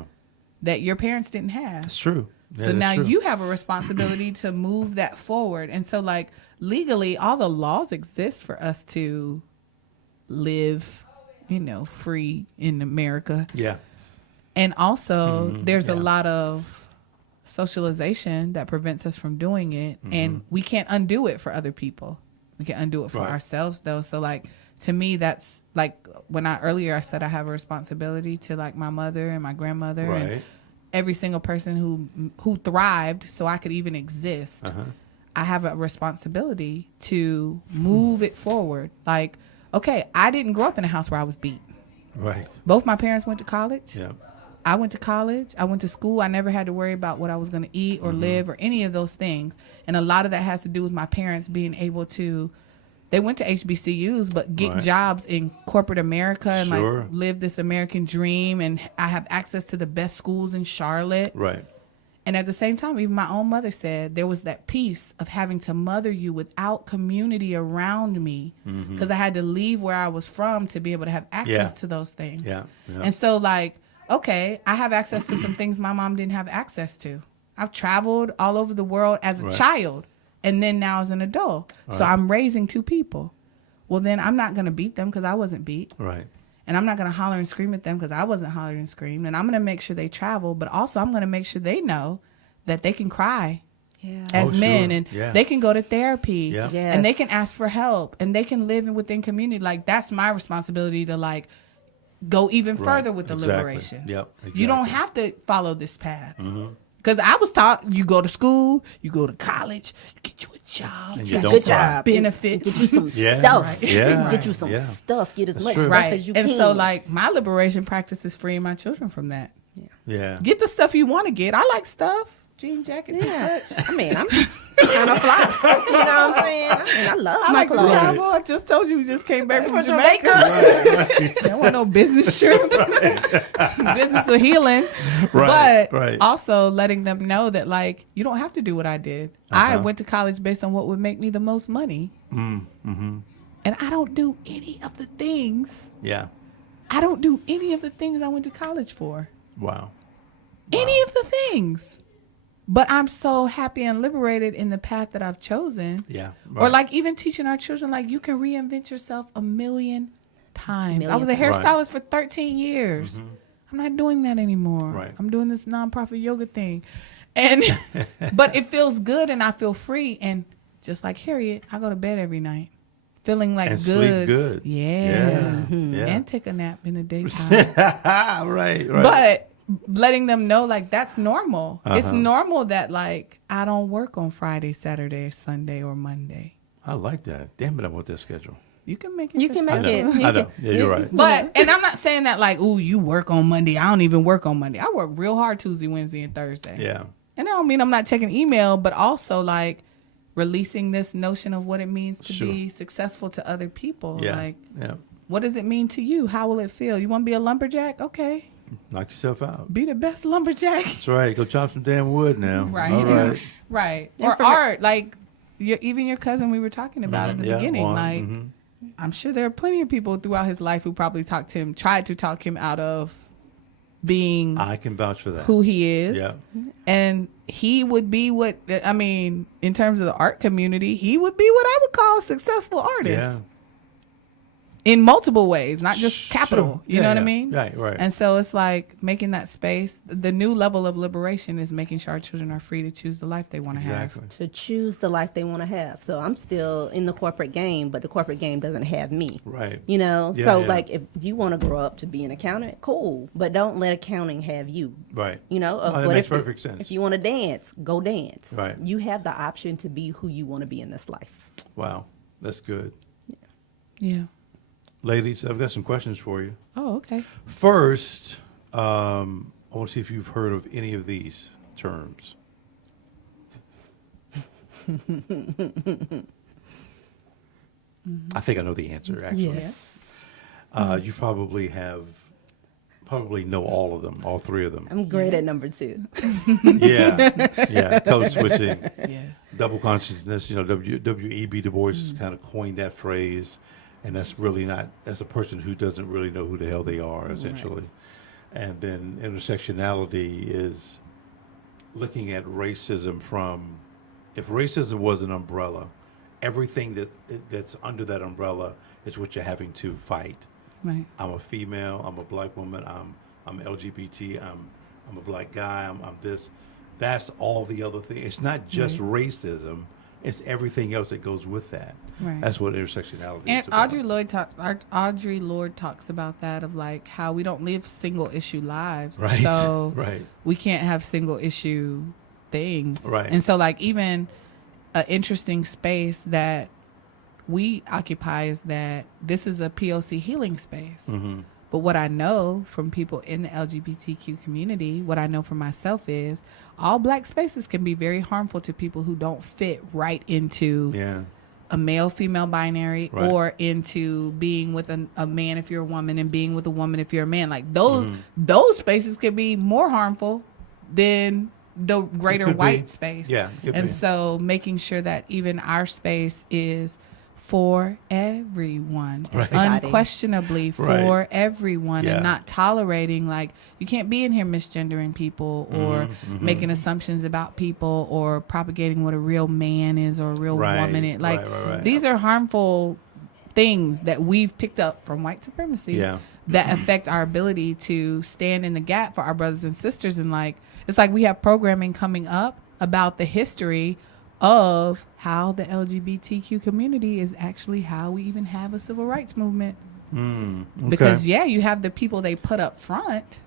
that your parents didn't have. That's true. Yeah, So that's now true. you have a responsibility to move that forward. And so, like, legally, all the laws exist for us to live, free in America. Yeah. And also, there's a yeah. lot of socialization that prevents us from doing it. And we can't undo it for other people. We can undo it for Right. ourselves, though. So, like, to me, that's like when I said I have a responsibility to, like, my mother and my grandmother and Right. every single person who thrived so I could even exist. Uh-huh. I have a responsibility to move it forward. Like, okay, I didn't grow up in a house where I was beat. Right. Both my parents went to college. Yeah. I went to college. I went to school. I never had to worry about what I was going to eat or live or any of those things. And a lot of that has to do with my parents being able to, they went to HBCUs, but get Right. jobs in corporate America and Sure. like live this American dream. And I have access to the best schools in Charlotte. Right. And at the same time, even my own mother said there was that piece of having to mother you without community around me because I had to leave where I was from to be able to have access Yeah. to those things. Yeah. Yeah. And so, like, okay, I have access to some things my mom didn't have access to. I've traveled all over the world as a Right. child and then now as an adult. So Right. I'm raising two people. Well, then I'm not going to beat them because I wasn't beat. Right. And I'm not going to holler and scream at them because I wasn't hollering and screaming. And I'm going to make sure they travel. But also, I'm going to make sure they know that they can cry as Oh, men. sure. And Yeah. they can go to therapy. Yeah. Yes. And they can ask for help. And they can live within community. Like, that's my responsibility to, like, go even Right. further with the Exactly. liberation. Yep. You don't Exactly. have to follow this path. Because I was taught you go to school, you go to college, you get you a job, And you you get don't Good cry. job. benefits. Get you some Yeah. stuff. Right. Yeah. Get you some Yeah. stuff. Get as That's much true. stuff Right. as you And can. so, like, my liberation practice is freeing my children from that. Yeah. Get the stuff you want to get. I like stuff, jean jackets and such. I mean, I'm kind of fly. You know what I'm saying? I mean, I love I my like to clothes. travel. I just told you we just came back from From Jamaica. I don't want no business trip. Business of healing. Right, But right. also letting them know that, like, you don't have to do what I did. I Uh-huh. went to college based on what would make me the most money. And I don't do any of the things. Yeah. I don't do any of the things I went to college for. Wow. Any of the things. But I'm so happy and liberated in the path that I've chosen. Yeah. Or Right. like even teaching our children, like, you can reinvent yourself a million times. I was a Million times. hairstylist for 13 years. I'm not doing that anymore. Right. I'm doing this nonprofit yoga thing. And but it feels good and I feel free. And just like Harriet, I go to bed every night feeling like And good. sleep good. Yeah. Yeah. And take a nap in the daytime. Right. Right. But letting them know, like, that's normal. It's Uh-huh. normal that, like, I don't work on Friday, Saturday, Sunday, or Monday. I like that. Damn it, I want that schedule. You can make it. You your can make schedule. it. I know. Yeah, you're right. But, and I'm not saying that, like, ooh, you work on Monday. I don't even work on Monday. I work real hard Tuesday, Wednesday, and Thursday. Yeah. And I don't mean I'm not checking email, but also, like, releasing this notion of what it means to Sure. be successful to other people. Yeah. Like, Yeah. what does it mean to you? How will it feel? You want to be a lumberjack? Okay. Knock yourself out. Be the best lumberjack. That's right. Go chop some damn wood now. Right. All right. Right. And Or for art. Like, even your cousin we were talking about in the Yeah, beginning. Juan, Like, I'm sure there are plenty of people throughout his life who probably tried to talk him out of being I can vouch for that. who he is. Yeah. And he would be in terms of the art community, he would be what I would call a successful artist. Yeah. In multiple ways, not just capital. Sure. You Yeah, know what I yeah. mean? Right, right. And so it's like making that space. The new level of liberation is making sure our children are free to choose the life they want to have. Exactly. To choose the life they want to have. So I'm still in the corporate game, but the corporate game doesn't have me. Right. You know, Yeah, so yeah. like if you want to grow up to be an accountant, cool, but don't let accounting have you. Right. You know, Oh, that but makes if, perfect sense. If you want to dance, go dance. Right. You have the option to be who you want to be in this life. Wow. That's good. Yeah. Ladies, I've got some questions for you. Oh, okay. First, I want to see if you've heard of any of these terms. I think I know the answer, actually. Yes. You probably have probably know all of them, all three of them. I'm great at number 2. Yeah, code switching, Yes. double consciousness. W.E.B. Du Bois kind of coined that phrase, and that's really not, that's a person who doesn't really know who the hell they are, essentially. And then intersectionality is looking at racism from, if racism was an umbrella, everything that's under that umbrella is what you're having to fight. Right. I'm a female. I'm a black woman. I'm LGBT. I'm a black guy. I'm this. That's all the other things. It's not just racism. It's everything else that goes with that. Right. That's what intersectionality And is about. Audre Lorde talks about that, of like how we don't live single issue lives. Right. So Right. we can't have single issue things. Right. And so like even an interesting space that we occupy is that this is a POC healing space. Mm-hmm. But what I know from people in the LGBTQ community, what I know for myself is all black spaces can be very harmful to people who don't fit right into Yeah. a male-female binary, Right. or into being with a man if you're a woman and being with a woman if you're a man. Like those spaces could be more harmful than the greater could be. white space. Yeah, could And be. so making sure that even our space is for everyone, Right. unquestionably for Right. everyone, Yeah. and not tolerating, like, you can't be in here misgendering people or making assumptions about people or propagating what a real man is or a real Right. woman is. Like, Right. these are harmful things that we've picked up from white supremacy Yeah. that affect our ability to stand in the gap for our brothers and sisters. And like, it's like we have programming coming up about the history of how the LGBTQ community is actually how we even have a civil rights movement. Okay. Because you have the people they put up front,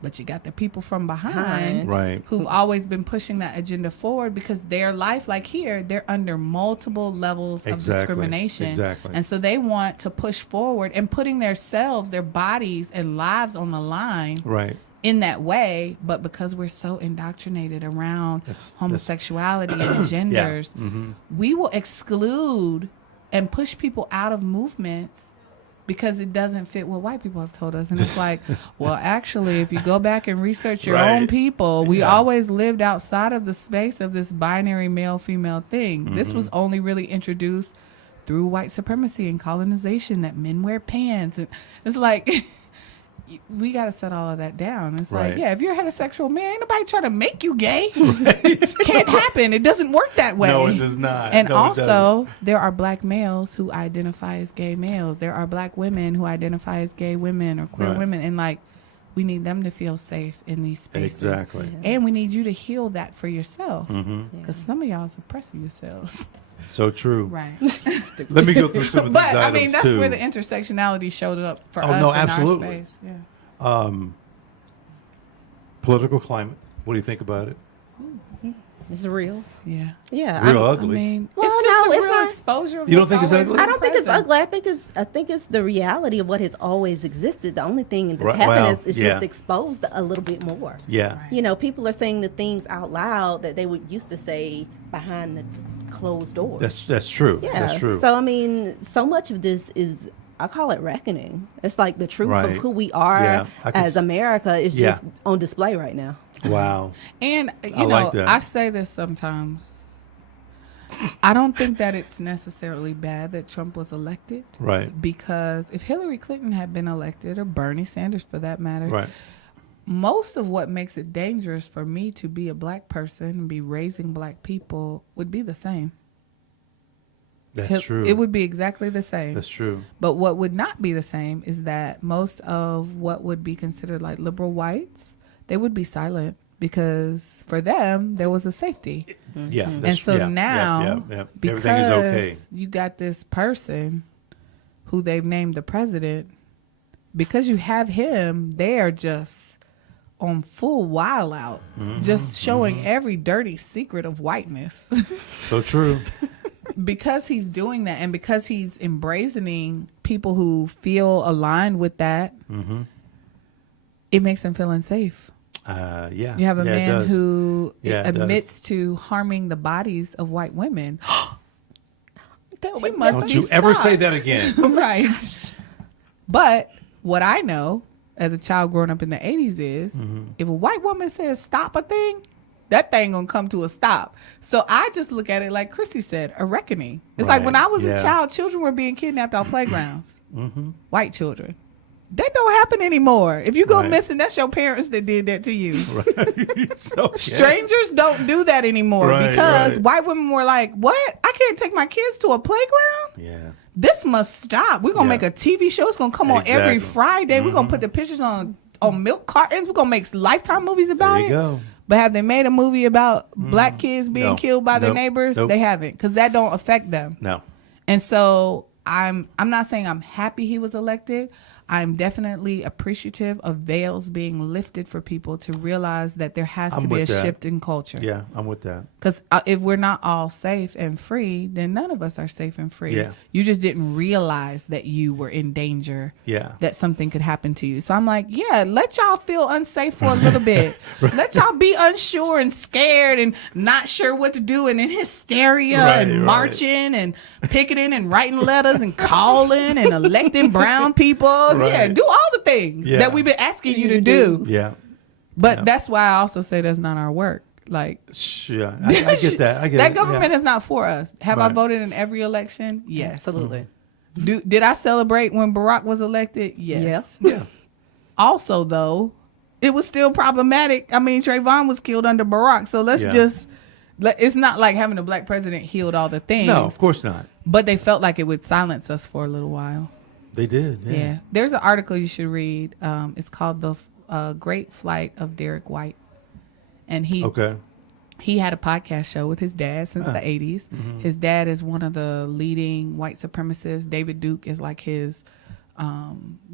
but you got the people from behind Right. who've always been pushing that agenda forward, because their life, like here, they're under multiple levels of Exactly. discrimination. Exactly. And so they want to push forward and putting themselves, their bodies and lives on the line Right. in that way. But because we're so indoctrinated around That's- homosexuality and genders, Mm-hmm. we will exclude and push people out of movements because it doesn't fit what white people have told us. And it's like, well, actually, if you go back and research your Right. own people, we Yeah. always lived outside of the space of this binary male-female thing. This was only really introduced through white supremacy and colonization, that men wear pants. And it's like, we got to set all of that down. It's like, Right. yeah, if you're a heterosexual man, ain't nobody trying to make you gay. It can't happen. It doesn't work that way. No, it does not. And No, it also, there are black males who identify as gay males. There are black women who identify as gay women or queer Right. women. And like, we need them to feel safe in these spaces. Exactly. And we need you to heal that for yourself. Mm-hmm. Because some of y'all are suppressing yourselves. So true. Right. Let me go through some of But these I items mean, that's too. where the intersectionality showed up for Oh, us no, in absolutely. our space. Yeah. Political climate. What do you think about it? It's real. Yeah. Yeah. Real I ugly. mean, Well, it's just no, a it's real not. exposure. Of You don't what's think it's always ugly? been I don't think it's present. ugly. I think it's the reality of what has always existed. The only thing that's Right, happened well, is it's yeah. just exposed a little bit more. Yeah. Right. You know, people are saying the things out loud that they would used to say behind the closed doors. That's true. Yeah. That's true. So I mean, so much of this is, I call it reckoning. It's like the truth Right. of who we are Yeah, I can as s- America is Yeah. just on display right now. Wow. And I you know, like that. I say this sometimes. I don't think that it's necessarily bad that Trump was elected, Right. because if Hillary Clinton had been elected, or Bernie Sanders for that matter, Right. most of what makes it dangerous for me to be a black person and be raising black people would be the same. That's true. It would be exactly the same. That's true. But what would not be the same is that most of what would be considered like liberal whites, they would be silent, because for them there was a safety. Yeah. And so now, Everything because is okay. you got this person who they've named the president, because you have him, they are just on full wild out, just showing every dirty secret of whiteness. So true. Because he's doing that, and because he's embracening people who feel aligned with that, it makes them feel unsafe. Yeah. You have a Yeah, it man does. who Yeah, it admits to harming the bodies of white women. That He would must Don't be you ever say stopped. that again. Right. But what I know, as a child growing up in the 80s is if a white woman says stop a thing, that thing gonna come to a stop. So I just look at it like Christy said, a reckoning. It's like when I was a child, children were being kidnapped off playgrounds. White children. That don't happen anymore. If you go missing, that's your parents that did that to you. So, Strangers don't do that anymore because white women were like, what? I can't take my kids to a playground? Yeah. This must stop. We're going to make a TV show. It's going to come on every Friday. We're going to put the pictures on milk cartons. We're going to make Lifetime movies about There you go. But have they made a movie about black kids being killed by their neighbors? They haven't, because that don't affect them. No. And so I'm not saying I'm happy he was elected. I'm definitely appreciative of veils being lifted for people to realize that there has to be a shift in culture. Yeah, I'm with that. Because if we're not all safe and free, then none of us are safe and free. Yeah. You just didn't realize that you were in danger. Yeah. That something could happen to you. So I'm like, yeah, let y'all feel unsafe for a little bit. Let y'all be unsure and scared and not sure what to do and in hysteria and marching and picketing and writing letters and calling and electing brown people. Yeah, do all the things that we've been asking you to do. Yeah. But that's why I also say that's not our work. Like, yeah, I get that. I get that it. government is not for us. Have I voted in every election? Yes. Absolutely. Did I celebrate when Barack was elected? Yes. Yeah. Also, though, it was still problematic. I mean, Trayvon was killed under Barack. So let's just, it's not like having a black president healed all the things. No, of course not. But they felt like it would silence us for a little while. They did. Yeah. There's an article you should read. It's called The Great Flight of Derek White. And he had a podcast show with his dad since the 80s. His dad is one of the leading white supremacists. David Duke is like his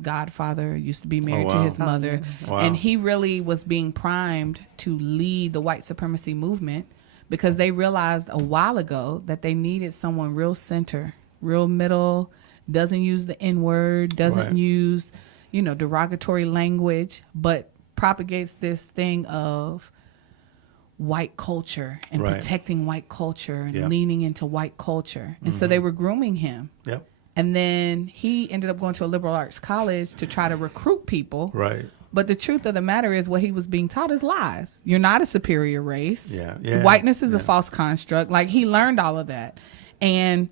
godfather, used to be married to his mother. Wow. And he really was being primed to lead the white supremacy movement because they realized a while ago that they needed someone real center, real middle, doesn't use the N-word, doesn't use, derogatory language, but propagates this thing of white culture and protecting white culture and leaning into white culture. And so they were grooming him. Yep. And then he ended up going to a liberal arts college to try to recruit people. Right. But the truth of the matter is what he was being taught is lies. You're not a superior race. Yeah. Whiteness is a false construct. Like, he learned all of that. And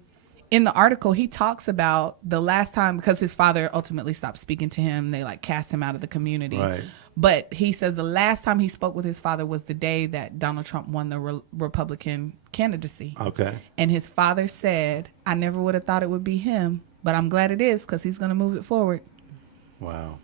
in the article, he talks about the last time, because his father ultimately stopped speaking to him. They cast him out of the community. Right. But he says the last time he spoke with his father was the day that Donald Trump won the Republican candidacy. Okay. And his father said, I never would have thought it would be him, but I'm glad it is because he's going to move it forward. Wow.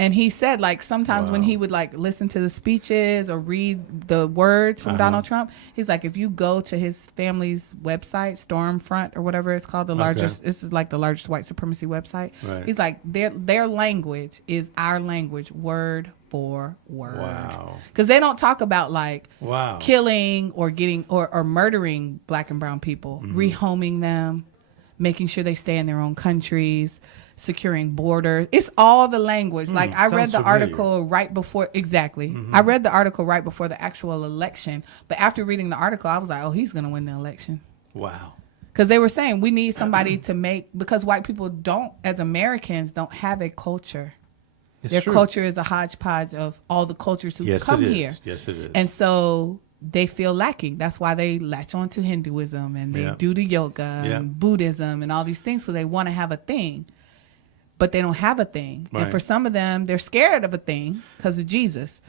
And he said, sometimes when he would listen to the speeches or read the words from Donald Trump, he's like, if you go to his family's website, Stormfront or whatever it's called, this is the largest white supremacy website. Right. He's like, their language is our language, word for word. Wow. Because they don't talk about killing or getting or murdering black and brown people, rehoming them, making sure they stay in their own countries, securing borders. It's all the language. I read the article right before. Exactly. I read the article right before the actual election. But after reading the article, I was like, oh, he's going to win the election. Wow. Because they were saying we need somebody to because white people as Americans, don't have a culture. Their culture is a hodgepodge of all the cultures who come here. Yes, it is. And so they feel lacking. That's why they latch on to Hinduism and they do the yoga and Buddhism and all these things. So they want to have a thing. But they don't have a thing. Right. And for some of them, they're scared of a thing because of Jesus.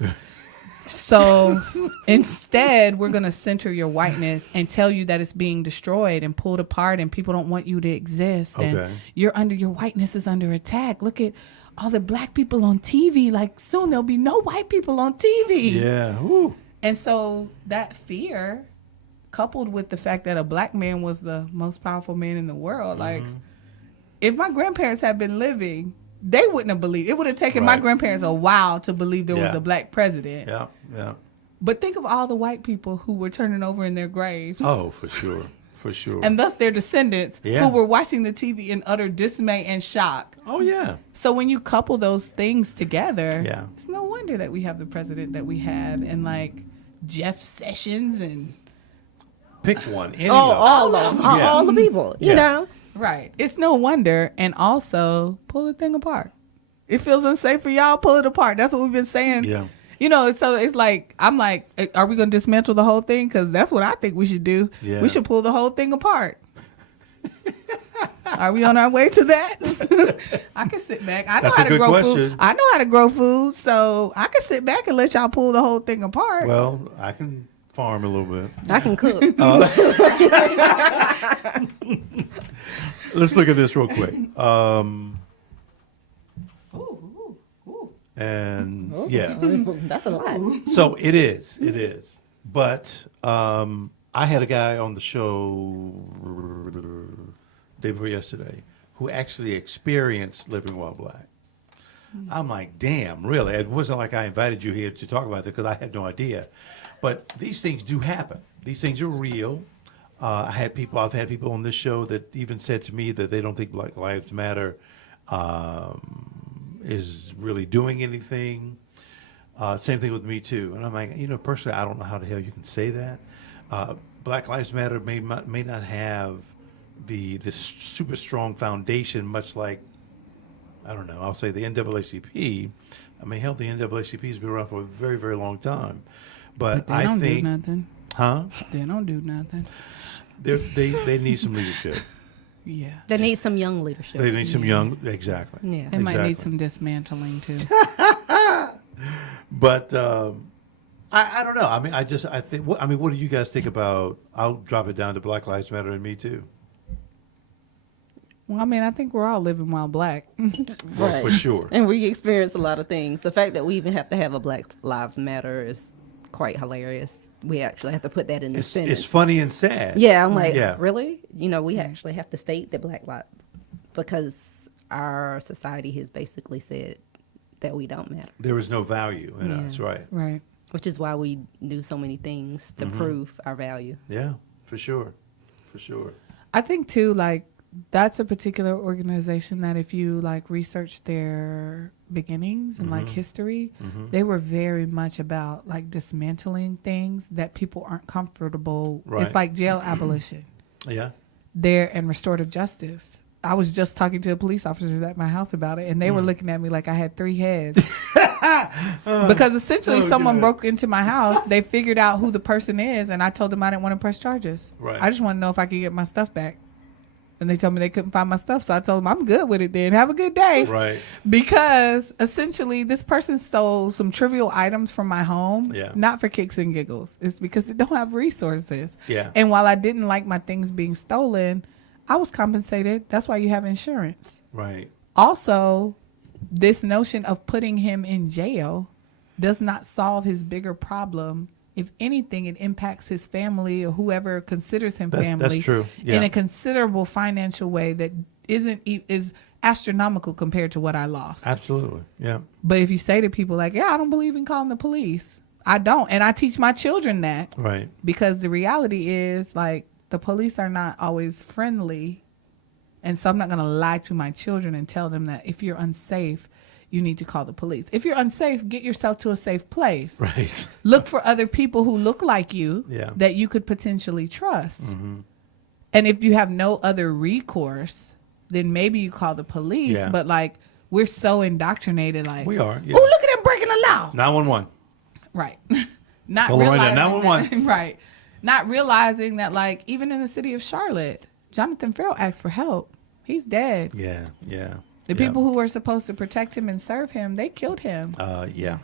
So instead, we're going to center your whiteness and tell you that it's being destroyed and pulled apart and people don't want you to exist. Okay. And your whiteness is under attack. Look at all the black people on TV. Soon there'll be no white people on TV. Yeah. Ooh. And so that fear, coupled with the fact that a black man was the most powerful man in the world, if my grandparents had been living, they wouldn't have believed. It would have taken my grandparents a while to believe there was a black president. Yeah, yeah. But think of all the white people who were turning over in their graves. Oh, for sure. For sure. And thus their descendants who were watching the TV in utter dismay and shock. Oh, yeah. So when you couple those things together, it's no wonder that we have the president that we have and Jeff Sessions and... Pick one. All the people, you know. Right. It's no wonder. And also, pull the thing apart. It feels unsafe for y'all. Pull it apart. That's what we've been saying. Yeah. So it's like, I'm like, are we going to dismantle the whole thing? Because that's what I think we should do. Yeah. We should pull the whole thing apart. Are we on our way to that? I can sit back. I know That's how a to good grow question. food. I know how to grow food, so I can sit back and let y'all pull the whole thing apart. Well, I can farm a little bit. I can cook. Let's look at this real quick. And yeah, That's a lot. so it is. But I had a guy on the show day before yesterday who actually experienced living while black. I'm like, damn, really? It wasn't like I invited you here to talk about it because I had no idea. But these things do happen. These things are real. I've had people on this show that even said to me that they don't think Black Lives Matter is really doing anything. Same thing with me too. And I'm like, personally, I don't know how the hell you can say that. Black Lives Matter may not have this super strong foundation, much like, I don't know, I'll say the NAACP. I mean, hell, the NAACP has been around for a very, very long time. But they I don't think, do nothing. huh? They don't do nothing. They need some leadership. Yeah. They need some young leadership. They need some young, exactly. Yeah. They might need Exactly. some dismantling too. But I don't know. I mean, I think. What do you guys think about? I'll drop it down to Black Lives Matter and Me Too. Well, I mean, I think we're all living while black. Well, for sure. And we experience a lot of things. The fact that we even have to have a Black Lives Matter is quite hilarious. We actually have to put that in the sentence. It's funny and sad. Yeah, I'm like, Yeah. really? We actually have to state that Black Lives, because our society has basically said that we don't matter, There is no value in Yeah. us, right? Right. which is why we do so many things to prove our value. Yeah, for sure. For sure. I think too, like, that's a particular organization that if you like research their beginnings and like history, they were very much about like dismantling things that people aren't comfortable. Right. It's like jail abolition Yeah. there and restorative justice. I was just talking to police officers at my house about it, and they were looking at me like I had 3 heads. Because essentially someone God. broke into my house. They figured out who the person is, and I told them I didn't want to press charges. Right. I just want to know if I could get my stuff back. And they told me they couldn't find my stuff, so I told them I'm good with it then. Have a good day. Right. Because essentially this person stole some trivial items from my home, Yeah. not for kicks and giggles. It's because it don't have resources. Yeah. And while I didn't like my things being stolen, I was compensated. That's why you have insurance. Right. Also, this notion of putting him in jail does not solve his bigger problem. If anything, it impacts his family or whoever considers him family That's true. Yeah. in a considerable financial way that is astronomical compared to what I lost. Absolutely. Yeah. But if you say to people like, yeah, I don't believe in calling the police. I don't. And I teach my children that Right. because the reality is like the police are not always friendly. And so I'm not going to lie to my children and tell them that if you're unsafe, you need to call the police. If you're unsafe, get yourself to a safe place. Right. Look for other people who look like you Yeah. that you could potentially trust. And if you have no other recourse, then maybe you call the police. Yeah. But like, we're so indoctrinated. Like, We are. Yeah. oh, look at them breaking the law. 911. Right. Not Hold on right realizing now, 911. that, right. Not realizing that like, even in the city of Charlotte, Jonathan Farrell asked for help. He's dead. Yeah. Yeah. The people who were supposed to protect him and serve him, they killed him. Yeah.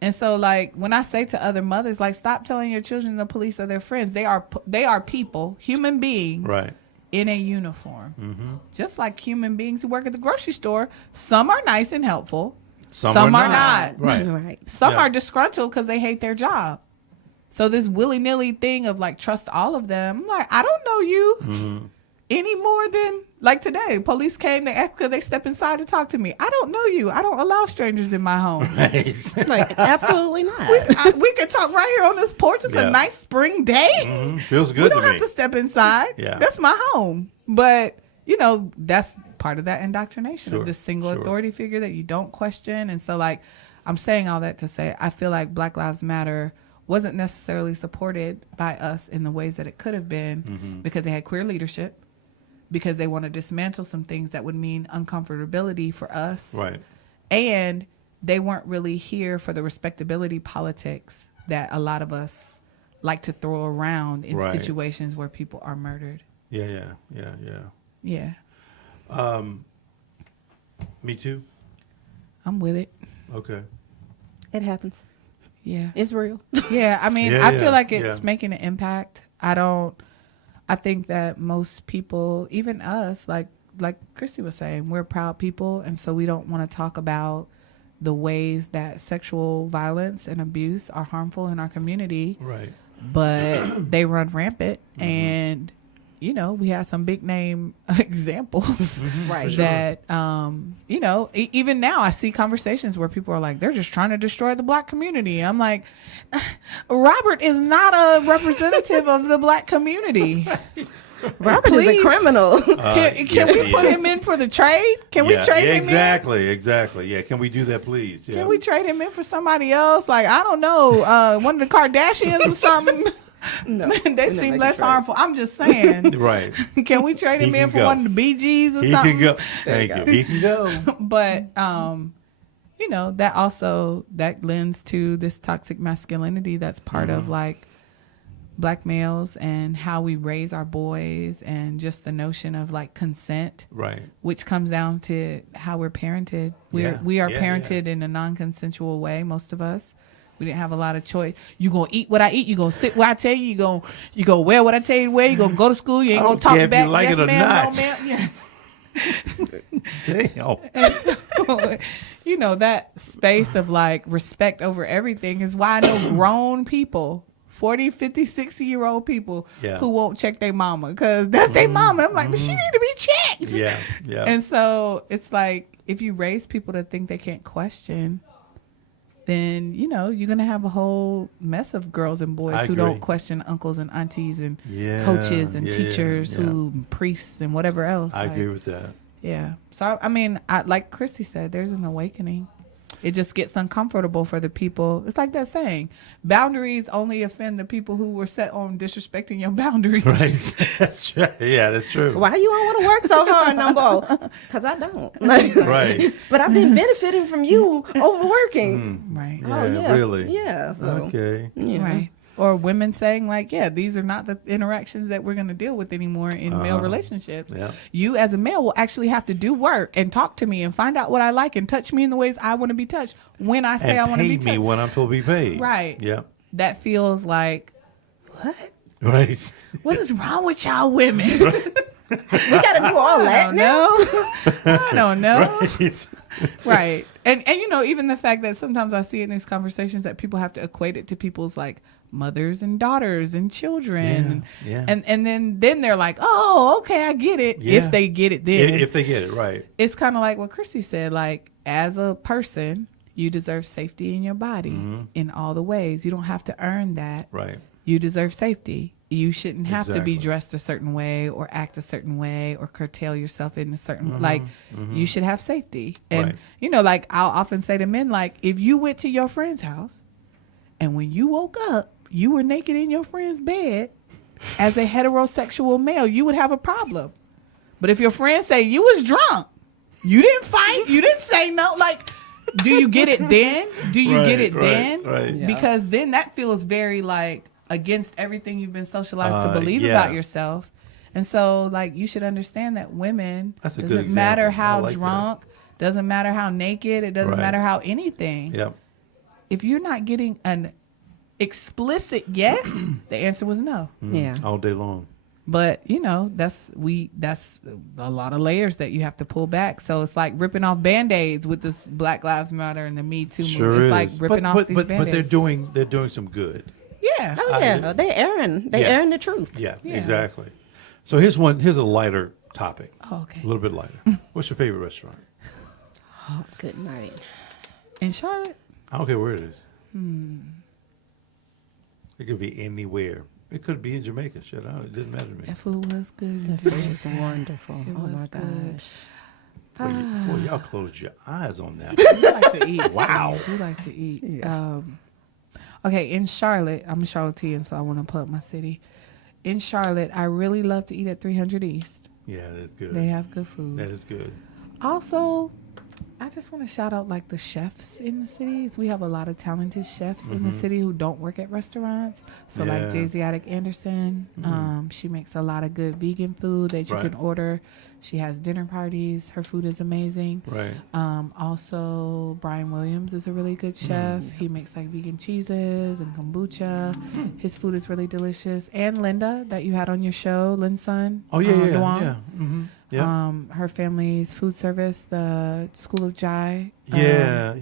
And so, like, when I say to other mothers, like, stop telling your children the police are their friends. They are people, human beings, Right. in a uniform. Just like human beings who work at the grocery store. Some are nice and helpful. Some are not. Right. Right. Some Yeah. are disgruntled because they hate their job. So this willy-nilly thing of, like, trust all of them. I'm like, I don't know you any more than, like, today. Police came to ask could they step inside to talk to me. I don't know you. I don't allow strangers in my home. Right. Like, absolutely not. We could talk right here on this porch. It's Yeah. a nice spring day. Feels good We to don't me. have to step inside. Yeah. That's my home. But, you know, that's part of that indoctrination Sure, of this single sure. authority figure that you don't question. And so, like, I'm saying all that to say I feel like Black Lives Matter wasn't necessarily supported by us in the ways that it could have been because they had queer leadership, because they want to dismantle some things that would mean uncomfortability for us. Right. And they weren't really here for the respectability politics that a lot of us like to throw around in Right. situations where people are murdered. Yeah. Yeah, Me too. I'm with it. Okay. It happens. Yeah. It's real. Yeah, I mean, Yeah, I feel yeah, like it's yeah. making an impact. I think that most people, even us, like Christy was saying, we're proud people, and so we don't want to talk about the ways that sexual violence and abuse are harmful in our community, Right. but they run rampant. And you know, we have some big name examples Right. that, you know, even now I see conversations where people are like, they're just trying to destroy the black community. I'm like, Robert is not a representative of the black community. Robert is a criminal. Can yes, we he put is. him in for the trade? Can we Yeah, trade yeah, him exactly. Yeah, can we do that, please? in? Yeah. Can we trade him in for somebody else? Like, I don't know, one of the Kardashians or something. No, They seem less harmful. I'm just saying. Right. Can we trade him He in can for go. one of the Bee Gees or He something? can go. Thank you. He can go. But you know, that lends to this toxic masculinity that's part of like black males and how we raise our boys, and just the notion of like consent, Right. which comes down to how we're parented. We are Yeah. parented in a non-consensual way, most of us. We didn't have a lot of choice. You gonna eat what I eat. You gonna sit where I tell you. You gonna wear what I tell you to wear. You gonna go to school. You ain't I gonna don't talk care if back. you like Yes, it or ma'am. not. No, ma'am. Yeah. Damn. And so, you know, that space of like respect over everything is why I know grown people, 40, 50, 60-year-old people Yeah. who won't check their mama because that's their mama. I'm like, but she need to be checked. Yeah. And so it's like, if you raise people to think they can't question, then, you know, you're going to have a whole mess of girls and boys I who agree. don't question uncles and aunties and Yeah, coaches and yeah, teachers yeah. who priests and whatever else. I Like, agree with that. yeah. So, I mean, like Christy said, there's an awakening. It just gets uncomfortable for the people. It's like that saying, boundaries only offend the people who were set on disrespecting your boundaries. Right. That's true. Yeah, that's true. Why you don't want to work so hard, Numbo? Because I don't. Like, Right. But I've been benefiting from you overworking. Right. Yeah, Oh, yes. really. Yeah. So, Okay. yeah. Right. Or women saying like, yeah, these are not the interactions that we're going to deal with anymore in male relationships. Yeah. You as a male will actually have to do work and talk to me and find out what I like and touch me in the ways I want to be touched when I say I And want to pay be me touched. when I'm supposed to be paid. Right. Yeah. That feels like, what? Right. What is wrong with y'all women? We got to do all I that don't now. know. I don't know. Right. Right. And you know, even the fact that sometimes I see in these conversations that people have to equate it to people's like mothers and daughters and children. Yeah, yeah. And then they're like, oh, okay, I get it. Yeah. If they get it then. If they get it right. It's kind of like what Christy said, like as a person, you deserve safety in your body in all the ways. You don't have to earn that. Right. You deserve safety. You shouldn't have to be Exactly. dressed a certain way or act a certain way or curtail yourself in a certain like you should have safety. And Right. you know, like I'll often say to men, like if you went to your friend's house and when you woke up, you were naked in your friend's bed as a heterosexual male, you would have a problem. But if your friend say you was drunk, you didn't fight, you didn't say no, like do you get it then? Do you get it then? Right. Yeah. Because then that feels very like against everything you've been socialized to believe yeah. about yourself. And so like you should understand that women, That's a good doesn't matter example. I how like that. drunk, doesn't matter how naked, it doesn't Right. matter how anything. Yep. If you're not getting an explicit yes, the answer was no. Yeah. All day long. But you know, that's a lot of layers that you have to pull back. So it's like ripping off Band-Aids with this Black Lives Matter and the Me Too Sure movement. It's is. like ripping off these but Band-Aids. they're doing some good. Yeah. Oh, yeah. They airing the truth. Yeah, Yeah. exactly. So here's a lighter topic. Oh, okay. A little bit lighter. What's your favorite restaurant? Oh, good night. In Charlotte? I don't care where it is. It could be anywhere. It could be in Jamaica. Shit, it didn't matter to me. That food was good. That was wonderful. It Oh, was my good. gosh. Boy, y'all closed your eyes on that. We like to eat. Wow. We like to eat. Yeah. Okay, in Charlotte, I'm a Charlottean, so I want to plug my city. In Charlotte, I really love to eat at 300 East. Yeah, that's good. They have good food. That is good. Also, I just want to shout out like the chefs in the cities. We have a lot of talented chefs in the city who don't work at restaurants. So like Yeah. Jasiatic Anderson, she makes a lot of good vegan food that you Right. can order. She has dinner parties. Her food is amazing. Right. Also, Brian Williams is a really good chef. He makes like vegan cheeses and kombucha. His food is really delicious. And Linda, that you had on your show, Lynn's son. Oh yeah, yeah, Duong. yeah. Mm-hmm. Yeah. Her family's food service, the School of Jai. Yeah.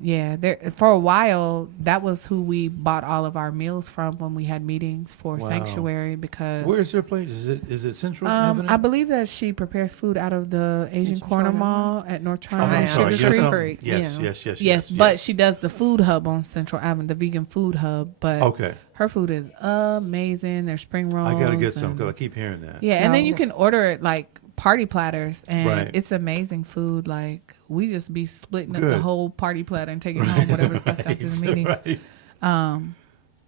Yeah, there for a while that was who we bought all of our meals from when we had meetings for Wow. Sanctuary because Where's their place? Is it Central Avenue? I believe that she prepares food out of the Asian Corner Mall at North Oh, Triangle I'm and sorry. Sugar Yes, Creek. yes, Yes, but she does the food hub on Central Avenue, the vegan food hub. But Okay. her food is amazing. Their spring rolls. I gotta get some and- because I keep hearing that. Yeah, and then you can order it like party platters, and Right. it's amazing food. Like we just be splitting up the Good. whole party platter and taking home whatever's left after the meetings. Right.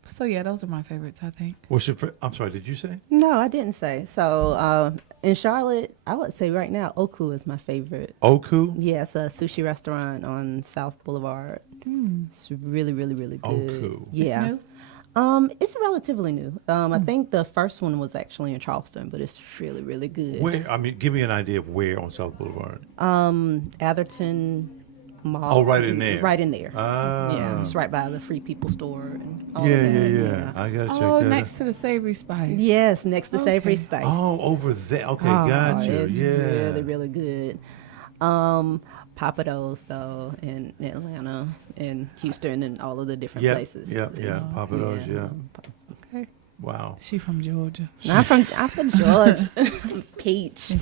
So yeah, those are my favorites. I think. What's your? I'm sorry. Did you say? No, I didn't say. So in Charlotte, I would say right now Oku is my favorite. Oku. Yeah, it's a sushi restaurant on South Boulevard. It's really, really, really good. Oku. Yeah. It's new? It's relatively new. I think the first one was actually in Charleston, but it's really, really good. Where? I mean, give me an idea of where on South Boulevard. Atherton Mall. Oh, right in there. Right in there. Ah. Yeah, it's right by the Free People store. And all Yeah, of that. yeah. I gotta check Oh, that. next to the Savory Spice. Yes, next to Savory Okay. Spice. Oh, over there. Okay, Oh, got you. It's Yeah. really, really good. Papados though in Atlanta and Houston and all of the different Yeah, places. yeah, yeah. Papados, yeah. Okay. Wow. She from Georgia. I'm from Georgia. Peach.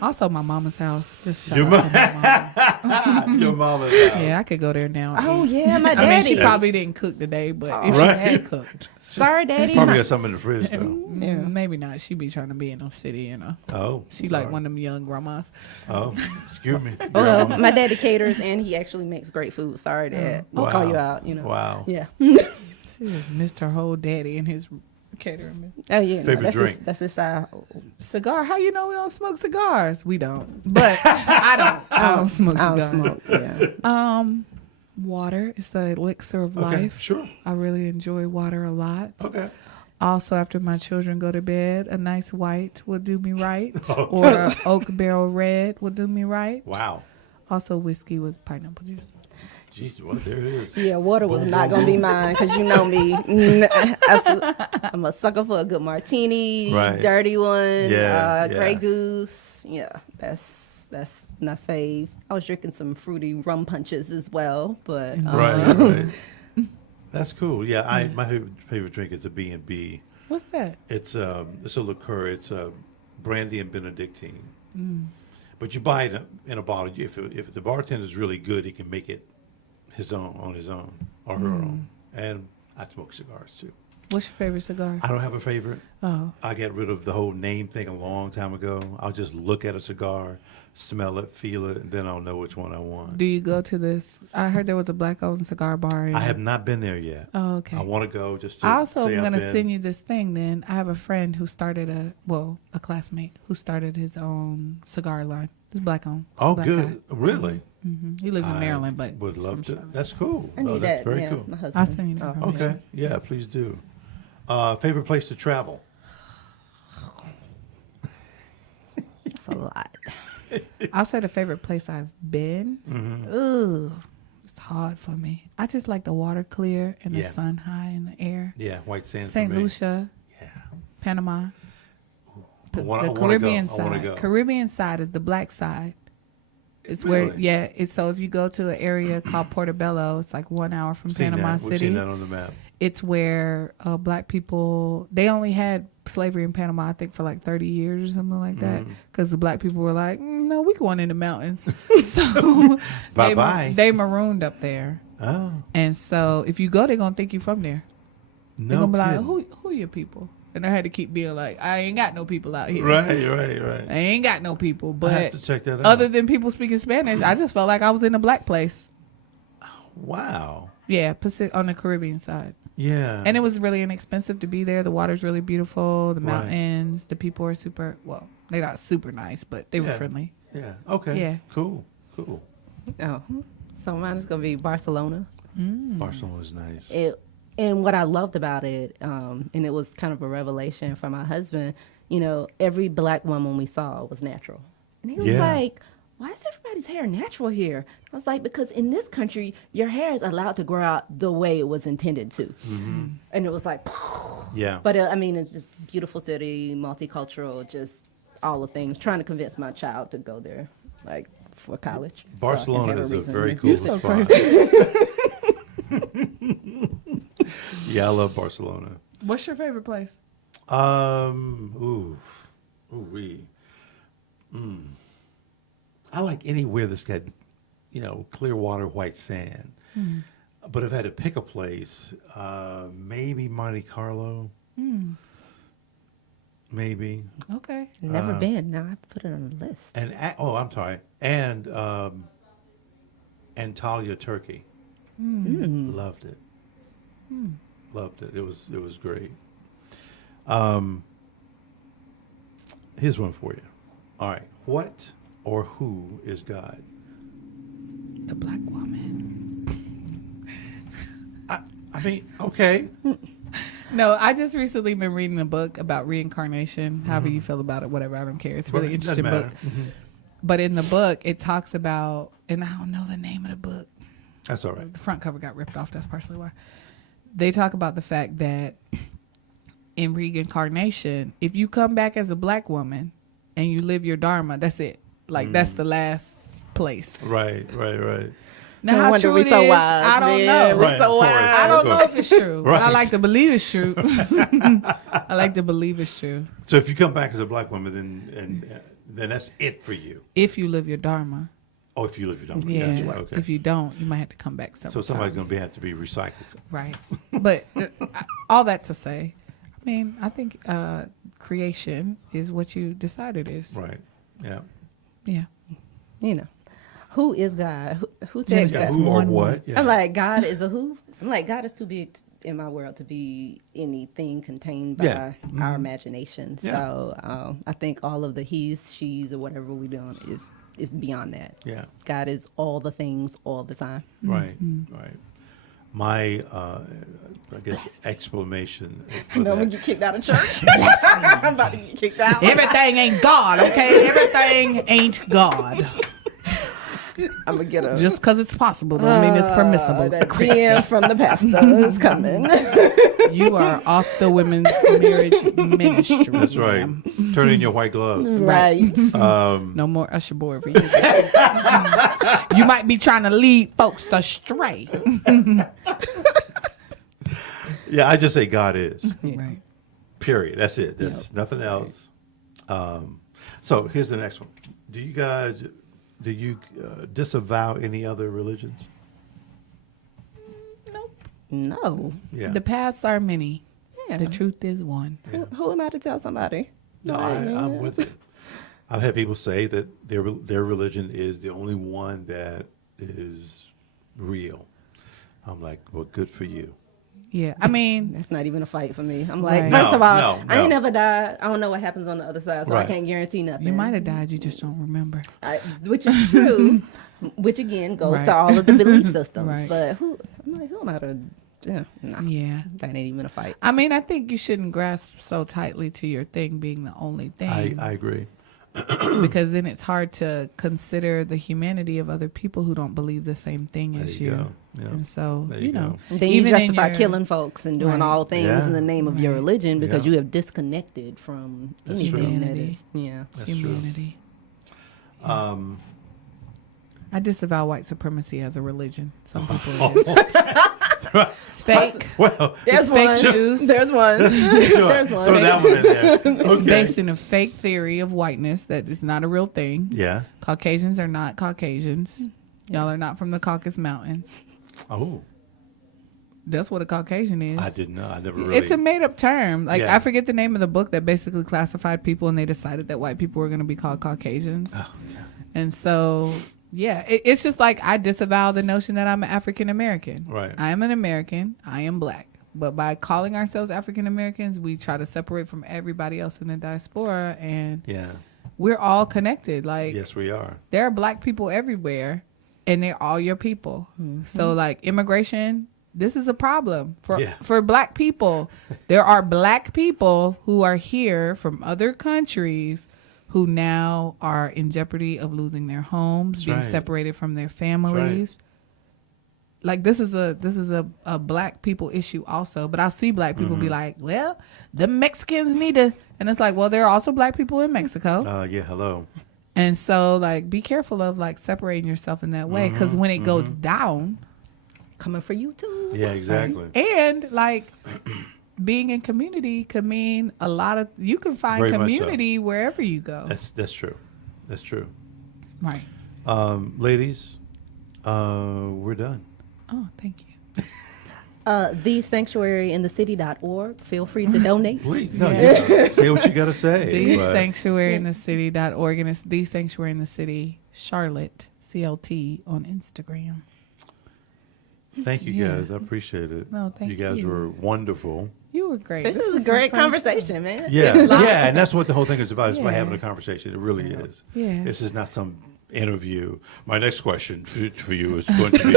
Also, my mama's house. Just shout Your out to my mom. Your mama's house. Yeah, I could go there now. and Oh eat. yeah, my I daddy. mean, she probably didn't cook today, but if she Right. had cooked, Sorry, daddy. Probably got something in the fridge though. maybe not. She be trying to be in the city, you know. Oh. She like sorry. one of them young grandmas. Oh, excuse me. Well, my daddy caters and he actually makes great food. Sorry, Dad. I'll call you out. You know. Wow. Yeah. She just missed her whole daddy and his catering. Oh yeah. No, Favorite that's drink? His, that's his Cigar? How you know we don't smoke cigars? We don't. But I don't smoke I cigars. don't smoke. Yeah. Water is the elixir of Okay, life. sure. I really enjoy water a lot. Okay. Also, after my children go to bed, a nice white will do me right, or a oak barrel red will do me right. Wow. Also, whiskey with pineapple juice. Jesus, well, there it is. Yeah, water was Boom, not boom, gonna be boom. mine because you know me. Absolutely, I'm a sucker for a good martini, Right. dirty one, Yeah, Grey yeah. Goose. Yeah, that's my fave. I was drinking some fruity rum punches as well, but Right, right. That's cool. Yeah, my favorite drink is a B&B. What's that? It's a liqueur. It's a brandy and Benedictine. But you buy it in a bottle. If the bartender is really good, he can make it his own or her own. And I smoke cigars too. What's your favorite cigar? I don't have a favorite. Oh, I got rid of the whole name thing a long time ago. I'll just look at a cigar, smell it, feel it, and then I'll know which one I want. do you go to this? I heard there was a black-owned cigar bar. I have not been there yet. Oh, okay. I want to go just to I also say am I've going to been. send you this thing then. I have a friend who started a classmate who started his own cigar line. It's black owned. Oh, good. Really? He lives in I Maryland, but would he's love from to. Charlotte. That's cool. I need Oh, that's that. very Yeah, cool. my husband. I'll send you the Oh. information. Okay. Yeah, please do. Favorite place to travel? That's a lot. I'll say the favorite place I've been. Mm-hmm. Ugh, it's hard for me. I just like the water clear and the Yeah. sun high in the air. Yeah, White Sands. St. for me. Lucia, Yeah. Panama. I wanna The go. Caribbean I wanna side. go. Caribbean side is the black side. It's Really? where, yeah. It's so if you go to an area called Portobello, it's like 1 hour from Seen Panama that. We've City. seen that on the map. It's where black people, they only had slavery in Panama, I think, for like 30 years or something like that. Mm-hmm. Because the black people were like, no, we going in the mountains. So Bye-bye. they marooned up there. Oh, And so if you go, they're going to think you from there. They're no going to be like, kidding. who are your people? And I had to keep being like, I ain't got no people out here. Right. I ain't got no people. I have But to check that out. other than people speaking Spanish, I just felt like I was in a black place. Wow. Yeah, on the Caribbean side. Yeah. And it was really inexpensive to be there. The water's really beautiful. The Right. mountains. The people are super, well, they're not super nice, but they were Yeah. friendly. Yeah. Okay. Yeah. Cool. Oh, so mine is going to be Barcelona. Barcelona's nice. And what I loved about it, and it was kind of a revelation for my husband, every black woman we saw was natural. And he was Yeah. like, why is everybody's hair natural here? I was like, because in this country, your hair is allowed to grow out the way it was intended to. And it was like, Yeah. but it's just beautiful city, multicultural, just all the things. Trying to convince my child to go there, like for college. Barcelona is a reason. very cool so spot. Yeah, I love Barcelona. What's your favorite place? I like anywhere that's got, clear water, white sand. But if I had to pick a place, maybe Monte Carlo. Maybe. Okay. Never been. Now I put it on the list. And I'm sorry. And Antalya, Turkey. Loved it. Loved it. It was great. Here's one for you. All right. What or who is God? The black woman. I mean, okay. No, I just recently been reading a book about reincarnation. However you feel about it, whatever, I don't care. It's a really Right, interesting doesn't book. matter. But in the book, it talks about, and I don't know the name of the book. That's all right. The front cover got ripped off. That's partially why. They talk about the fact that in reincarnation, if you come back as a black woman and you live your dharma, that's it. Like that's the last place. Right. Now, No how wonder true we it so is, wise, I don't man. know. We're Right, so of course. wise. I don't know if it's true. But I Right. like to believe it's true. I like to believe it's true. So if you come back as a black woman, then that's it for you. If you live your dharma. Oh, if you live your dharma. Yeah. Gotcha. Okay. If you don't, you might have to come back several So somebody's times. going to have to be recycled. Right. But all that to say, I mean, I think creation is what you decide it is. Right. Yeah. Yeah. Who is God? Who said Genesis Yeah. God? Who or 1:1. what? Yeah. I'm like, God is a who? I'm like, God is too big in my world to be anything contained by Yeah. our imagination. Yeah. So I think all of the he's, she's, or whatever we're doing is beyond that. Yeah. God is all the things all the time. Right. Right. My, I guess, explanation. for I'm gonna that- get kicked out of church. I'm about to get kicked out. Everything ain't God, okay? Everything ain't God. I'm gonna get a Just because it's possible don't mean it's permissible. that Christy, DM from the pastor is coming. you are off the women's marriage ministry. That's right. ma'am. Turn in your white gloves. Right. No more usher board for you. You might be trying to lead folks astray. Yeah, I just say God is. Right. Period. That's it. There's nothing else. So here's the next one. Do you disavow any other religions? Nope. No. Yeah. The paths are many. Yeah. The truth is one. Who am I to tell somebody? No, I'm with it. I've had people say that their religion is the only one that is real. I'm like, well, good for you. Yeah. I mean, That's not even a fight for me. I'm like, Right. first of all, No, I no. ain't never died. I don't know what happens on the other side, so Right. I can't guarantee nothing. you might have died. You just don't remember. Which is true. Which again goes Right. to all of the belief systems. Right. But who am I to? Nah, Yeah. that ain't even a fight. I mean, I think you shouldn't grasp so tightly to your thing being the only thing. I agree. Because then it's hard to consider the humanity of other people who don't believe the same thing There as you you. go. Yeah. And so, There you you know, go. And then you even in justify your- killing folks and doing Right. all things Yeah. in the name of your Right. religion because Yeah. you have disconnected from That's anything true. that is. Yeah. That's humanity. true. I disavow white supremacy as a religion. Some people it is. It's fake. Well, There's It's fake one. news. There's one. sure. There's one. Throw that one in there. It's Okay. based in a fake theory of whiteness that is not a real thing. Yeah. Caucasians are not Caucasians. Y'all are not from the Caucasus Mountains. Oh, That's what a Caucasian is. I didn't know. I never really. It's a made up term. Like, Yeah. I forget the name of the book that basically classified people, and they decided that white people were going to be called Caucasians. Oh, And so, yeah, it's just like I disavow the notion that I'm an African American. Right. I am an American. I am black. But by calling ourselves African Americans, we try to separate from everybody else in the diaspora, and Yeah. we're all connected. Like, Yes, we are. there are black people everywhere, and they're all your people. So, like, immigration, this is a problem for black people. There are black people who are here from other countries who now are in jeopardy of losing their homes, That's being right. separated from their families. Like, this is a black people issue also. But I'll see black people be like, well, the Mexicans need to, and it's like, well, there are also black people in Mexico. Yeah, hello. And so, like, be careful of, like, separating yourself in that way. Because when it goes down, Coming for you too. Yeah, exactly. and, like, being in community could mean a lot of, you can find Very much so. community wherever you go. That's true. That's true. Right. Ladies, we're done. Oh, thank you. The sanctuaryinthecity.org. Feel free to donate. Please, no, Yeah. say what you got to say. The but- sanctuaryinthecity.org, and it's the sanctuary in the city, Charlotte, CLT, on Instagram. Thank you Yeah. guys. I appreciate it. No, thank you guys you. were wonderful. You were great. This is a the great first conversation, man. Yeah, It's live. yeah, and that's what the whole thing is about. It's about Yeah. having a conversation. It really is. Yeah. This is not some interview. My next question for you is going to be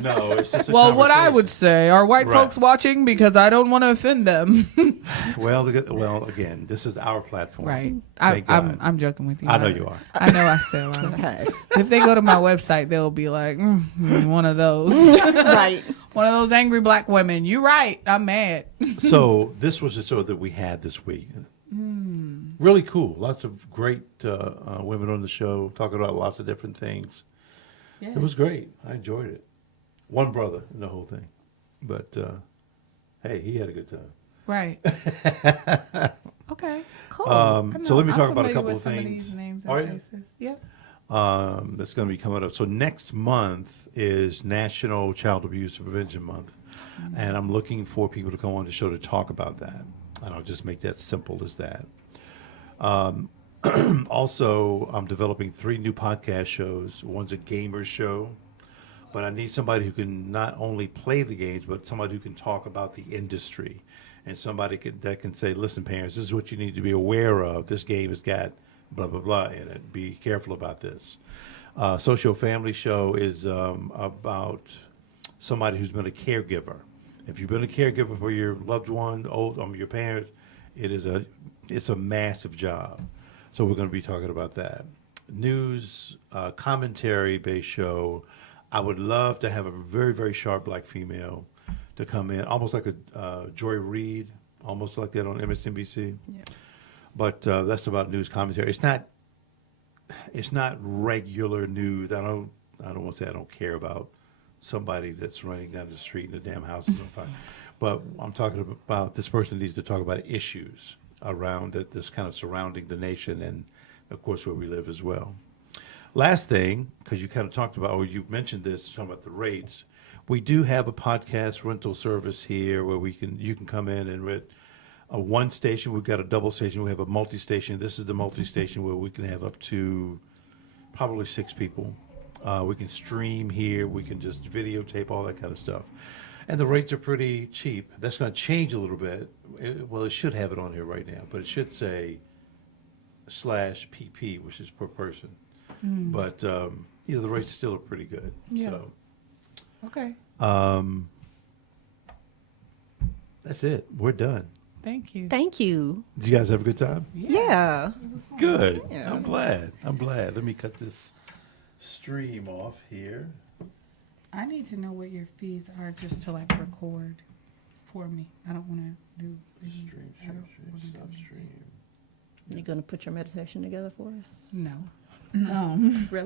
no. It's just a Well, what I would conversation. say, are white Right. folks watching? Because I don't want to offend them. Well, again, this is our platform. Right. Thank God. I'm joking with you. I know you are. I know I say a lot. If they go to my website, they'll be like, one of those. Right. One of those angry black women. You right. I'm mad. So this was the show that we had this week. Really cool. Lots of great women on the show talking about lots of different things. It was great. I enjoyed it. One brother in the whole thing, but hey, he had a good time. Right. Okay. Cool. So let me talk about a I'm familiar couple with of some of things. these names Are and you? faces. Yep. That's going to be coming up. So next month is National Child Abuse Prevention Month, and I'm looking for people to come on the show to talk about that. And I'll just make that simple as that. Also, I'm developing 3 new podcast shows. One's a gamer show, but I need somebody who can not only play the games, but somebody who can talk about the industry, and somebody that can say, listen, parents, this is what you need to be aware of. This game has got blah, blah, blah in it. Be careful about this. Social Family Show is about somebody who's been a caregiver. If you've been a caregiver for your loved one, your parents, it's a massive job. So we're going to be talking about that. News, commentary-based show. I would love to have a very, very sharp black female to come in, almost like a Joy Reid, almost like that on MSNBC. Yeah. But that's about news commentary. It's not regular news. I don't want to say I don't care about somebody that's running down the street and the damn house is on fire. But I'm talking about this person needs to talk about issues around this kind of surrounding the nation and, of course, where we live as well. Last thing, because you kind of talked about, or you mentioned this, talking about the rates. We do have a podcast rental service here where you can come in and rent a one station. We've got a double station. We have a multi-station. This is the multi-station where we can have up to probably 6 people. We can stream here. We can just videotape, all that kind of stuff. And the rates are pretty cheap. That's going to change a little bit. It should have it on here right now, but it should say /PP, which is per person. But, the rates still are pretty good. Yeah. So, Okay. that's it. We're done. Thank you. Thank you. Did you guys have a good time? Yeah. Good. Yeah. I'm glad. Let me cut this stream off here. I need to know what your fees are just to like record for me. I don't want to do Stream, stop stream. You gonna put your meditation together for us? No. No. Really?